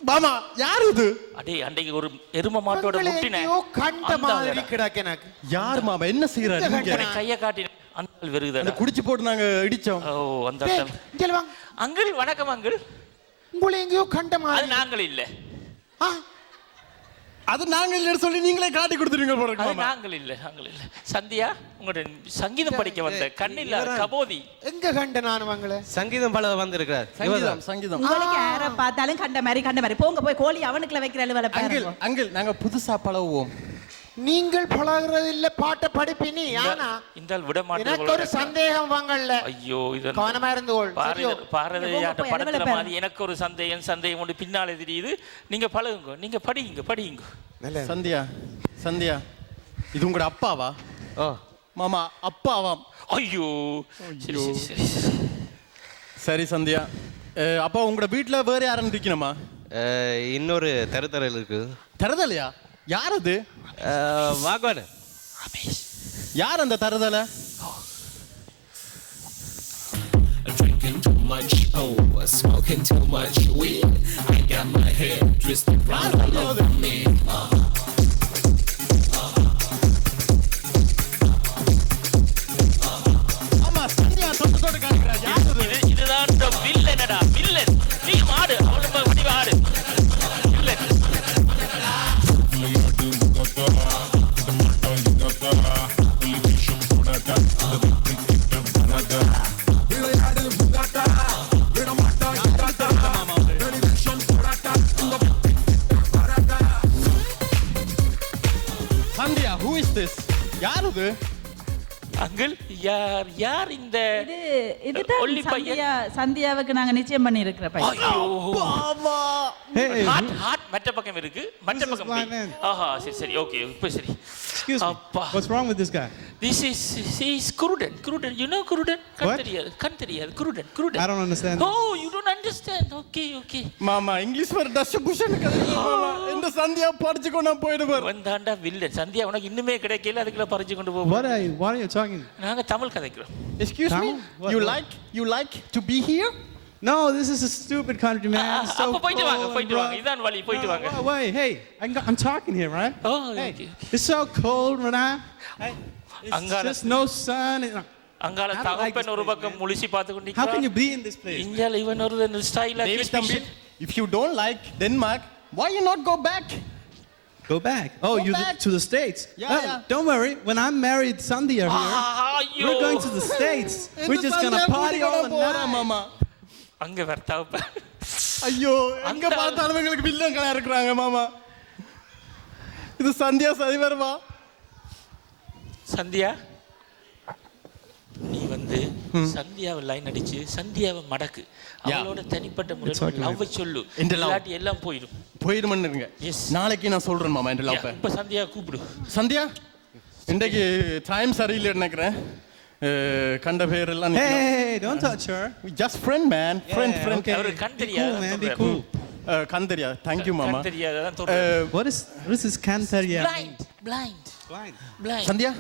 மாமா யார் இது? அடே அன்றைக்கு ஒரு எரும மாட்டோட முட்டினே கண்ட மாதிரி கிடக்கு எனக்கு. யார் மாமா என்ன செய்யறாரு? நீங்க கைய காட்டி அந்த வருகுது. அந்த குடிச்சு போட்டு நாங்க இடிச்சோம். ஓ அந்த அங்கிள் வணக்கம் அங்கிள். உங்களை எங்கயோ கண்ட மாதிரி. அது நாங்கள் இல்ல. அது நாங்க இல்லன்னு சொல்லி நீங்களே காட்டி கொடுத்துருங்க போல. நாங்கள் இல்ல. சந்தியா உங்களோட சங்கீதம் படிக்க வந்த கண்ணில்ல கபோதி. எங்க கண்ட நான் வாங்கல. சங்கீதம் பழக வந்திருக்கிறார். சங்கீதம் உங்களுக்கு யார பார்த்தாலும் கண்ட மாதிரி. போங்க போய் கோழி அவனுக்குள்ள வைக்கிறல பாருங்க. அங்கிள் நாங்க புதுசா பழகுவோம். நீங்கள் பழகுறது இல்ல பாட்ட படிப்பினி. ஆனா இந்தால் விட மாட்டேன். எனக்கு ஒரு சந்தேகம் வாங்கல்ல. ஐயோ இது கவனமா இருந்து கொள். பாரதியாட்ட படத்துல மாதிரி எனக்கு ஒரு சந்தேகம் ஒன்று பின்னால தெரியுது. நீங்க பழகுங்க. நீங்க படியுங்க. சந்தியா இது உங்களோட அப்பாவா? மாமா அப்பாவாம். ஐயோ சரி சந்தியா. அப்பா உங்களோட வீட்டுல வேற யாரும் இருக்கணுமா? இன்னொரு தருதல் இருக்கு. தருதலையா? யார் அது? வாகவான். யார் அந்த தருதல? Drinking too much, smoking too much weed. I got my head twisted is this? யார் இது? அங்கிள் யார் இந்த இதுதான் ஒல்லி பையன்? சந்தியாவுக்கு நாங்க நிச்சயம் பண்ணி இருக்கிற பையன். ஹார்ட் மற்ற பக்கம் இருக்கு, மற்ற பக்கம் ஆஹா சரி ஓகே இப்போ சரி. Excuse me. What's wrong with this guy? This is he is Kurudan. You know Kurudan? Kan தெரியாது Kurudan. I don't understand. Oh, you don't understand. Okay. மாமா இங்கிலீஷ் வர டஷ் புஷன் கதை மாமா. இந்த சந்தியா பறிச்சு கொண்டு போயிடுவார். வந்தாண்டா வில்லன். சந்தியா உனக்கு இன்னுமே கிடைக்கல, அதுக்குள்ள பறிச்சு கொண்டு போ. What are you talking? நாங்க Tamil கதைக்கிறோம். Excuse me? You like to be here? No, this is a stupid country, man. So அப்ப போயிட்டு வாங்க. இதான் வழி, போயிட்டு வாங்க. Wait, hey, I'm talking here, right? Oh, hey, okay. It's so cold right now. It's just no sun. அங்கால தகப்பன் ஒரு பக்கம் முழிச்சு பார்த்து கொண்டிருக்கிறார். How can you be in this place? இங்கல இவன் ஒரு ஸ்டைலா If you don't like Denmark, why you not go back? Go back. Oh, you to the States? Yeah. Don't worry. When I'm married Sandhya here, we're going to the States. We're just going to party all the night. Mama. அங்க வரதாப்ப. ஐயோ, அங்க பார்த்தாலும் உங்களுக்கு வில்லங்களா இருக்குறாங்க மாமா. இது சந்தியா சரிவரவா? சந்தியா நீ வந்து சந்தியாவை லைன் அடிச்சு சந்தியாவை மடக்கு. அவளோட தனிப்பட்ட முறையில் லவ் சொல்லு. இல்லாட்டி எல்லாம் போயிடுமன்னுங்க. நாளைக்கு நான் சொல்றேன் மாமா இந்த லவ். இப்ப சந்தியா கூப்பிடு. சந்தியா இன்னைக்கு டைம் சரியில்லை நினைக்கிறேன். கண்ட பேர் எல்லாம். Hey, don't touch her. We just friend man. Friend. Okay. அவரு கண் தெரியாது. Be cool. கண் தெரியாது. Thank you மாமா. கண் தெரியாது அதான் சொல்றேன். What is this Kantarya? Blind. Sandhya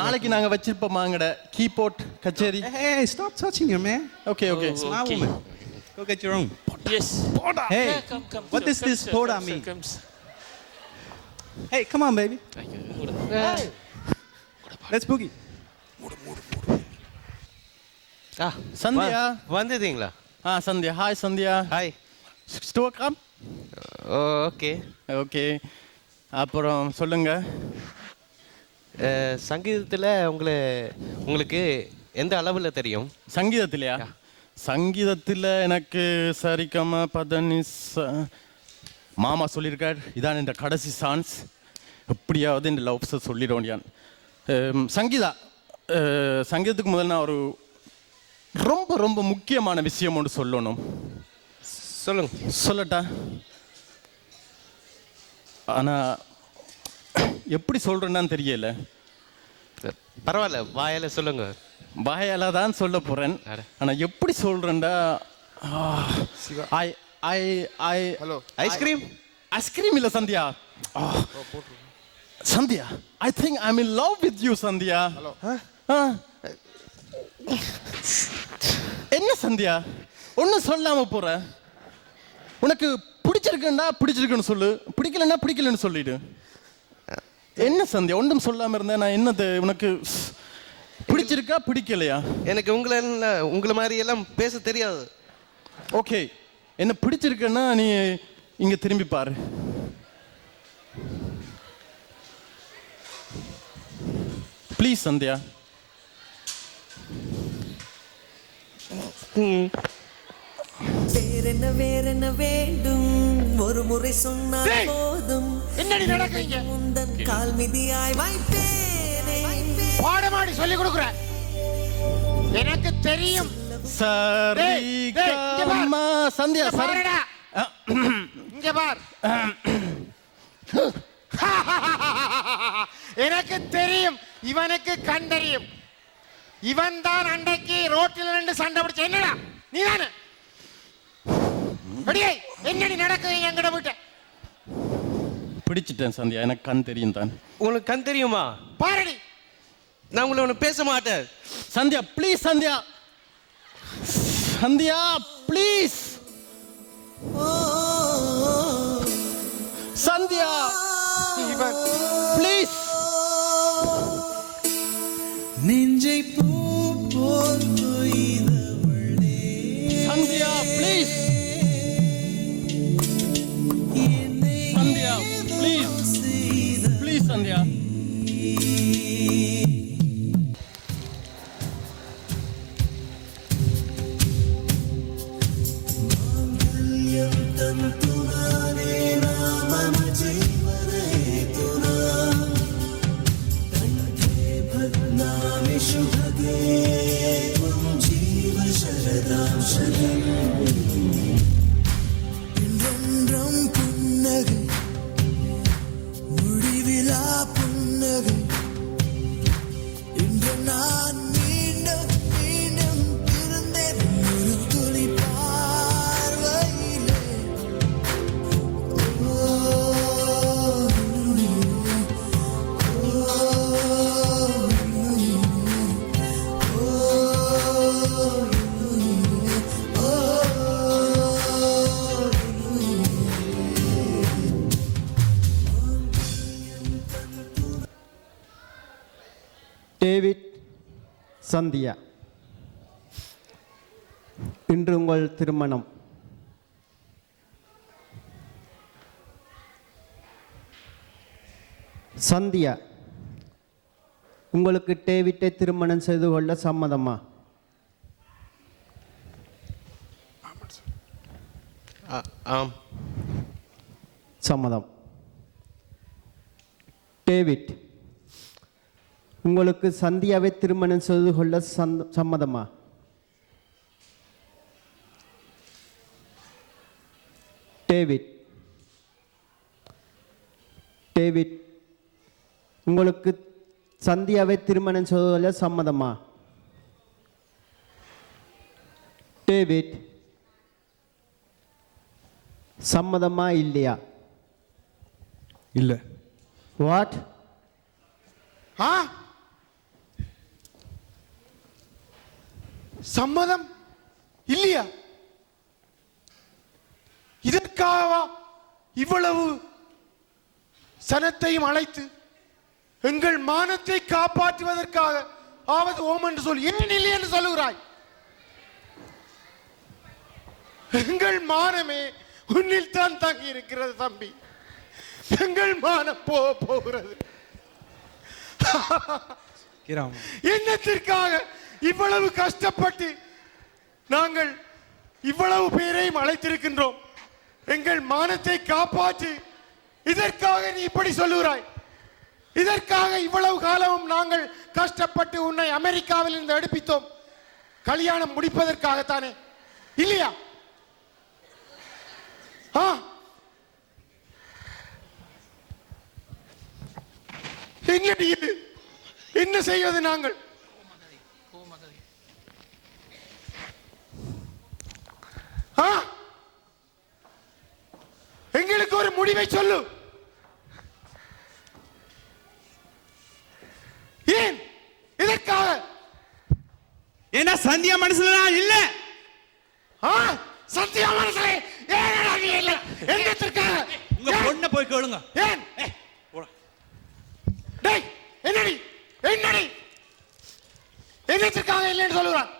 நாளைக்கு நாங்க வச்சிருப்போமாங்கட கீபோர்ட் கச்சேரி. Hey, stop touching her, man. Okay. It's my woman. Go get your own. Yes. Hey, come. what does this poda mean? Hey, come on, baby. Hey. Let's boogie. Sandhya வந்துட்டீங்களா? சந்தியா. ஹாய் சந்தியா. ஹாய். ஸ்டோக்கம். ஓகே. அப்புறம் சொல்லுங்க. சங்கீதத்தில் உங்களுக்கு எந்த அளவில் தெரியும்? சங்கீதத்திலையா? சங்கீதத்தில் எனக்கு சரிகம பதனிசா மாமா சொல்லியிருக்கார். இதான் இந்த கடைசி சான்ஸ். எப்படியாவது இந்த லவ்ஸை சொல்லிடுவோம். சங்கீதத்துக்கு முதல்ல நான் ஒரு ரொம்ப ரொம்ப முக்கியமான விஷயம் ஒன்று சொல்லணும். சொல்லட்டா? ஆனால் எப்படி சொல்கிறேன்னு தெரியல. பரவாயில்ல, வாயால சொல்லுங்க. வாயால தான் சொல்ல போகிறேன். ஆனால் எப்படி சொல்கிறேன்டா, ஹலோ ஐஸ்கிரீம் இல்லை Sandhya. Sandhya, I think I am in love with you Sandhya. என்ன சந்தியா ஒன்னும் சொல்லாம போற? உனக்கு பிடிச்சிருக்குன்னு சொல்லு, பிடிக்கலன்னா பிடிக்கலன்னு சொல்லிடு. என்ன சந்தியா ஒன்றும் சொல்லாம இருந்தேன் நான்? என்னது உனக்கு பிடிச்சிருக்கா பிடிக்கலையா? எனக்கு உங்களை மாதிரி எல்லாம் பேச தெரியாது. ஓகே, என்ன பிடிச்சிருக்குன்னா நீ இங்க திரும்பி பாரு. ப்ளீஸ் சந்தியா. வேறென்ன வேண்டும், ஒரு முறை சொன்னால் போதும். என்னடி நடக்குறீங்க? முந்தன் கால் மிதியாய் வைப்பேனே. பாடமாடி சொல்லி கொடுக்குற எனக்கு தெரியும். சரிகமா சந்தியா சரிடா. இங்க பார். எனக்கு தெரியும், இவனுக்கு கண்டறியும். இவன் தான் அன்றைக்கு ரோட்டில் நின்று சண்டை பிடிச்ச. என்னடா நீ தானே? என்னடி நடக்குது எங்கட வீட்டை? பிடிச்சிட்டேன் சந்தியா, எனக்கு கண் தெரியும் தான். உங்களுக்கு கண் தெரியுமா? பாரடி, நான் உங்களை ஒன்று பேச மாட்டேன். Sandhya please, Sandhya please, Sandhya please. நெஞ்சை பூ போல் கொய்தவளே Sandhya please, Sandhya please Sandhya. David Sandhya, இன்று உங்கள் திருமணம். சந்தியா, உங்களுக்கு டேவிட்டை திருமணம் செய்து கொள்ள சம்மதமா? ஆம். சம்மதம். டேவிட், உங்களுக்கு சந்தியாவை திருமணம் செய்து கொள்ள சம்மதமா? டேவிட், டேவிட், உங்களுக்கு சந்தியாவை திருமணம் செய்து கொள்ள சம்மதமா? டேவிட், சம்மதமா இல்லையா? இல்லை. வாட்? சம்மதம் இல்லையா? இதற்காகவா இவ்வளவு சனத்தையும் அழைத்து எங்கள் மானத்தை காப்பாற்றுவதற்காக ஆவது ஓம் என்று சொல்லி ஏன் இல்லை என்று சொல்லுகிறாய்? எங்கள் மானமே உன்னில் தான் தங்கி இருக்கிறது தம்பி. எங்கள் மானம் போகிறது. என்னத்திற்காக இவ்வளவு கஷ்டப்பட்டு நாங்கள் இவ்வளவு பேரையும் அழைத்திருக்கின்றோம். எங்கள் மானத்தை காப்பாற்று. இதற்காக நீ இப்படி சொல்லுகிறாய்? இதற்காக இவ்வளவு காலமும் நாங்கள் கஷ்டப்பட்டு உன்னை அமெரிக்காவில் இருந்து எடுப்பித்தோம். கல்யாணம் முடிப்பதற்காகத்தானே, இல்லையா? என்ன செய்வது நாங்கள்? எங்களுக்கு ஒரு முடிவை சொல்லு. ஏன்? இதற்காக? ஏன்னா சந்தியா மனசுல நான் இல்ல. சந்தியா மனசுல ஏன் இல்ல? என்னத்திற்காக? உங்க பொண்ணை போய் கேளுங்க. ஏன்? டேய், என்னடி என்னடி என்னத்திற்காக இல்லைன்னு சொல்லுறான்?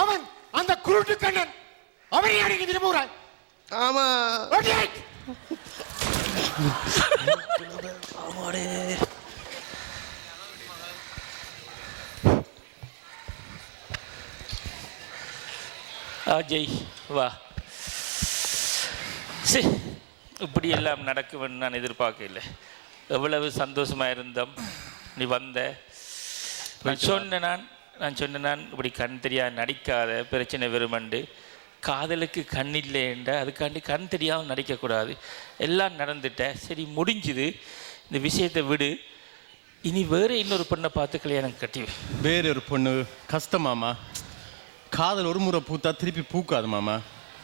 அவன் அந்த குருட்டு கண்ணன், அவனை அடிக்க திரும்புகிறாய். ஆமா. அஜய் வா. சரி, இப்படி எல்லாம் நடக்கும்னு நான் எதிர்பார்க்கல. எவ்வளவு சந்தோஷமாக இருந்தோம். நீ வந்த. நான் சொன்னேன் இப்படி கண் தெரியாத நடிக்காத, பிரச்சனை வெறுமண்டு. காதலுக்கு கண் இல்லைன்ற அதுக்காண்டி கண் தெரியாமல் நடிக்கக்கூடாது. எல்லாம் நடந்துட்ட, சரி முடிஞ்சுது. இந்த விஷயத்தை விடு. இனி வேறு இன்னொரு பொண்ணை பார்த்து கல்யாணம் கட்டி. வேற ஒரு பொண்ணு கஷ்டமாமா. காதல் ஒரு முறை பூத்தா திருப்பி பூக்காது மாமா.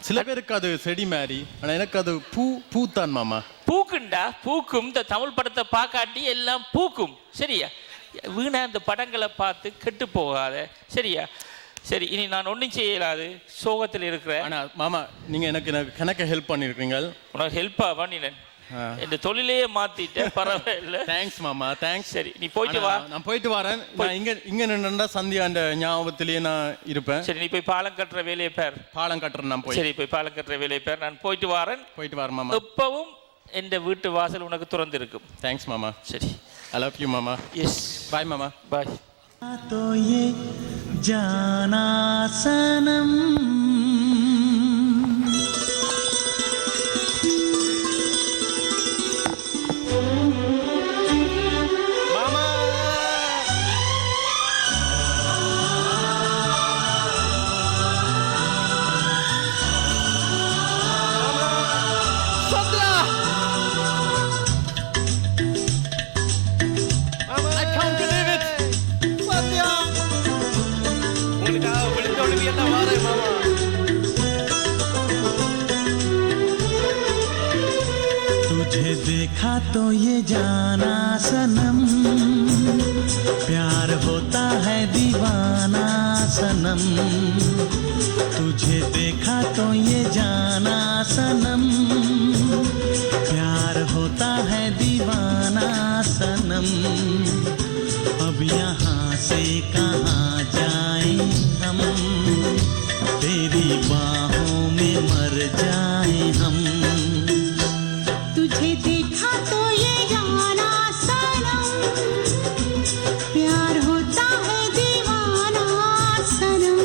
சில பேருக்கு அது செடி மாதிரி, ஆனால் எனக்கு அது பூத்தான் மாமா. பூக்குண்டா, பூக்கும். இந்த தமிழ் படத்தை பார்க்காட்டி எல்லாம் பூக்கும். சரியா? வீணா இந்த படங்களை பார்த்து கெட்டு போகாத. சரியா? சரி, இனி நான் ஒன்றும் செய்யலாது, சோகத்தில் இருக்கிறேன். ஆனால் மாமா, நீங்கள் எனக்கு ஹெல்ப் பண்ணியிருக்கீங்க. உனக்கு ஹெல்ப்பாக பண்ணினேன். இந்த தொழிலையே மாற்றிட்டேன். பரவாயில்ல. தேங்க்ஸ் மாமா, தேங்க்ஸ். சரி, நீ போயிட்டு வா. நான் போயிட்டு வரேன். நான் இங்கே நின்றா சந்தியா அந்த ஞாபகத்திலேயே நான் இருப்பேன். சரி, நீ போய் பாலம் கட்டுற வேலையை பேர். பாலம் கட்டுறேன் நான் போய். சரி, போய் பாலம் கட்டுற வேலையை பேர். நான் போயிட்டு வரேன். போயிட்டு வரேன் மாமா. எப்பவும் எந்த வீட்டு வாசல் உனக்கு திறந்து இருக்கும். தேங்க்ஸ் மாமா. சரி, ஐ லவ் யூ மாமா. எஸ், பாய் மாமா. பாய். तो ये जाना सनम तुझे देखा तो ये जाना सनम प्यार होता है दीवाना सनम तुझे देखा तो ये जाना सनम प्यार होता है दीवाना सनम तेरी बाहों में मर जाए हम। तुझे देखा तो ये जाना सनम, प्यार होता है दीवाना सनम,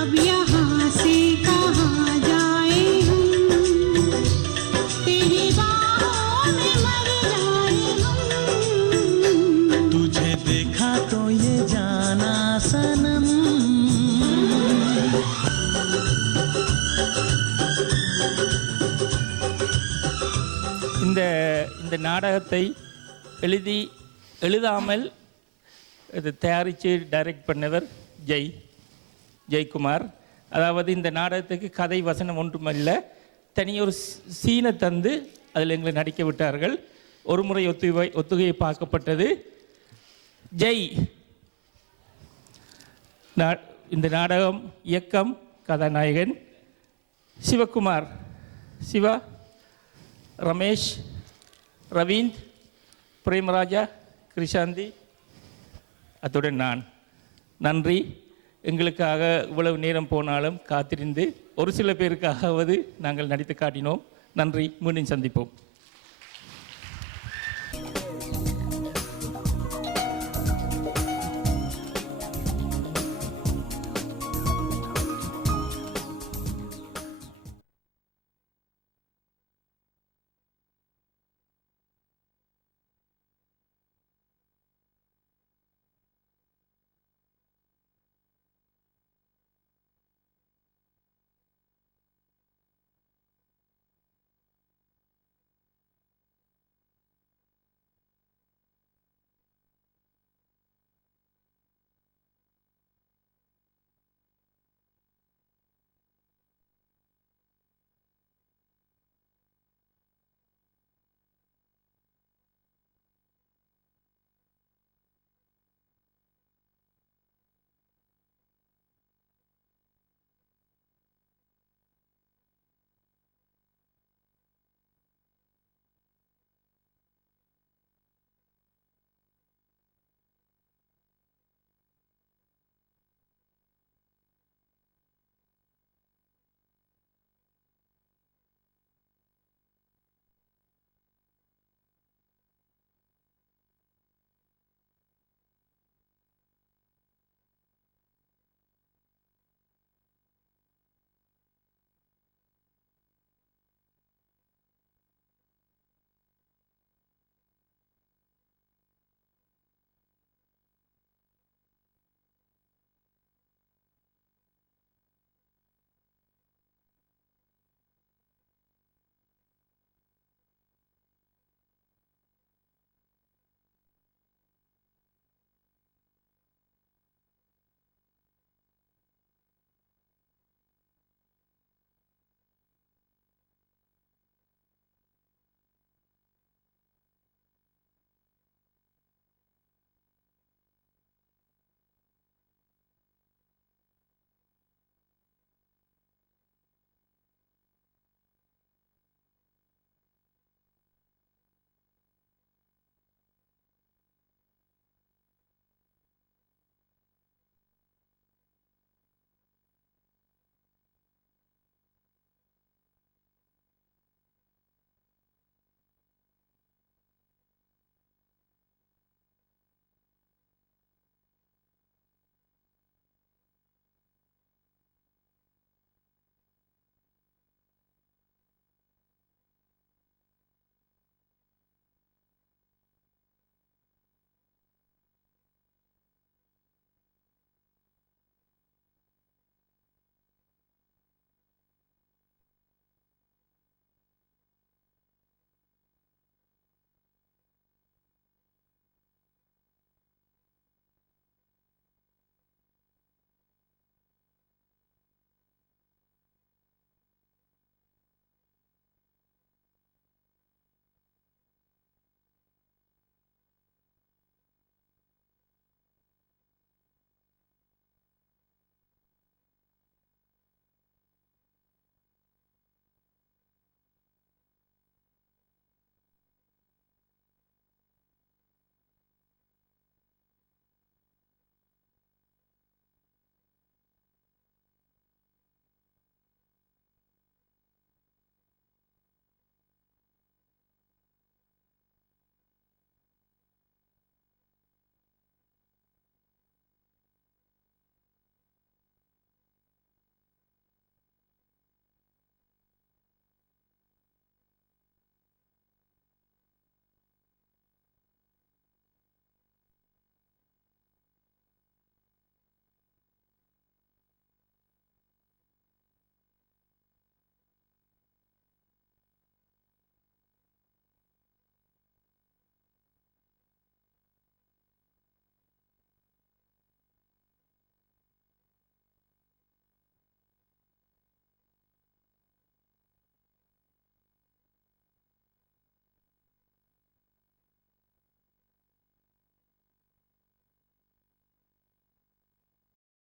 अब यहाँ से कहाँ जाए हम, तेरी बाहों में मर जाए हम। तुझे देखा तो ये जाना सनम। இந்த நாடகத்தை எழுதாமல் இது தயாரித்து டைரக்ட் பண்ணவர் ஜெய்குமார். அதாவது இந்த நாடகத்துக்கு கதை வசனம் ஒன்றுமல்ல, தனியொரு சீனை தந்து அதில் எங்களை நடிக்க விட்டார்கள். ஒரு முறை ஒத்துகையை பார்க்கப்பட்டது. இந்த நாடகம் இயக்கம் கதாநாயகன் சிவகுமார், சிவா, ரமேஷ், ரவீந்த், பிரேமராஜா, கிருஷாந்தி, அத்துடன் நான். நன்றி. எங்களுக்காக இவ்வளவு நேரம் போனாலும் காத்திருந்து ஒரு சில பேருக்காகவது நாங்கள் நடித்து காட்டினோம். நன்றி. மீண்டும் சந்திப்போம்.